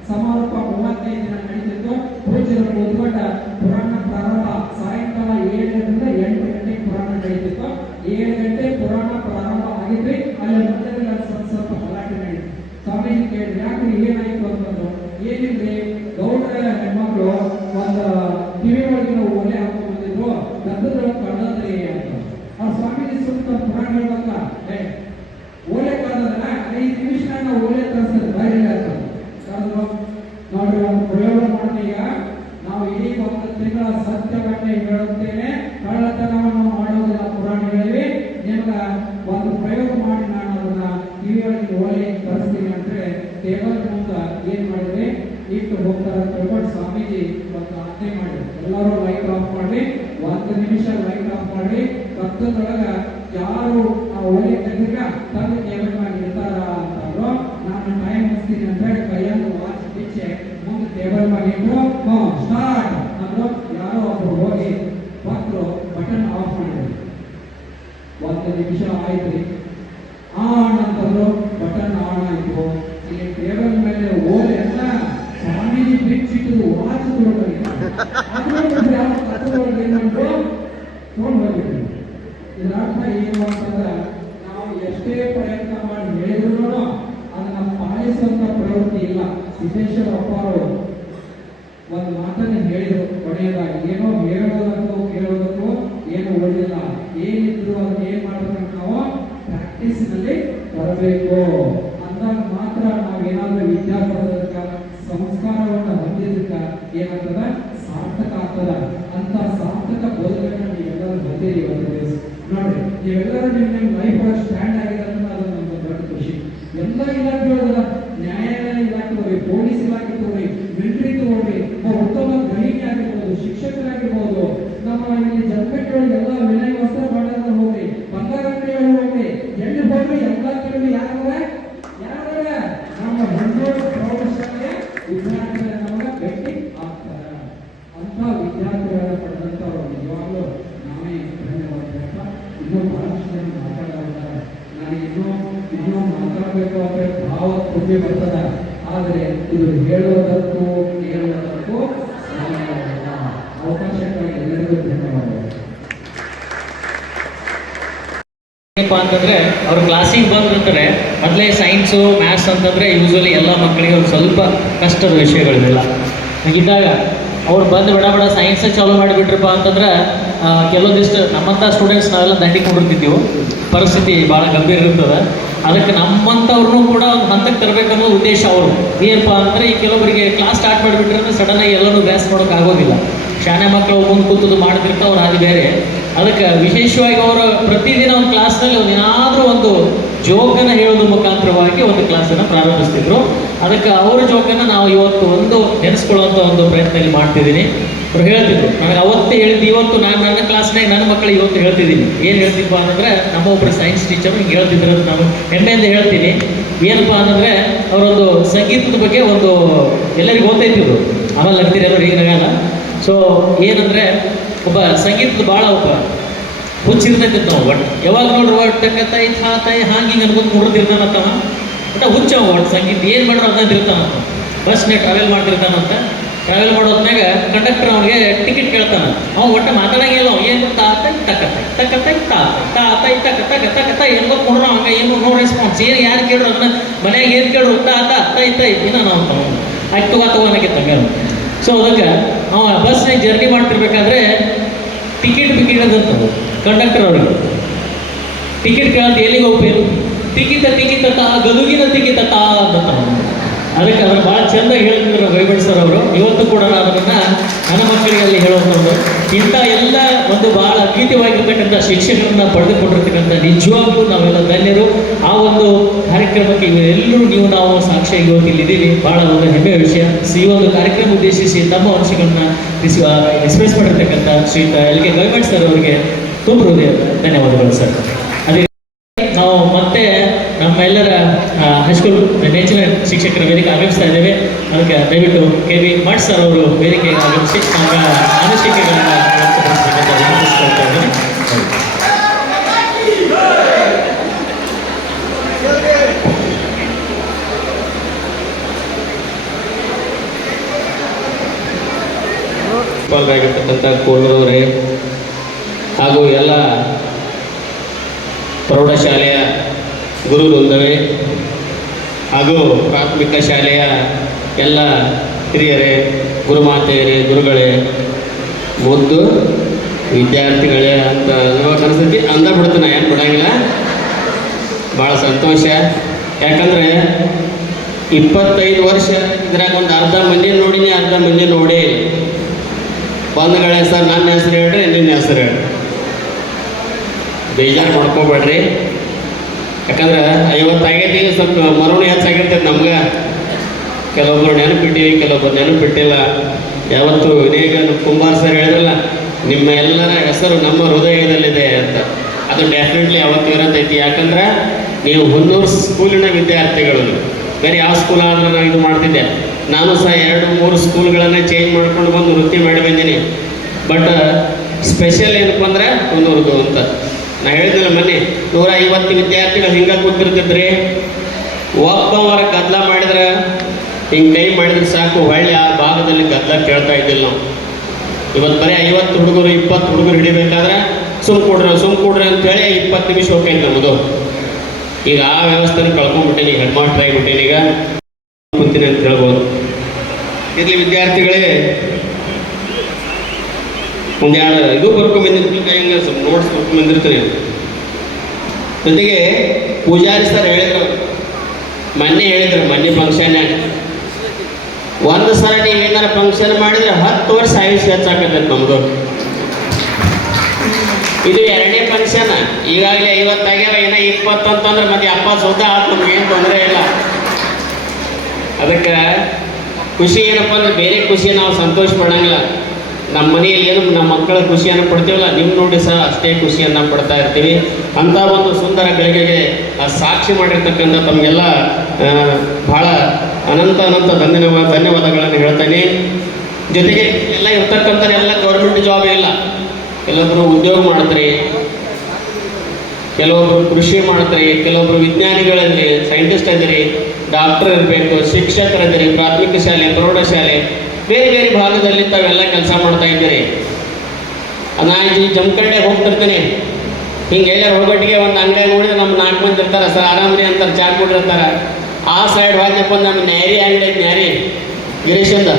ಸಮಾರೋಪ 35 ದಿನ ನಡೀತಿತ್ತು. ಪೂಜ್ಯರು ಕೂತ್ಕೊಂಡ ಪುರಾಣ ಪ್ರಾರಂಭ ಸಾಯಂಕಾಲ 7 ಗಂಟೆಯಿಂದ 8 ಗಂಟೆಗೆ ಪುರಾಣ ನಡೀತಿತ್ತು. 7 ಗಂಟೆ ಪುರಾಣ ಪ್ರಾರಂಭ ಆಗಿದ್ರಿ. ಅಲ್ಲಿ ಮಧ್ಯದಲ್ಲಿ ಸ್ವಲ್ಪ ಗಲಾಟೆ ನಡೀತು. ಸ್ವಾಮೀಜಿ ಕೇಳಿದ್ರು, ಯಾಕ್ರಿ ಏನಾಯ್ತು ಅಂತಂದ್ರು. ಏನಿಲ್ರಿ, ಗೌಡರ ಹೆಣ್ಮಕ್ಳು ಒಂದು ಕಿವಿ ಒಳಗಿನ ಓಲೆ ಹಾಕೊಂಡು ಬಂದಿದ್ರು, ಗದ್ದದೊಳಗೆ ಕಳೆದ್ರಿ ಅಂತ. ಆ ಸ್ವಾಮೀಜಿ ಸುತ್ತ ಪುರಾಣ ಹೇಳ್ಬೇಕ, ಓಲೆ ಕಳೆದಲ್ಲ 5 ನಿಮಿಷ ನಾವು ಓಲೆ ತರಿಸಿದ್ರೆ ಬಯಲು ನೋಡ್ರಿ. ಒಂದು ಪ್ರಯೋಗ ಮಾಡಿ, ಈಗ ನಾವು ಇಡೀ 1 ತಿಂಗಳ ಸತ್ಯವನ್ನೇ ಹೇಳುತ್ತೇನೆ, ಕಳ್ಳತನವನ್ನು ಮಾಡೋದಿಲ್ಲ ಪುರಾಣ ಹೇಳಿವಿ. ನಿಮ್ಗ ಒಂದು ಪ್ರಯೋಗ ಮಾಡಿ ನಾನು ಅದನ್ನ ಕಿವಿಯೊಳಗೆ ಓಲೆ ತರಿಸ್ತೀನಿ ಅಂದ್ರೆ ಟೇಬಲ್ ಮುಂದೆ ಏನ್ ಮಾಡಿದ್ರಿ ಇಟ್ಟು ಹೋಗ್ತಾರ ಅಂತ ಹೇಳ್ಕೊಂಡು ಸ್ವಾಮೀಜಿ ಒಂದು ಆಜ್ಞೆ ಮಾಡಿ, ಎಲ್ಲರೂ ಲೈಟ್ ಆಫ್ ಮಾಡಿ, 1 ನಿಮಿಷ ಲೈಟ್ ಆಫ್ ಮಾಡಿ. ಕತ್ತದೊಳಗ ಯಾರು ಆ ಓಲೆ ತೆಗೆದ ತಂದು ಟೇಬಲ್ ಮಾಡಿ ಇರ್ತಾರ ಅಂತಂದ್ರು. ನಾನು ಟೈಮ್ ಮುಗಿಸ್ತೀನಿ ಅಂತ ಹೇಳಿ ಕೈಯನ್ನು ವಾಚ್ ಬಿಚ್ಚೆ ಮುಂದೆ ಟೇಬಲ್ ಮಾಡಿ ಸ್ಟಾರ್ಟ್ ಅಂದ್ರು. ಯಾರೋ ಒಬ್ರು ಹೋಗಿ ಬಂದ್ರು, ಬಟನ್ ಆಫ್ ಮಾಡಿದ್ರು. 1 ನಿಮಿಷ ಆಯ್ತು, ಆನ್ ಅಂತಂದ್ರು, ಬಟನ್ ಆನ್ ಆಯ್ತು. ಇಲ್ಲಿ ಟೇಬಲ್ ಮೇಲೆ ಓಲೆ ಎಲ್ಲ ಸ್ವಾಮೀಜಿ ಬಿಚ್ಚಿಟ್ಟು ವಾಚ್ ತೊಗೊಂಡ್ಬಂದ್ರು. ತೊಗೊಂಡು ಹೋಗ್ಬಿಟ್ರು. ಇದರ ಅರ್ಥ ಏನು ಅಂತಂದ್ರೆ, ನಾವು ಎಷ್ಟೇ ಪ್ರಯತ್ನ ಮಾಡಿ ಹೇಳಿದ್ರು ಅದನ್ನ ಪಾಲಿಸುವಂತ ಪ್ರವೃತ್ತಿ ಇಲ್ಲ. ಸಿದ್ದೇಶ್ವರ ಅಪ್ಪಾರವರು ಒಂದು ಮಾತನ್ನ ಹೇಳಿದ್ರು ಕೊನೆಯದಾಗಿ, ಏನೋ ಹೇಳೋದಕ್ಕೂ ಕೇಳೋದಕ್ಕೂ ಏನು ಉಳಿದಿಲ್ಲ, ಏನಿದ್ರು ಅದನ್ನ ಏನ್ ಮಾಡ್ಬೇಕು, ನಾವು ಪ್ರಾಕ್ಟೀಸ್ ನಲ್ಲಿ ಬರಬೇಕು. ಅಂದಾಗ ಮಾತ್ರ ನಾವೇನಾದ್ರೂ ವಿದ್ಯಾ ಪಡೆದಕ್ಕ, ಸಂಸ್ಕಾರವನ್ನು ಹೊಂದಿದ್ದಕ್ಕ ಏನಾಗ್ತದ, ಸಾರ್ಥಕ ಆಗ್ತದ. ಅಂತ ಸಾರ್ಥಕ ಬೋಧನೆಗಳನ್ನ ನೀವೆಲ್ಲರೂ ಹೊಂದಿರಿ. ಇವತ್ತು ದಿವಸ ನೋಡಿ, ನೀವೆಲ್ಲರೂ ನಿಮ್ಮ ಲೈಫ್ ಒಳಗೆ ಸ್ಟ್ಯಾಂಡ್ ಆಗಿದೆ ಅಂದ್ರೆ ಅದು ನಮ್ಗೆ ದೊಡ್ಡ ಖುಷಿ. ಎಲ್ಲ ಇಲಾಖೆ ಒಳಗದ, ನ್ಯಾಯಾಲಯ ಇಲಾಖೆ ತಗೋರಿ, ಪೊಲೀಸ್ ಇಲಾಖೆ ತಗೋರಿ, ಮಿಲಿಟರಿ ತಗೋರಿ, ಉತ್ತಮ ಗಣಿಕೆ ಆಗಿರ್ಬೋದು, ಶಿಕ್ಷಕರಾಗಿರ್ಬೋದು, ನಮ್ಮ ಇಲ್ಲಿ ಜನಪೆಟ್ಟೊಳಗೆ ಎಲ್ಲ ವಿನಯ ವಸ್ತ್ರ ಮಾಡೋದ್ರ ಹೋಗ್ರಿ, ಬಂಗಾರ ಅಂಗಡಿಗಳು ಹೋಗ್ರಿ, ಎಲ್ಲಿ ಹೋಗ್ರಿ ಎಲ್ಲ ಕಡೆ ಯಾರ ನಮ್ಮ ಹೊನ್ನೂರು ಪ್ರೌಢಶಾಲೆಯ ವಿದ್ಯಾರ್ಥಿಗಳ ನಮಗೆ ಭೇಟಿ ಆಗ್ತಾರೆ. ಅಂತ ವಿದ್ಯಾರ್ಥಿಗಳ ಪಡೆದಂತವ್ರು ನಿಜವಾಗ್ಲೂ ನಾವೇ ಮಾಡಬೇಕು ಅಂತ ಭಾವ ಬುದ್ಧಿ ಬರ್ತದ. ಆದರೆ ಇದು ಹೇಳುವುದಕ್ಕೂ ಕೇಳುವುದಕ್ಕೂ ಅವಕಾಶಕ್ಕಾಗಿ ಎಲ್ಲರಿಗೂ ಧನ್ಯವಾದಗಳು. ಏನಪ್ಪ ಅಂತಂದರೆ ಅವ್ರು ಕ್ಲಾಸಿಗೆ ಬಂದಿರ್ತಾರೆ, ಮೊದಲೇ ಸೈನ್ಸು ಮ್ಯಾಥ್ಸ್ ಅಂತಂದರೆ ಯೂಶ್ವಲಿ ಎಲ್ಲ ಮಕ್ಕಳಿಗೆ ಒಂದು ಸ್ವಲ್ಪ ಕಷ್ಟದ ವಿಷಯಗಳಿವೆಲ್ಲ. ಹೀಗಿದ್ದಾಗ ಅವ್ರು ಬಂದು ಬಡ ಸೈನ್ಸೇ ಚಾಲೂ ಮಾಡಿಬಿಟ್ರಪ್ಪ ಅಂತಂದ್ರೆ ಕೆಲವೊಂದಿಷ್ಟು ನಮ್ಮಂಥ ಸ್ಟೂಡೆಂಟ್ಸ್ ನಾವೆಲ್ಲ ದಂಡಿಕೊಂಡಿರ್ತಿದ್ದೀವಿ. ಪರಿಸ್ಥಿತಿ ಭಾಳ ಗಂಭೀರ ಇರ್ತದೆ. ಅದಕ್ಕೆ ನಮ್ಮಂಥವ್ರನ್ನೂ ಕೂಡ ಒಂದು ಹಂತಕ್ಕೆ ತರಬೇಕನ್ನೋ ಉದ್ದೇಶ ಅವರು. ಏನಪ್ಪ ಅಂದರೆ ಈ ಕೆಲವೊಬ್ಬರಿಗೆ ಕ್ಲಾಸ್ ಸ್ಟಾರ್ಟ್ ಮಾಡಿಬಿಟ್ರೆ ಅಂದ್ರೆ ಸಡನ್ನಾಗಿ ಎಲ್ಲರೂ ಬ್ಯಾಸ್ ಮಾಡೋಕ್ಕಾಗೋದಿಲ್ಲ. ಶಾಲೆ ಮಕ್ಕಳು ಮುಂದೆ ಕೂತದ್ದು ಮಾಡ್ತಿರ್ತಾವೆ, ಅವ್ರು ಅದು ಬೇರೆ. ಅದಕ್ಕೆ ವಿಶೇಷವಾಗಿ ಅವರು ಪ್ರತಿದಿನ ಒಂದು ಕ್ಲಾಸ್ನಲ್ಲಿ ಏನಾದರೂ ಒಂದು ಜೋಕನ್ನು ಹೇಳೋದ್ರ ಮುಖಾಂತರವಾಗಿ ಒಂದು ಕ್ಲಾಸನ್ನು ಪ್ರಾರಂಭಿಸ್ತಿದ್ರು. ಅದಕ್ಕೆ ಅವರ ಜೋಕನ್ನು ನಾವು ಇವತ್ತು ಒಂದು ನೆನೆಸ್ಕೊಳ್ಳುವಂಥ ಒಂದು ಪ್ರಯತ್ನ ಇಲ್ಲಿ ಮಾಡ್ತಿದ್ದೀನಿ. ಅವ್ರು ಹೇಳ್ತಿದ್ರು, ನನಗೆ ಅವತ್ತೇ ಹೇಳಿದ್ದು ಇವತ್ತು ನಾನು ನನ್ನ ಕ್ಲಾಸ್ನಾಗ ನನ್ನ ಮಕ್ಕಳಿಗೆ ಇವತ್ತು ಹೇಳ್ತಿದ್ದೀನಿ. ಏನು ಹೇಳ್ತಿದ್ಪ ಅಂತಂದರೆ ನಮ್ಮ ಒಬ್ಬರು ಸೈನ್ಸ್ ಟೀಚರ್ ಹಿಂಗೆ ಹೇಳ್ತಿದ್ರು ಅಂತ ನಾನು ಹೆಮ್ಮೆಯಿಂದ ಹೇಳ್ತೀನಿ. ಏನಪ್ಪ ಅಂತಂದರೆ ಅವರೊಂದು ಸಂಗೀತದ ಬಗ್ಗೆ ಒಂದು ಎಲ್ಲರಿಗೂ ಗೊತ್ತೈತಿದ್ರು, ಆಮೇಲೆ ನಗ್ತೀರಿ ಎಲ್ಲರೂ ಈಗ ನಗಲ್ಲ. ಸೊ ಏನಂದರೆ ಒಬ್ಬ ಸಂಗೀತದ ಭಾಳ ಒಬ್ಬ ಹುಚ್ಚಿರ್ತೈತಿ ನಾವು. ಒಟ್ಟು ಯಾವಾಗ ನೋಡ್ರಿ ಒಟ್ಟು ಕೈ ತಾಯಿ ಹಾಗೆ ಅನ್ಕೊಂಡು ಮುರಿದಿರ್ತಾನಂತವ. ಒಟ್ಟು ಹುಚ್ಚ ಒಟ್ಟು ಸಂಗೀತ ಏನು ಮಾಡ್ರು ಅದನ್ನ ಇರ್ತಾನಂತ. ಬಸ್ನೇ ಟ್ರಾವೆಲ್ ಮಾಡ್ತಿರ್ತಾನಂತ. ಟ್ರಾವೆಲ್ ಮಾಡೋದ್ನಾಗ ಕಂಡಕ್ಟರ್ ಅವ್ನಿಗೆ ಟಿಕೆಟ್ ಕೇಳ್ತಾನ. ಅವ್ನು ಒಟ್ಟು ಮಾತಾಡಂಗಿಲ್ಲ. ಏನು ತಾತೈ ತಕತೈ ತಕತೈ ತಾತೈ ತಕ ಎಲ್ಲ ಕೊಡ್ರು. ಹಂಗೆ ಏನು ನೋ ರೆಸ್ಪಾನ್ಸ್. ಏನು ಯಾರು ಕೇಳ್ರು ಅದನ್ನ ಮನ್ಯಾಗ ಏನು ಕೇಳ್ರು ತೈ ಇನ್ನೂ ನಾವು ತಗೋನಾಗಿತ್ತು ಹಂಗೆ. ಸೊ ಅದಕ್ಕೆ ಅವ ಬಸ್ನಾಗ ಜರ್ನಿ ಮಾಡ್ತಿರ್ಬೇಕಾದ್ರೆ ಟಿಕೆಟ್ ಅಂತವು ಕಂಡಕ್ಟರ್ ಅವ್ರಿಗೆ ಟಿಕೆಟ್ ಕೇಳಂತ ಎಲ್ಲಿಗೆ ಹೋಗ್ಬೇಕು, ಟಿಕೆಟ್ ಗದುಗಿನ ಟಿಕೆಟ್ ಅಂತ. ಅದಕ್ಕೆ ಅದನ್ನು ಭಾಳ ಚೆಂದಾಗಿ ಹೇಳ್ತಿದ್ರು ವೈಭಟ್ ಸರ್ ಅವರು. ಇವತ್ತು ಕೂಡ ನಾನು ಅದನ್ನು ನನ್ನ ಮಕ್ಕಳಿಗೆ ಅಲ್ಲಿ ಹೇಳುವಂಥದ್ದು. ಇಂಥ ಎಲ್ಲ ಒಂದು ಭಾಳ ಅದ್ಭುತವಾಗಿರ್ತಕ್ಕಂಥ ಶಿಕ್ಷಕರನ್ನ ಪಡೆದುಕೊಂಡಿರ್ತಕ್ಕಂಥ ನಿಜವಾಗ್ಲೂ ನಾವೆಲ್ಲ ಧನ್ಯರು. ಆ ಒಂದು ಕಾರ್ಯಕ್ರಮಕ್ಕೆ ಇವರೆಲ್ಲರೂ ನಾವು ಸಾಕ್ಷಿಯಾಗಿ ಇವತ್ತು ಇಲ್ಲಿದ್ದೀವಿ. ಭಾಳ ಒಂದು ಹೆಮ್ಮೆಯ ವಿಷಯ. ಈ ಒಂದು ಕಾರ್ಯಕ್ರಮ ಉದ್ದೇಶಿಸಿ ತಮ್ಮ ಅಂಶಗಳನ್ನ ಎಕ್ಸ್ಪ್ರೆಸ್ ಮಾಡಿರ್ತಕ್ಕಂಥ ಶ್ರೀಯುತ ಎಲ್ ಕೆ ಗವಿಮಠ್ ಸರ್ ಅವರಿಗೆ ತುಂಬ ಹೃದಯದ ಧನ್ಯವಾದಗಳು ಸರ್. ಅದೇ ನಾವು ಮತ್ತೆ ನಮ್ಮೆಲ್ಲರ ಹೈಸ್ಕೂಲ್ ನೆಚ್ಚಿನ ಶಿಕ್ಷಕರ ವೇದಿಕೆ ಆಗಮಿಸ್ತಾ ಇದ್ದೇವೆ. ಅದಕ್ಕೆ ದಯವಿಟ್ಟು ಕೆ ವಿ ಮಠ್ ಸರ್ ಅವರು ವೇದಿಕೆಗೆ ಆಗಮಿಸಿ ಅನಿಸಿಕೆಗಳನ್ನು ವ್ಯಕ್ತಪಡಿಸಬೇಕಂತ ವಿನಂತಿಸ್ಕೊಳ್ತಾ ಇದ್ದೇನೆ. ಪಾಲ್ಗಾಗಿರ್ತಕ್ಕಂಥ ಕೋಲೂರವರೇ ಹಾಗೂ ಎಲ್ಲ ಪ್ರೌಢಶಾಲೆಯ ಗುರುವೃಂದವೇ ಹಾಗೂ ಪ್ರಾಥಮಿಕ ಶಾಲೆಯ ಎಲ್ಲ ಹಿರಿಯರೇ, ಗುರುಮಾತೆಯರೇ, ಗುರುಗಳೇ, ಮುದ್ದು ವಿದ್ಯಾರ್ಥಿಗಳೇ ಅಂತ ಇವಾಗ ಅನಿಸ್ತೈತಿ. ಅಂದ ಬಿಡ್ತಾನೆ, ಏನು ಬಿಡಂಗಿಲ್ಲ. ಭಾಳ ಸಂತೋಷ. ಯಾಕಂದರೆ 25 ವರ್ಷ ಇದ್ರಾಗ ಒಂದು ಅರ್ಧ ಮಂದಿ ನೋಡಿನಿ, ಅರ್ಧ ಮಂದಿ ನೋಡೇ ಇಲ್ಲ. ಬಂಧುಗಳೇ, ಸರ್ ನನ್ನ ಹೆಸರು ಹೇಳ್ರಿ, ನಿನ್ನ ಹೆಸರು ಹೇಳ್ರಿ. ಬೇಜಾರು ಮಾಡ್ಕೋಬೇಡ್ರಿ. ಯಾಕಂದ್ರೆ 50 ಆಗೈತಿ, ಸ್ವಲ್ಪ ಮರುಣಿ ಹೆಚ್ಚಾಗಿರ್ತೈತೆ ನಮ್ಗೆ. ಕೆಲವೊಬ್ರು ನೆನಪಿಟ್ಟಿವಿ, ಕೆಲವೊಬ್ರು ನೆನಪಿಟ್ಟಿಲ್ಲ. ಯಾವತ್ತು ಇದೇಗ ನಮ್ಮ ಕುಂಬಾರ್ ಸರ್ ಹೇಳಿದ್ರಲ್ಲ, ನಿಮ್ಮ ಎಲ್ಲರ ಹೆಸರು ನಮ್ಮ ಹೃದಯದಲ್ಲಿದೆ ಅಂತ. ಅದು ಡೆಫಿನೆಟ್ಲಿ ಯಾವತ್ತು ಇರತೈತಿ. ಯಾಕಂದ್ರೆ ನೀವು ಹುನ್ನೂರು ಸ್ಕೂಲಿನ ವಿದ್ಯಾರ್ಥಿಗಳು. ಬೇರೆ ಯಾವ ಸ್ಕೂಲ್ ಆದ್ರೂ ನಾನು ಇದು ಮಾಡ್ತಿದ್ದೆ. ನಾನು ಸಹ 2-3 ಸ್ಕೂಲ್ಗಳನ್ನು ಚೇಂಜ್ ಮಾಡ್ಕೊಂಡು ಬಂದು ವೃತ್ತಿ ಮಾಡಿ ಬಂದೀನಿ. ಬಟ್ ಸ್ಪೆಷಲ್ ಏನಪ್ಪ ಅಂದ್ರೆ ಹುನ್ನೂರ್ದು ಅಂತ. ನಾ ಹೇಳಿದ್ನಲ್ಲ ಮೊನ್ನೆ, 150 ವಿದ್ಯಾರ್ಥಿಗಳು ಹಿಂಗೆ ಕೂತಿರ್ತಿದ್ರಿ. ಒಬ್ಬವರ ಗದ್ದಲ ಮಾಡಿದ್ರೆ ಹಿಂಗೆ ಕೈ ಮಾಡಿದ್ರೆ ಸಾಕು, ಹೊಳ್ಳಿ ಆ ಭಾಗದಲ್ಲಿ ಗದ್ದಲ ಕೇಳ್ತಾ ಇದ್ದಿಲ್ಲ ನಾವು. ಇವತ್ತು ಬರೀ 50 ಹುಡುಗರು 20 ಹುಡುಗರು ಹಿಡಿಬೇಕಾದ್ರೆ ಸುಮ್ ಕೊಡ್ರಿ ಅಂತೇಳಿ 20 ನಿಮಿಷ ಹೋಗ್ತೈತೆ ನಮ್ಮದು. ಈಗ ಆ ವ್ಯವಸ್ಥೆನ ಕಳ್ಕೊಂಡ್ಬಿಟ್ಟೇನಿ, ಹೆಡ್ ಮಾಸ್ಟರ್ ಆಗಿಬಿಟ್ಟೇನಿ. ಈಗ ಕುಂತೀನಿ ಅಂತ ಹೇಳ್ಬೋದು. ಇರಲಿ ವಿದ್ಯಾರ್ಥಿಗಳೇ, ಒಂದೆರಡು ಇದು ಬರ್ಕೊಂಡ್ಬಂದಿರ್ತೀನಿ, ಹಿಂಗೆ ಸ್ವಲ್ಪ ನೋಟ್ಸ್ ಬರ್ಕೊಂಡ್ಬಂದಿರ್ತೀನಿ. ಜೊತೆಗೆ ಪೂಜಾರಿ ಸರ್ ಹೇಳಿದ್ರು, ಮೊನ್ನೆ ಫಂಕ್ಷನ್ನಾಗ, ಒಂದು ಸಲ ನೀವು ಏನಾರ ಫಂಕ್ಷನ್ ಮಾಡಿದ್ರೆ 10 ವರ್ಷ ಆಯುಷ್ಯ ಹೆಚ್ಚಾಕತ್ತೈತೆ ನಮ್ಮದು. ಇದು 2ನೇ ಫಂಕ್ಷನ್. ಈಗಾಗಲೇ 50 ಆಗ್ಯಾವ, ಏನೋ 20 ಅಂತಂದ್ರೆ ಮತ್ತೆ 70 ಸುದ್ದ ಆಯ್ತು, ನಮ್ಗೇನು ತೊಂದರೆ ಇಲ್ಲ. ಅದಕ್ಕೆ ಖುಷಿ ಏನಪ್ಪ ಅಂದ್ರೆ ಬೇರೆ ಖುಷಿ ನಾವು ಸಂತೋಷ ಪಡಂಗಿಲ್ಲ. ನಮ್ಮ ಮನೆಯಲ್ಲಿ ಏನು ನಮ್ಮ ಮಕ್ಕಳ ಖುಷಿಯನ್ನು ಪಡ್ತೀವಲ್ಲ, ನಿಮ್ಮ ನೋಡಿ ಸಹ ಅಷ್ಟೇ ಖುಷಿಯನ್ನು ಪಡ್ತಾ ಇರ್ತೀವಿ. ಅಂಥ ಒಂದು ಸುಂದರ ಗಳಿಗೆಗೆ ಸಾಕ್ಷಿ ಮಾಡಿರ್ತಕ್ಕಂಥ ತಮಗೆಲ್ಲ ಭಾಳ ಅನಂತ ಧನ್ಯವಾದಗಳನ್ನು ಹೇಳ್ತೇನೆ. ಜೊತೆಗೆ ಎಲ್ಲ ಇರ್ತಕ್ಕಂಥ ಎಲ್ಲ ಗೌರ್ಮೆಂಟ್ ಜಾಬ್ ಇಲ್ಲ, ಕೆಲವೊಬ್ಬರು ಉದ್ಯೋಗ ಮಾಡ್ತಾರೆ, ಕೆಲವೊಬ್ಬರು ಕೃಷಿ ಮಾಡ್ತಾರೆ, ಕೆಲವೊಬ್ಬರು ವಿಜ್ಞಾನಿಗಳಲ್ಲಿ ಸೈಂಟಿಸ್ಟ್ ಇದ್ದೀರಿ, ಡಾಕ್ಟರ್ ಇರಬೇಕು, ಶಿಕ್ಷಕರಿದ್ದೀರಿ, ಪ್ರಾಥಮಿಕ ಶಾಲೆ, ಪ್ರೌಢಶಾಲೆ, ಬೇರೆ ಬೇರೆ ಭಾಗದಲ್ಲಿ ತಾವೆಲ್ಲ ಕೆಲಸ ಮಾಡ್ತಾ ಇದ್ದೀರಿ. ನಾನು ಈ ಜಮಖಂಡೆ ಹೋಗ್ತಿರ್ತೀನಿ, ಹಿಂಗೆ ಎಲ್ಲರೂ ಹೋಗೋಟ್ಟಿಗೆ ಒಂದು ಅಂಗಡಿ ನೋಡಿದ್ರೆ ನಮ್ಮ 4 ಮಂದಿ ಇರ್ತಾರೆ, ಸರ್ ಆರಾಮ್ರಿ ಅಂತಾರೆ, ಚಾ ಕೊಟ್ಟಿರ್ತಾರೆ. ಆ ಸೈಡ್ ಹೋದ್ನಪ್ಪ ನಮ್ಮ ನ್ಯಾರಿ ಅಂಗಡಿ ಐತೆ, ನ್ಯಾರಿ ಗಿರೀಶಂದ,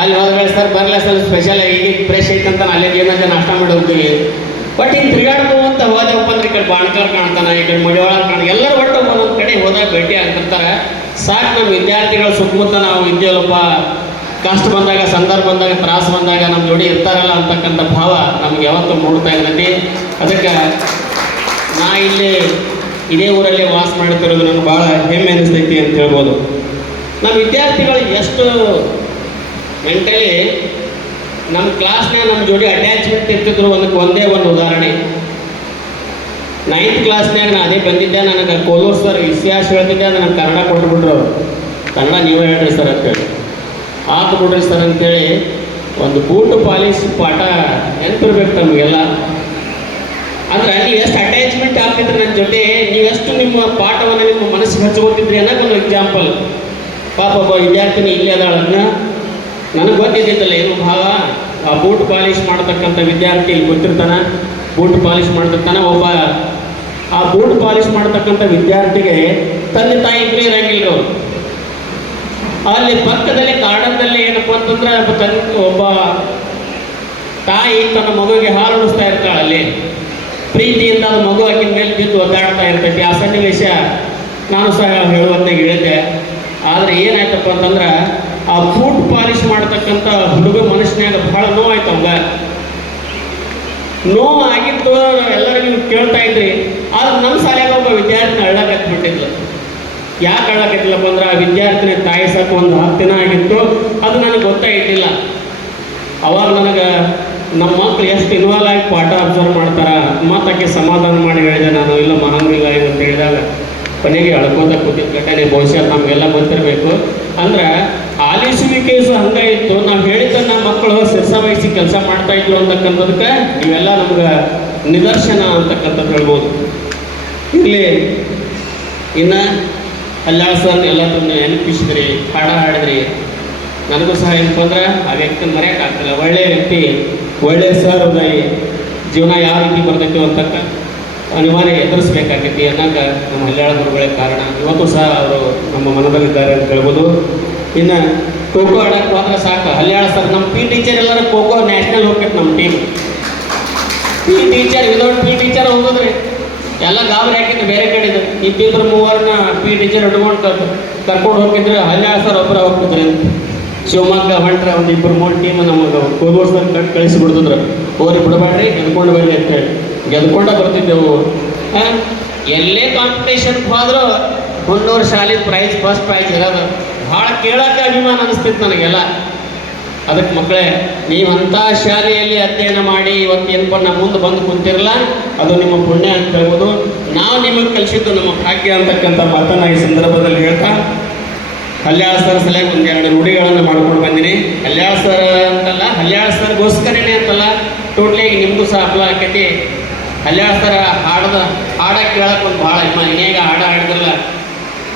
ಅಲ್ಲಿ ಹೋದ್ರೆ ಸರ್ ಬರಲ್ಲ ಸರ್ ಸ್ಪೆಷಲ್ ಈಗ ಫ್ರೆಶ್ ಐತಂತ ಅಲ್ಲೇ ಏನಂತ ನಾಷ್ಟ ಮಾಡಿ ಹೋಗ್ತೀವಿ. ಬಟ್ ಹಿಂಗೆ ತಿರುಗಾಡ್ಬೋದು ಅಂತ ಹೋದಪ್ಪ ಅಂದ್ರೆ ಈ ಕಡೆ ಬಾಣ್ಕಾರ್ ಕಾಣ್ತಾನೆ, ಈ ಕಡೆ ಮಡಿವಾಳ ಕಾಣ್ತಾನೆ, ಎಲ್ಲರೂ ಒಟ್ಟು ಒಂದೊಂದು ಕಡೆ ಹೋದಾಗ ಭೇಟಿ ಆಗ್ತಿರ್ತಾರೆ. ಸಾಕು ನಮ್ಮ ವಿದ್ಯಾರ್ಥಿಗಳ ಸುತ್ತಮುತ್ತ ನಾವು ಇದ್ದೇವಲ್ಲಪ್ಪ, ಕಷ್ಟ ಬಂದಾಗ, ಸಂದರ್ಭ ಬಂದಾಗ, ತ್ರಾಸು ಬಂದಾಗ ನಮ್ಮ ಜೋಡಿ ಇರ್ತಾರಲ್ಲ ಅಂತಕ್ಕಂಥ ಭಾವ ನಮ್ಗೆ ಯಾವತ್ತೂ ಮೂಡ್ತಾ ಇರ್ತೈತಿ. ಅದಕ್ಕೆ ನಾ ಇಲ್ಲಿ ಇದೇ ಊರಲ್ಲಿ ವಾಸ ಮಾಡ್ತಿರೋದು ನನಗೆ ಭಾಳ ಹೆಮ್ಮೆ ಅನಿಸ್ತೈತಿ ಅಂತ ಹೇಳ್ಬೋದು. ನಮ್ಮ ವಿದ್ಯಾರ್ಥಿಗಳು ಎಷ್ಟು ಮೆಂಟಲಿ ನಮ್ಮ ಕ್ಲಾಸ್ನಾಗ ನಮ್ಮ ಜೋಡಿ ಅಟ್ಯಾಚ್ಮೆಂಟ್ ಇರ್ತಿದ್ರು ಅನ್ನೋಕ್ಕೆ ಒಂದೇ ಒಂದು ಉದಾಹರಣೆ. 9th ಕ್ಲಾಸ್ನಾಗ ನಾನು ಅದೇ ಬಂದಿದ್ದೆ, ನನಗೆ ಕೋಲೂರು ಸರ್ ಇತಿಹಾಸ ಹೇಳ್ತಿದ್ದೆ, ನನಗೆ ಕನ್ನಡ ಕೊಟ್ಬಿಟ್ರು. ಕನ್ನಡ ನೀವೇ ಹೇಳ್ರಿ ಸರ್ ಅಂತೇಳಿ, ಆತು ಬಿಡ್ರಿ ಸರ್ ಅಂತೇಳಿ ಒಂದು ಬೂಟು ಪಾಲಿಶ್ ಪಾಠ ನೆನಪಿರ್ಬೇಕು ನಮಗೆಲ್ಲ. ಅಂದ್ರೆ ನೀವು ಎಷ್ಟು ಅಟ್ಯಾಚ್ಮೆಂಟ್ ಆಗ್ತಿದ್ರಿ ನನ್ನ ಜೊತೆ, ನೀವೆಷ್ಟು ನಿಮ್ಮ ಪಾಠವನ್ನು ನಿಮ್ಮ ಮನಸ್ಸಿಗೆ ಹಚ್ಕೋತಿದ್ರಿ ಅನ್ನೋಕೆ ಒಂದು ಎಕ್ಸಾಂಪಲ್. ಪಾಪ ಒಬ್ಬ ವಿದ್ಯಾರ್ಥಿನಿ ಇಲ್ಲಿ ಅದಾಳನ್ನ ನನಗೆ ಗೊತ್ತಿದ್ದಿದ್ದಲ್ಲ ಏನು ಭಾವ. ಆ ಬೂಟ್ ಪಾಲಿಶ್ ಮಾಡ್ತಕ್ಕಂಥ ವಿದ್ಯಾರ್ಥಿ ಇಲ್ಲಿ ಗೊತ್ತಿರ್ತಾನೆ, ಬೂಟ್ ಪಾಲಿಶ್ ಮಾಡ್ತಿರ್ತಾನೆ. ಒಬ್ಬ ಆ ಬೂಟ್ ಪಾಲಿಶ್ ಮಾಡ್ತಕ್ಕಂಥ ವಿದ್ಯಾರ್ಥಿಗೆ ತಂದೆ ತಾಯಿ ಇಬ್ಬರೇ ಇರಂಗಿಲ್ಲ. ಅಲ್ಲಿ ಪಕ್ಕದಲ್ಲಿ ಕಾಡದಲ್ಲಿ ಏನಪ್ಪ ಅಂತಂದ್ರೆ ಒಬ್ಬ ತಾಯಿ ತನ್ನ ಮಗುವಿಗೆ ಹಾಲು ಉಣಿಸ್ತಾ ಇರ್ತಾಳೆ. ಅಲ್ಲಿ ಪ್ರೀತಿಯಿಂದ ಅದು ಮಗು ಆಕಿನ ಮೇಲೆ ಬಿದ್ದು ಒದ್ದಾಡ್ತಾ ಇರ್ತೈತಿ. ಆ ಸನ್ನಿವೇಶ ನಾನು ಸಹ ಹೇಳುವಂತೆ ಹೇಳಿದ್ದೆ. ಆದರೆ ಏನಾಯ್ತಪ್ಪ ಅಂತಂದ್ರೆ ಆ ಬೂಟ್ ಪಾಲಿಶ್ ಮಾಡ್ತಕ್ಕಂಥ ಹುಡುಗ ಮನಸ್ಸಿನಾಗ ಬಹಳ ನೋವಾಯ್ತು. ಅವಾಗ ನೋವಾಗಿತ್ತು, ಎಲ್ಲರಿಗೂ ನೀವು ಕೇಳ್ತಾ ಇದ್ರಿ. ಆದ್ರೆ ನಮ್ಮ ಶಾಲೆಗೆ ಒಬ್ಬ ವಿದ್ಯಾರ್ಥಿನ ಅಳ್ಳಕತ್ಬಿಟ್ಟಿದ್ಲು. ಯಾಕೆ ಅಳ್ಳಕತ್ತಿಲ್ಲಪ್ಪ ಅಂದ್ರೆ ಆ ವಿದ್ಯಾರ್ಥಿನ ತಾಯಿ ಸಾಕು ಒಂದು 10 ದಿನ ಆಗಿತ್ತು. ಅದು ನನಗೆ ಗೊತ್ತಾಗಿದ್ದಿಲ್ಲ. ಅವಾಗ ನನಗೆ ನಮ್ಮ ಮಕ್ಕಳು ಎಷ್ಟು ಇನ್ವಾಲ್ವ್ ಆಗಿ ಪಾಠ ಅಬ್ಸರ್ವ್ ಮಾಡ್ತಾರೆ ಮಾತಕ್ಕೆ ಸಮಾಧಾನ ಮಾಡಿ ಹೇಳಿದೆ ನಾನು, ಇಲ್ಲ ಮಹಂಗಿಲ್ಲ ಅಂತ ಹೇಳಿದಾಗ ಕೊನೆಗೆ ಅಳ್ಕೋತ ಕೂತಿದ್ದ ಘಟನೆ ಬಹುಶಃ ನಮಗೆಲ್ಲ ಗೊತ್ತಿರಬೇಕು. ಅಂದ್ರೆ ಆಲಿಸುವಿಕೆ ಸಹ ಹಂಗೆ ಇತ್ತು. ನಾವು ಹೇಳಿದ್ದನ್ನ ಮಕ್ಕಳು ಶಿರ್ಸ ವಹಿಸಿ ಕೆಲಸ ಮಾಡ್ತಾ ಇದ್ರು ಅಂತಕ್ಕಂಥದಕ್ಕೆ ಇವೆಲ್ಲ ನಮ್ಗೆ ನಿದರ್ಶನ ಅಂತಕ್ಕಂಥದ್ದು ಹೇಳ್ಬೋದು. ಇಲ್ಲಿ ಇನ್ನು ಅಲ್ಲಾಳ್ ಸರ್ ಎಲ್ಲ ನೆನಪಿಸಿದ್ರಿ, ಹಾಡ ಹಾಡಿದ್ರಿ. ನನಗೂ ಸಹ ಏನಪ್ಪ ಅಂದ್ರೆ ಆ ವ್ಯಕ್ತಿನ ಮರೆಯೋಕ್ಕಾಗ್ತಿಲ್ಲ. ಒಳ್ಳೆಯ ವ್ಯಕ್ತಿ, ಒಳ್ಳೆಯ ಸರ್ ಜೀವನ ಯಾವ ರೀತಿ ಬರ್ತೈತಿ ಅಂತಕ್ಕ ಅನಿವಾರ್ಯ ಎದುರಿಸ್ಬೇಕಾಗೈತಿ ಅನ್ನೋಕೆ ನಮ್ಮ ಹಲ್ಯಾಳ ಗುರುಗಳೇ ಕಾರಣ. ಇವತ್ತು ಸಹ ಅವರು ನಮ್ಮ ಮನದಲ್ಲಿದ್ದಾರೆ ಅಂತ ಹೇಳ್ಬೋದು. ಇನ್ನು ಖೋಖೋ ಆಡೋಕ್ಕೆ ಹೋದ್ರೆ ಸಾಕು, ಹಲ್ಯಾಳ ಸರ್ ನಮ್ಮ ಪಿ ಟೀಚರ್ ಎಲ್ಲರೂ ಖೋಖೋ ನ್ಯಾಷನಲ್ ಹೋಗ್ತೈತೆ. ನಮ್ಮ team P teacher without P teacher ಹೋಗಿದ್ರಿ ಎಲ್ಲ ಗಾಬರಿ ಹಾಕಿದ್ರು ಬೇರೆ ಕಡೆದು. 2-3 ಪಿ ಟೀಚರ್ ಹಿಡ್ಕೊಂಡು ಕರ್ಕೊಂಡು ಹೋಗಿದ್ರು. ಹಲ್ಯಾಳ ಸರ್ ಒಬ್ಬರು ಹೋಗ್ತಿದ್ರಿ ಅಂತ ಶಿವಮೊಗ್ಗ ಹೊಂಟ್ರೆ ಒಂದು 2-3 ಟೀಮ್ ನಮಗೆ ಕೋಲೂರು ಸರ್ ಕಳಿಸಿಬಿಡ್ತಿದ್ರು. ಹೋಗಿ ಬಿಡಬೇಡ್ರಿ, ಗೆದ್ಕೊಂಡು ಬರ್ರಿ ಅಂತೇಳಿ ಗೆದ್ಕೊಂಡ ಬರ್ತಿದ್ದೆವು. ಎಲ್ಲೇ ಕಾಂಪಿಟೇಷನ್ಗೆ ಹೋದರೂ ಹುಣ್ಣೂರು ಶಾಲೆ ಪ್ರೈಸ್ ಫಸ್ಟ್ ಪ್ರೈಸ್ ಇರೋದು ಭಾಳ ಕೇಳೋಕ್ಕೆ ಅಭಿಮಾನ ಅನಿಸ್ತಿತ್ತು ನನಗೆಲ್ಲ. ಅದಕ್ಕೆ ಮಕ್ಕಳೇ, ನೀವಂಥ ಶಾಲೆಯಲ್ಲಿ ಅಧ್ಯಯನ ಮಾಡಿ ಇವತ್ತೇನಪ್ಪ ನಮ್ಮ ಮುಂದೆ ಬಂದು ಕುಂತಿರಲ್ಲ, ಅದು ನಿಮ್ಮ ಪುಣ್ಯ ಅಂತ ಹೇಳ್ಬೋದು. ನಾವು ನಿಮಗೆ ಕಲಿಸಿದ್ದು ನಮ್ಮ ಭಾಗ್ಯ ಅಂತಕ್ಕಂಥ ಮಾತನ್ನು ಈ ಸಂದರ್ಭದಲ್ಲಿ ಹೇಳ್ತಾ, ಹಲ್ಯಾಳ ಸರ್ ಸಲಹೆ 1-2 ರೂಢಿಗಳನ್ನು ಮಾಡ್ಕೊಂಡು ಬಂದಿನಿ. ಹಲ್ಯಾಳ ಸರ್ ಅಂತಲ್ಲ, ಹಲ್ಯಾಳ ಸರ್ಗೋಸ್ಕರನೇ ಅಂತಲ್ಲ, ಟೋಟ್ಲಿ ನಿಮ್ಮದು ಸಹ ಅಪ್ಲ ಆಕೈತಿ. ಹಲ್ಯಾಳ ಸರ್ ಹಾಡ ಕೇಳಕ್ಕೆ ಒಂದು ಭಾಳ ಇನ್ನೇಗ ಹಾಡ ಹಾಡಿದ್ರಲ್ಲ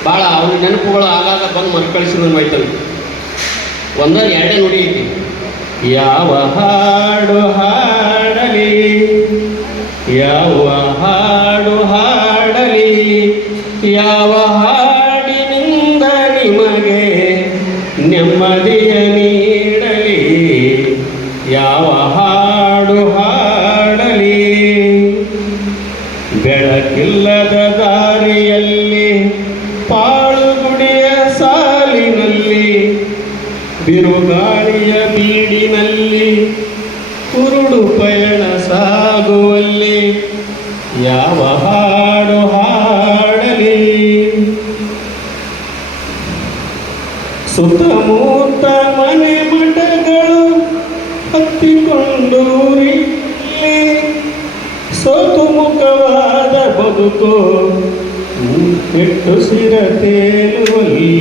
ಭಾಳ ಅವ್ರ ನೆನಪುಗಳು ಆಗಾಗ ಬಂದು ಮರುಕಳಿಸಿದಂಗೆ ಹೋಯ್ತವೆ. 1-2 ನುಡಿ ಐತಿ. ಯಾವ ಹಾಡು ಹಾಡಲಿ, ಯಾವ ಹಾಡು ಹಾಡಲಿ, ಯಾವ ಹಾಡಿನಿಂದ ನಿಮಗೆ ನೆಮ್ಮದಿಯ ನೀಡಲಿ, ಯಾವ ಹಾಡು ಹಾಡಲಿ, ಬೆಳಕಿಲ್ಲದ ದಾರಿಯಲ್ಲಿ ಪಾಳುಗುಡಿಯ ಸಾಲಿನಲ್ಲಿ, ಬಿರುಗಾಳಿಯ ಬೀಡಿನಲ್ಲಿ, ಕುರುಡು ಪಯಣ ಸಾಗುವಲ್ಲಿ, ಯಾವ ಹಾಡು ಹಾಡಲಿ. ಸುತ್ತಮುತ್ತ ಮನೆ ಮಠಗಳು ಹತ್ತಿಕೊಂಡೂರಿ, ಸೋತು ಮುಖವಾದ ಬದುಕು ಕೆಟ್ಟು ಸಿರ ತೇಲುವಲ್ಲಿ,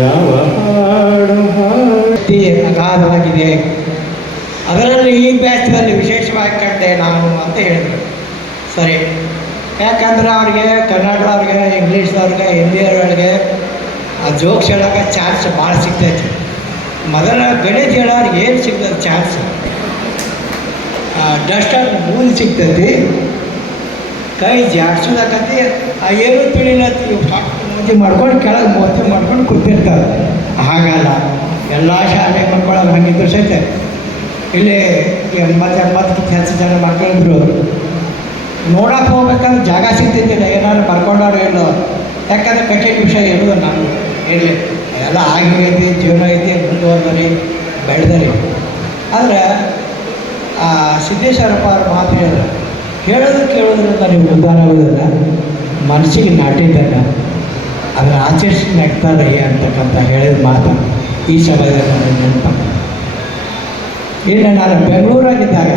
ಯಾವ ಹಾಡು ಶಕ್ತಿ ಅಗಾಧವಾಗಿದೆ. ಅದರಲ್ಲಿ ಈ ಬ್ಯಾಚ್ನಲ್ಲಿ ವಿಶೇಷವಾಗಿ ಕಂಡೆ ನಾನು ಅಂತ ಹೇಳಿದರು. ಸರಿ, ಯಾಕಂದ್ರೆ ಅವ್ರಿಗೆ ಕನ್ನಡದವ್ರಿಗೆ ಇಂಗ್ಲೀಷ್ದವ್ರಿಗೆ ಹಿಂದಿಯವ್ರಿಗೆ ಆ ಜೋಕ್ಸ್ ಹೇಳೋಕೆ ಚಾನ್ಸ್ ಭಾಳ ಸಿಗ್ತೈತಿ. ಮೊದಲ ಗಣಿತ ಹೇಳೋರಿಗೆ ಏನು ಸಿಗ್ತದೆ ಚಾನ್ಸ್? ಡಸ್ಟರ್ ಮೂಲ ಸಿಗ್ತೈತಿ, ಕೈ ಜಾಡ್ಸೋದಾಕತಿ, ಏನು ತಿಳಿಲತ್ತಿ ಮೋದಿ ಮಾಡ್ಕೊಂಡು ಕೆಳಗೆ ಮೋದಿ ಮಾಡ್ಕೊಂಡು ಕೂತಿರ್ತಾರೆ. ಹಾಗಲ್ಲ, ಎಲ್ಲ ಶಾಲೆ ಮಕ್ಕಳು ಹಂಗಿದ್ರು ಸಹಿತ ಇಲ್ಲಿ 80 ಕೆಲಸ ಜನ ಮಕ್ಕಳಿದ್ರು ನೋಡಕ್ಕೆ ಹೋಗ್ಬೇಕಂದ್ರೆ ಜಾಗ ಸಿಗ್ತಿದ್ದಿಲ್ಲ, ಏನಾದ್ರು ಬರ್ಕೊಂಡವ್ರು ಹೇಳೋ. ಯಾಕಂದ್ರೆ ಕಠಿಣ ವಿಷಯ ಹೇಳೋದು ನಾನು ಹೇಳಿ ಎಲ್ಲ ಆಗಿಗೈತಿ, ಜೀವನ ಐತಿ, ಮುಂದುವರೆದರಿ ಬೆಳೆದರಿ. ಆದರೆ ಸಿದ್ದೇಶ್ವರಪ್ಪ ಅವ್ರ ಮಾತು ಹೇಳಿದ್ರು, ಹೇಳೋದು ಕೇಳೋದ್ರಿಂದ ನೀವು ಉದ್ಧಾರ ಆಗೋದಿಲ್ಲ, ಮನಸ್ಸಿಗೆ ನಾಟಿದ್ದಲ್ಲ ಅದನ್ನು ಆಚರಿಸಿ ನಗ್ತಾರೆ ಅಂತಕ್ಕಂಥ ಹೇಳಿದ ಮಾತು ಈ ಸಭೆಯಲ್ಲಿ ನನಗೆ ನೆನಪಾಗ್ತದೆ. ಇನ್ನು ನಾನು ಬೆಂಗಳೂರಾಗಿದ್ದಾಗ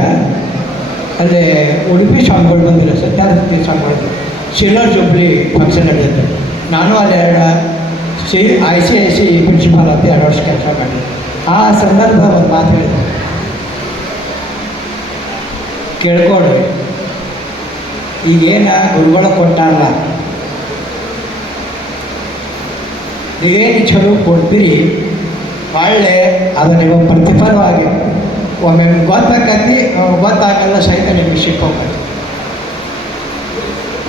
ಅಲ್ಲಿ ಉಡುಪಿ ಸ್ವಾಮಿಗಳು ಬಂದಿಲ್ಲ, ಸತ್ಯಾನಂದ ಸ್ವಾಮಿಗಳು ಸಿಲ್ವರ್ ಜುಬ್ಲಿ ಫಂಕ್ಷನ್ ನಡೆದಿತ್ತು. ನಾನು ಅಲ್ಲಿ ICIC ಪ್ರಿನ್ಸಿಪಾಲ್ ಅಂತ 2 ವರ್ಷ ಕೆಲಸ ಮಾಡಿದೆ. ಆ ಸಂದರ್ಭ ಒಂದು ಮಾತು ಹೇಳಿದೆ, ಕೇಳ್ಕೊಡ್ರಿ, ಈಗೇನು ಗುರುಗಳು ಕೊಟ್ಟಾರಲ್ಲ, ನೀವೇನು ಚಲೋ ಕೊಡ್ತೀರಿ ಒಳ್ಳೆ ಅದು ನೀವು ಪ್ರತಿಫಲವಾಗಿ ಒಮ್ಮೆ ಗೊತ್ತಾಕತಿ, ಗೊತ್ತಾಗಲ್ಲ ಸಹಿತ ನಿಮಗೆ ಸಿಕ್ಕೋಕತಿ.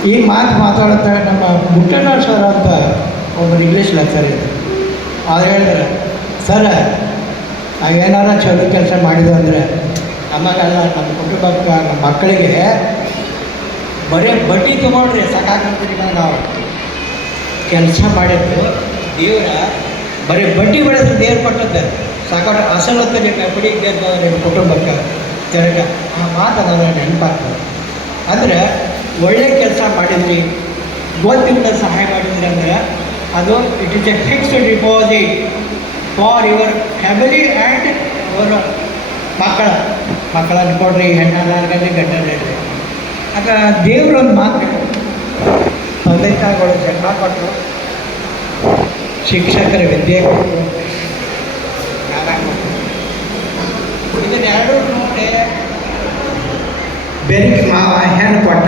ಈ ಮಾತಾಡುತ್ತಾ ನಮ್ಮ ಮುಟ್ಟಣ್ಣ ಸರ್ ಅಂತ ಒಬ್ಬರು ಇಂಗ್ಲೀಷ್ ಲೆಕ್ಚರ್ ಇದೆ, ಅವ್ರು ಹೇಳಿದ್ರೆ, ಸರ್ ನಾವೇನಾರ ಚಲೋ ಕೆಲಸ ಮಾಡಿದ್ವಿ ಅಂದರೆ ನಮಗೆಲ್ಲ ನಮ್ಮ ಕುಟುಂಬಕ್ಕೆ ನಮ್ಮ ಮಕ್ಕಳಿಗೆ ಬರೀ ಬಡ್ಡಿ ತೊಗೊಂಡ್ರಿ ಸಾಕಾಗ್ತೀರಿ. ನಾವು ಕೆಲಸ ಮಾಡಿದ್ದು ದೇವರ ಬರೀ ಬಡ್ಡಿ ಬೆಳೆದ್ರೆ ದೇವ್ರು ಕೊಟ್ಟದ್ದೆ ಸಾಕಾಗ ಅಸಲತ್ತ ನಿಮ್ಮ ಬಡ್ಡಿ ನಿಮ್ಮ ಕುಟುಂಬಕ್ಕೆ ಜನಕ್ಕೆ ಆ ಮಾತು ನನಗೆ ನೆನಪಾಗ್ತದೆ. ಅಂದರೆ ಒಳ್ಳೆ ಕೆಲಸ ಮಾಡಿದ್ರಿ, ಗೊತ್ತಿಲ್ಲ ಸಹಾಯ ಮಾಡಿದ್ರಿ ಅಂದರೆ ಅದು it is A fixed deposit for your family and your ಮಕ್ಕಳನ್ನು ಕೊಡ್ರಿ, ಹೆಣ್ಣಾಗಲಿ ಗಂಡನಲ್ಲಿ. ಆಗ ದೇವರೊಂದು ಮಾತು, ತಂದೆ ತಾಯಿಗಳು ಜನ್ಮ ಕೊಟ್ಟರು, ಶಿಕ್ಷಕರ ವಿದ್ಯೆ ಕೊಟ್ಟರು, ಇದನ್ನೆರಡೂ ನೋಡಿ ಬೆರಿಗೆ ಹೆಣ್ಣು ಕೊಟ್ಟ,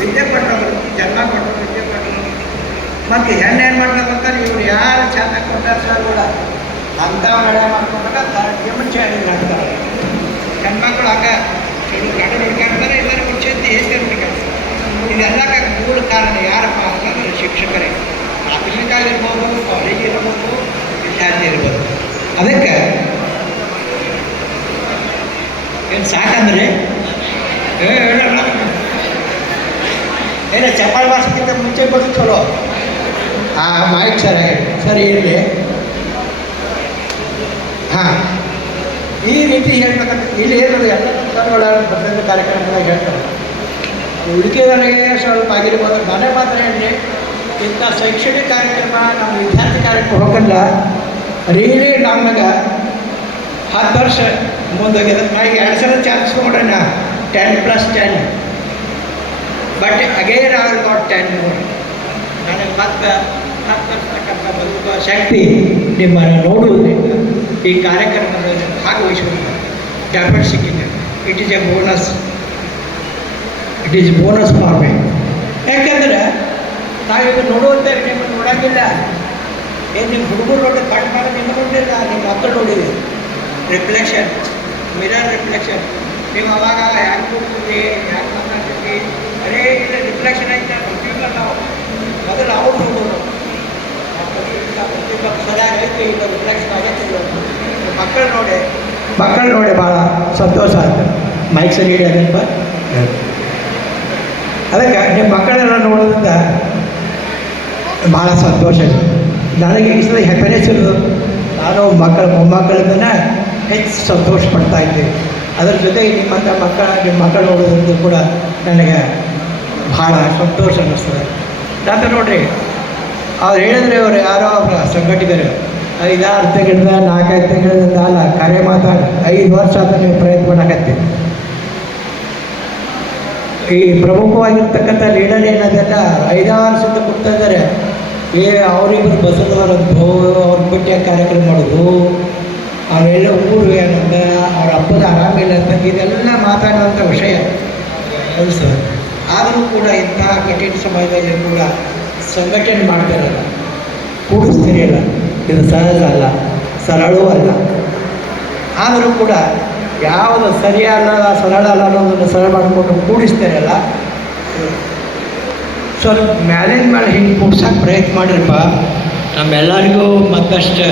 ವಿದ್ಯೆ ಕೊಟ್ಟರು, ಜನ್ಮ ಕೊಟ್ಟರು, ವಿದ್ಯೆ ಕೊಟ್ಟರು. ಮತ್ತು ಹೆಣ್ಣು ಏನು ಮಾಡ್ಬೇಕಂತಾರೆ, ಇವ್ರು ಯಾರು ಚೆನ್ನಾಗಿ ಕೊಟ್ಟಾರ ಸರ್ ಕೂಡ ಅಂಥವ್ ನಡೆ ಮಾಡ್ಕೊಂಡಾಗ ಮುಂಚೆ ಹಾಕ್ತಾರೆ. ಹೆಣ್ಮಕ್ಳು ಆಗ ಕೆಲವು ಗಂಡ ಹುಡುಕಾಡ್ತಾರೆ, ಎಲ್ಲರೂ ಮುಂಚೆ ಹೆಚ್ಚು ಹುಡುಕಾಡ್ತಾರೆ. ಇದೆಲ್ಲ ಮೂಲ ಕಾರಣ ಯಾರಪ್ಪ ಅಂತಂದರೆ ಶಿಕ್ಷಕರೇ. ಪ್ರಾಥಮಿಕ ಇರ್ಬೋದು, ಕಾಲೇಜ್ ಇರ್ಬೋದು, ವಿದ್ಯಾರ್ಥಿ ಇರ್ಬೋದು. ಅದಕ್ಕೆ ಏನು ಸಾಕಂದ್ರೆ ಹೇಳೋಣ, ಏನೇ ಚಪ್ಪಾಳೆ ಬಾರ್ಸೋಕ್ಕಿಂತ ಮುಂಚೆ ಬಂದು ಚಲೋ ಮೈಕ್ ಸರಿ ಇರಲಿ. ಹಾಂ, ಈ ರೀತಿ ಹೇಳ್ಬೇಕಂತ ಇಲ್ಲಿ ಏನದು ಎಲ್ಲ ಬರ್ತದೆ ಕಾರ್ಯಕ್ರಮದಾಗ ಹೇಳ್ತಾರೆ. ಉಳಿಕೆದವರಿಗೆ ಸ್ವಲ್ಪ ಆಗಿರ್ಬೋದು. ನಾನೇ ಮಾತ್ರ ಹೇಳಿ, ಇಂಥ ಶೈಕ್ಷಣಿಕ ಕಾರ್ಯಕ್ರಮ ನಮ್ಮ ವಿದ್ಯಾರ್ಥಿ ಕಾರ್ಯಕ್ರಮ ಹೋಗಲ್ಲ. ರೀಲಿ ನಮ್ಗೆ 10 ವರ್ಷ ಮುಂದೋಗಿದೆ. ನಾ ಈಗ 2 ಸಲ ಚಾನ್ಸ್ ತೊಗೊಂಡ್ರೆ 10+10, but again I will not 10 more. ನನಗೆ ಮತ್ತೆ 10 ವರ್ಷಕ್ಕಂಥ ಬದುಕುವ ಶಕ್ತಿ ನಿಮ್ಮನ್ನು ನೋಡುವುದರಿಂದ ಈ ಕಾರ್ಯಕ್ರಮದಲ್ಲಿ ಭಾಗವಹಿಸುವುದು ಡೆಫಿನೆಟ್ ಸಿಕ್ಕಿದೆ. It is A bonus, it is bonus for me. ಯಾಕೆಂದರೆ ನಾವೀಗ ನೋಡುವಂತೆ ನಿಮ್ಮನ್ನು ನೋಡೋಂಗಿಲ್ಲ. ಏನು ನಿಮ್ಮ ಹುಡುಗರು ನೋಡಿ ಕಟ್ ಮಾಡಿ ನಿಮ್ಮ ನೋಡಿಲ್ಲ, ನಿಮ್ಮ ಮಕ್ಕಳು ನೋಡಿದೆ. Reflection, mirror reflection. ನೀವು ಅವಾಗ ಯಾಕೆ ಹೋಗ್ತೀವಿ, ಯಾಕೆ ಮಾತಾಡ್ತೀವಿ, ಅದೇ ಇಲ್ಲ ರಿಫ್ಲೆಕ್ಷನ್ ಐತೆ ಪ್ರತಿಯೊಬ್ಬರು ನಾವು ಮೊದಲು ಅವ್ರು ನೋಡೋರು. ಸರಿಯಾಗಿ ಐತೆ, ಇಲ್ಲ ರಿಫ್ಲೆಕ್ಷನ್ ಆಗೈತೆ. ಮಕ್ಕಳು ನೋಡಿ ಭಾಳ ಸಂತೋಷ ಆಯ್ತು. ಮೈಕ್ ಸರಿ ಅದಪ್ಪ. ಅದಕ್ಕೆ ನಿಮ್ಮ ಮಕ್ಕಳೆಲ್ಲ ನೋಡೋದ್ರಿಂದ ಭಾಳ ಸಂತೋಷ ಇದೆ ನನಗೆ. ಈ ಸಲ ಹ್ಯಾಪಿನೆಸ್ ಇರೋದು, ನಾನು ಮೊಮ್ಮಕ್ಕಳಿಂದನೇ ಹೆಚ್ಚು ಸಂತೋಷ ಪಡ್ತಾ ಇದ್ದೀವಿ. ಅದರ ಜೊತೆಗೆ ನಿಮ್ಮ ಮಕ್ಕಳು ನೋಡೋದ್ರಿಂದ ಕೂಡ ನನಗೆ ಭಾಳ ಸಂತೋಷ ಅನ್ನಿಸ್ತದೆ. ನಂತರ ನೋಡಿರಿ, ಅವ್ರು ಹೇಳಿದ್ರೆ ಅವರು ಯಾರೋ ಅವರ ಸಂಘಟಕರು 5-6 ತಿಂಗಳಿಂದ 4-5 ತಿಂಗಳಿಂದ ಅಲ್ಲ, ಕರೆ ಮಾತಾಡಿ 5 ವರ್ಷ ಅಂತ ನೀವು ಪ್ರಯತ್ನ ಮಾಡಕತ್ತೀವಿ. ಈ ಪ್ರಮುಖವಾಗಿರ್ತಕ್ಕಂಥ ಲೀಡರ್ ಏನದೆಲ್ಲ 5-6 ವರ್ಷದಿಂದ ಕೊಡ್ತಾ ಇದ್ದಾರೆ. ಅವರಿಬ್ಬರು ಬಸದವರಂತೂ ಅವ್ರ ಬಿಟ್ಟು ಕಾರ್ಯಕ್ರಮ ಮಾಡೋದು, ಅವೆಲ್ಲ ಊರು ಏನಂತ, ಅವ್ರ ಹಬ್ಬದ ಆರಾಮಿಲ್ಲ ಅಂತ, ಇದೆಲ್ಲ ಮಾತಾಡುವಂಥ ವಿಷಯ. ಹೌದು ಸರ್. ಆದರೂ ಕೂಡ ಇಂತಹ ಕಠಿಣ ಸಮಯದಲ್ಲಿ ಕೂಡ ಸಂಘಟನೆ ಮಾಡ್ತಾರಲ್ಲ, ಕೂಡಿಸ್ತೀರಲ್ಲ, ಇದು ಸಹಜ ಅಲ್ಲ, ಸರಳವೂ ಅಲ್ಲ. ಆದರೂ ಕೂಡ ಯಾವುದು ಸರಿಯಲ್ಲ ಸರಳ ಅಲ್ಲ ಅನ್ನೋದನ್ನು ಸರಳ ಮಾಡಿಕೊಂಡು ಕೂಡಿಸ್ತಾರಲ್ಲ, ಸ್ವಲ್ಪ ಮ್ಯಾಲಿನ ಮೇಲೆ ಹಿಂಗೆ ಕೂಡ್ಸೋಕೆ ಪ್ರಯತ್ನ ಮಾಡಿರಪ್ಪ. ನಮ್ಮೆಲ್ಲರಿಗೂ ಮತ್ತಷ್ಟು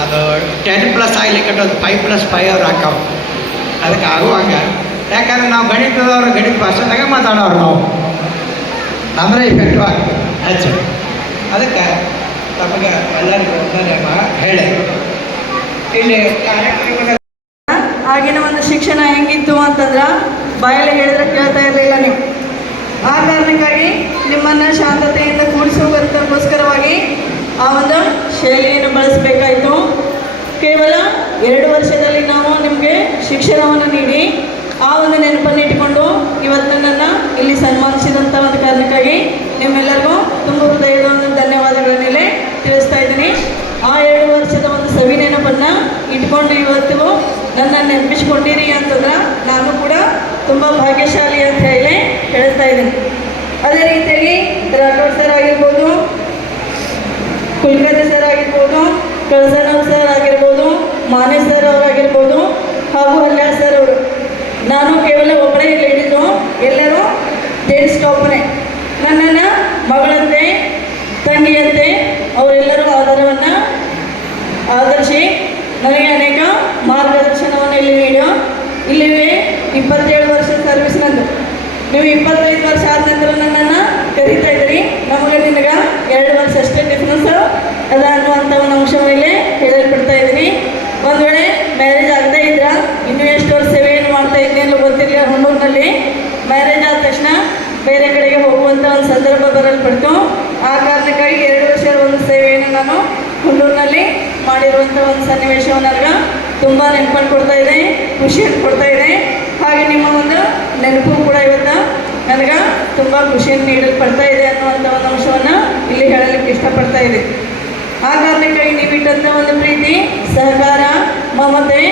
ಅದು 10+ ಆಗ್ಲಿಕ್ಕೆ ಒಂದು 5+5 ಅವ್ರು ಹಾಕಾವ, ಅದಕ್ಕೆ ಆಗುವಾಗ. ಯಾಕಂದ್ರೆ ನಾವು ಗಣಿತದವರು ಗಣಿತ ಭಾಷೆದಾಗ ಮಾತಾಡೋರು, ನಾವು ನಮ್ಮದೇ ಇಫೆಕ್ಟಿವ್ ಆಗ್ತದೆ ಹೆಚ್ಚು. ಅದಕ್ಕೆ ನಮಗೆ ಎಲ್ಲರಿಗೂ ವಂದನೆ ಹೇಳಿ ಇಲ್ಲಿ ಕಾರ್ಯಕ್ರಮದ ಆಗಿನ ಒಂದು ಶಿಕ್ಷಣ ಹೆಂಗಿತ್ತು ಅಂತಂದ್ರೆ ಬಾಯಲ್ಲಿ ಹೇಳಿದ್ರೆ ಕೇಳ್ತಾ ಇರಲಿಲ್ಲ ನೀವು. ಆ ಕಾರಣಕ್ಕಾಗಿ ನಿಮ್ಮನ್ನು ಶಾಂತತೆಯಿಂದ ಕೂಡಿಸುವುದಕ್ಕೋಸ್ಕರವಾಗಿ ಆ ಒಂದು ಶೈಲಿಯನ್ನು ಬಳಸಬೇಕಾಯಿತು. ಕೇವಲ 2 ವರ್ಷದಲ್ಲಿ ನಾವು ನಿಮಗೆ ಶಿಕ್ಷಣವನ್ನು ನೀಡಿ ಆ ಒಂದು ನೆನಪನ್ನು ಇಟ್ಟುಕೊಂಡು ಇವತ್ತು ನನ್ನನ್ನು ಇಲ್ಲಿ ಸನ್ಮಾನಿಸಿದಂಥ ಒಂದು ಕಾರಣಕ್ಕಾಗಿ ನಿಮ್ಮೆಲ್ಲರಿಗೂ ತುಂಬ ಹೃದಯದ ಒಂದು ಧನ್ಯವಾದಗಳನ್ನೆಲ್ಲ ತಿಳಿಸ್ತಾ ಇದ್ದೀನಿ. ಆ 2 ವರ್ಷದ ಒಂದು ಸವಿ ನೆನಪನ್ನು ಇಟ್ಕೊಂಡು ಇವತ್ತಿಗೂ ನನ್ನ ನೆನಪಿಸ್ಕೊಂಡಿರಿ ಅಂತಂದ್ರೆ ನಾನು ಕೂಡ ತುಂಬ ಭಾಗ್ಯಶಾಲಿ ಅಂತ ಹೇಳಿ ಹೇಳ್ತಾ ಇದ್ದೀನಿ. ಅದೇ ರೀತಿಯಾಗಿ ರಾಠೋಡ್ ಸರ್ ಆಗಿರ್ಬೋದು, ಕುಲಕರ್ಣಿ ಸರ್ ಆಗಿರ್ಬೋದು, ಕಳಸನವ್ರ ಸರ್ ಆಗಿರ್ಬೋದು, ಮಾನೆ ಸರ್ ಅವರಾಗಿರ್ಬೋದು ಹಾಗೂ ಹಲ್ಯಾಳ್ ಸರ್ ಅವರು, ನಾನು ಕೇವಲ ಒಬ್ಬಳೇ ಹೇಳಿದ್ದು, ಎಲ್ಲರೂ ಜೆಂಟ್ಸ್ ಟಾಪರೇ. ನನ್ನನ್ನು ಮಗಳಂತೆ ತಂಗಿಯಂತೆ ಅವರೆಲ್ಲರೂ ಆಧಾರವನ್ನು ಆಧರಿಸಿ ನನಗೆ ಅನೇಕ ಮಾರ್ಗದರ್ಶನವನ್ನು ಇಲ್ಲಿ ನೀಡೋ. ಇಲ್ಲಿವೇ 27 ವರ್ಷ ಸರ್ವಿಸ್ ನಂದು. ನೀವು 25 ವರ್ಷ ಆದ ನಂತರ ನನ್ನನ್ನು ಕರೀತಾ ಇದ್ದೀರಿ. ನಮಗೆ ನಿನಗೆ 2 ವರ್ಷ ಅಷ್ಟೇ ಡಿಫ್ರೆನ್ಸ್ ಅದ ಅನ್ನುವಂಥ ಒಂದು ಅಂಶವಲ್ಲೇ ಹೇಳಲ್ಪಡ್ತಾ ಇದ್ದೀನಿ. ಒಂದು ವೇಳೆ ಮ್ಯಾರೇಜ್ ಆಗದೇ ಇದ್ರೆ ಇನ್ನೂ ಎಷ್ಟು ವರ್ಷ ಸೇವೆಯನ್ನು ಮಾಡ್ತಾ ಇದ್ದೀನಿ ಗೊತ್ತಿರಲಿಲ್ಲ. ಹುಣ್ಣೂರಿನಲ್ಲಿ ಮ್ಯಾರೇಜ್ ಆದ ತಕ್ಷಣ ಬೇರೆ ಕಡೆಗೆ ಹೋಗುವಂಥ ಒಂದು ಸಂದರ್ಭ ಬರಲ್ಪಡ್ತು. ಆ ಕಾರಣಕ್ಕಾಗಿ 2 ವರ್ಷದ ಒಂದು ಸೇವೆಯನ್ನು ನಾನು ಹುಣ್ಣೂರಿನಲ್ಲಿ ಮಾಡಿರುವಂಥ ಒಂದು ಸನ್ನಿವೇಶವನ್ನು ನನಗೆ ತುಂಬ ನೆನಪನ್ನು ಕೊಡ್ತಾ ಇದೆ, ಖುಷಿಯನ್ನು ಕೊಡ್ತಾ ಇದೆ. ಹಾಗೆ ನಿಮ್ಮ ಒಂದು ನೆನಪು ಕೂಡ ಇವತ್ತು ನನಗೆ ತುಂಬ ಖುಷಿಯನ್ನು ನೀಡಲ್ಪಡ್ತಾ ಇದೆ ಅನ್ನುವಂಥ ಒಂದು ಅಂಶವನ್ನು ಇಲ್ಲಿ ಹೇಳಲಿಕ್ಕೆ ಇಷ್ಟಪಡ್ತಾ ಇದೆ. ಆ ಕಾರಣಕ್ಕಾಗಿ ನೀವಿಟ್ಟಂಥ ಒಂದು ಪ್ರೀತಿ, ಸಹಕಾರ, ಮಮತೆ,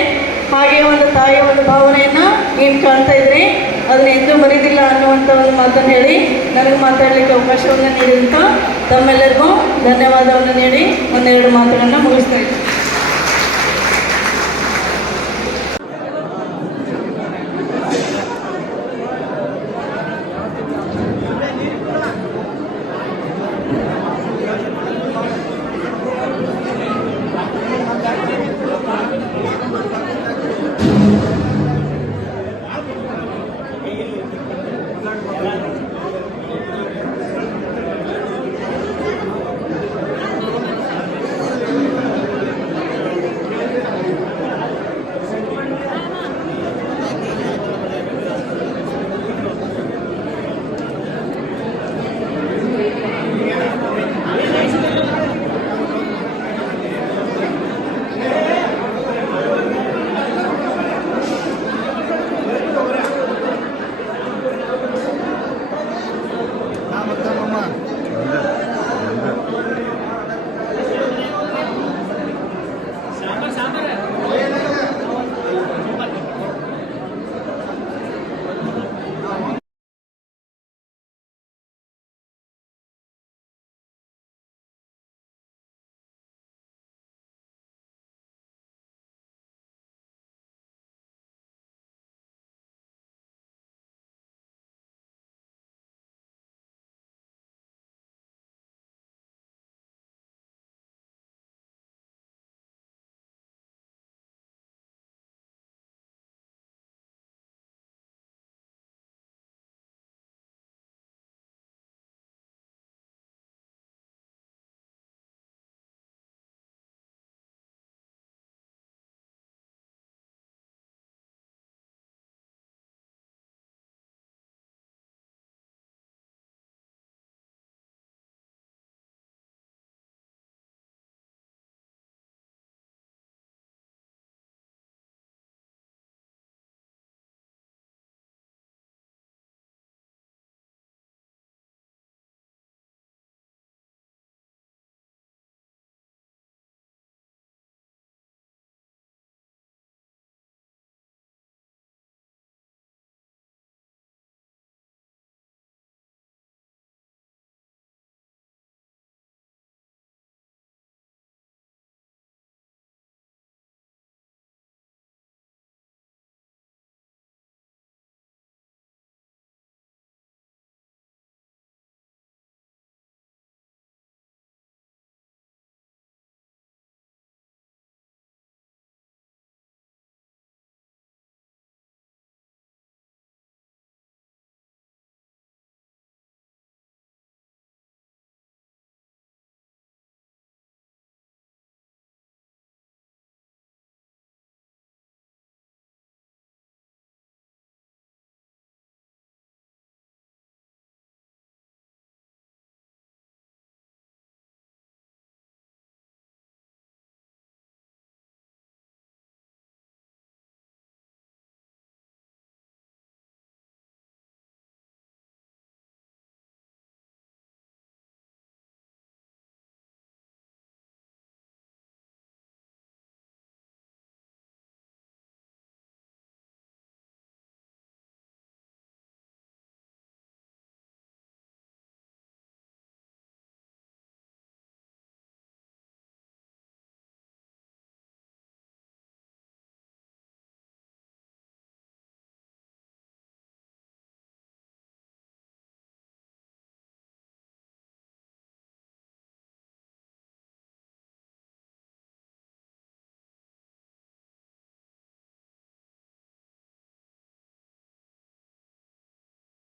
ಹಾಗೆ ಒಂದು ತಾಯಿಯ ಒಂದು ಭಾವನೆಯನ್ನು ಏನು ಕಾಣ್ತಾ ಇದ್ರಿ ಅದನ್ನ ಎಂದೂ ಮರೀದಿಲ್ಲ ಅನ್ನುವಂಥ ಒಂದು ಮಾತನ್ನು ಹೇಳಿ ನನಗೆ ಮಾತಾಡಲಿಕ್ಕೆ ಅವಕಾಶವನ್ನು ನೀಡಿದಂಥ ತಮ್ಮೆಲ್ಲರಿಗೂ ಧನ್ಯವಾದವನ್ನು ನೀಡಿ ಒಂದೆರಡು ಮಾತುಗಳನ್ನು ಮುಗಿಸ್ತಾ ಇದ್ದೀನಿ.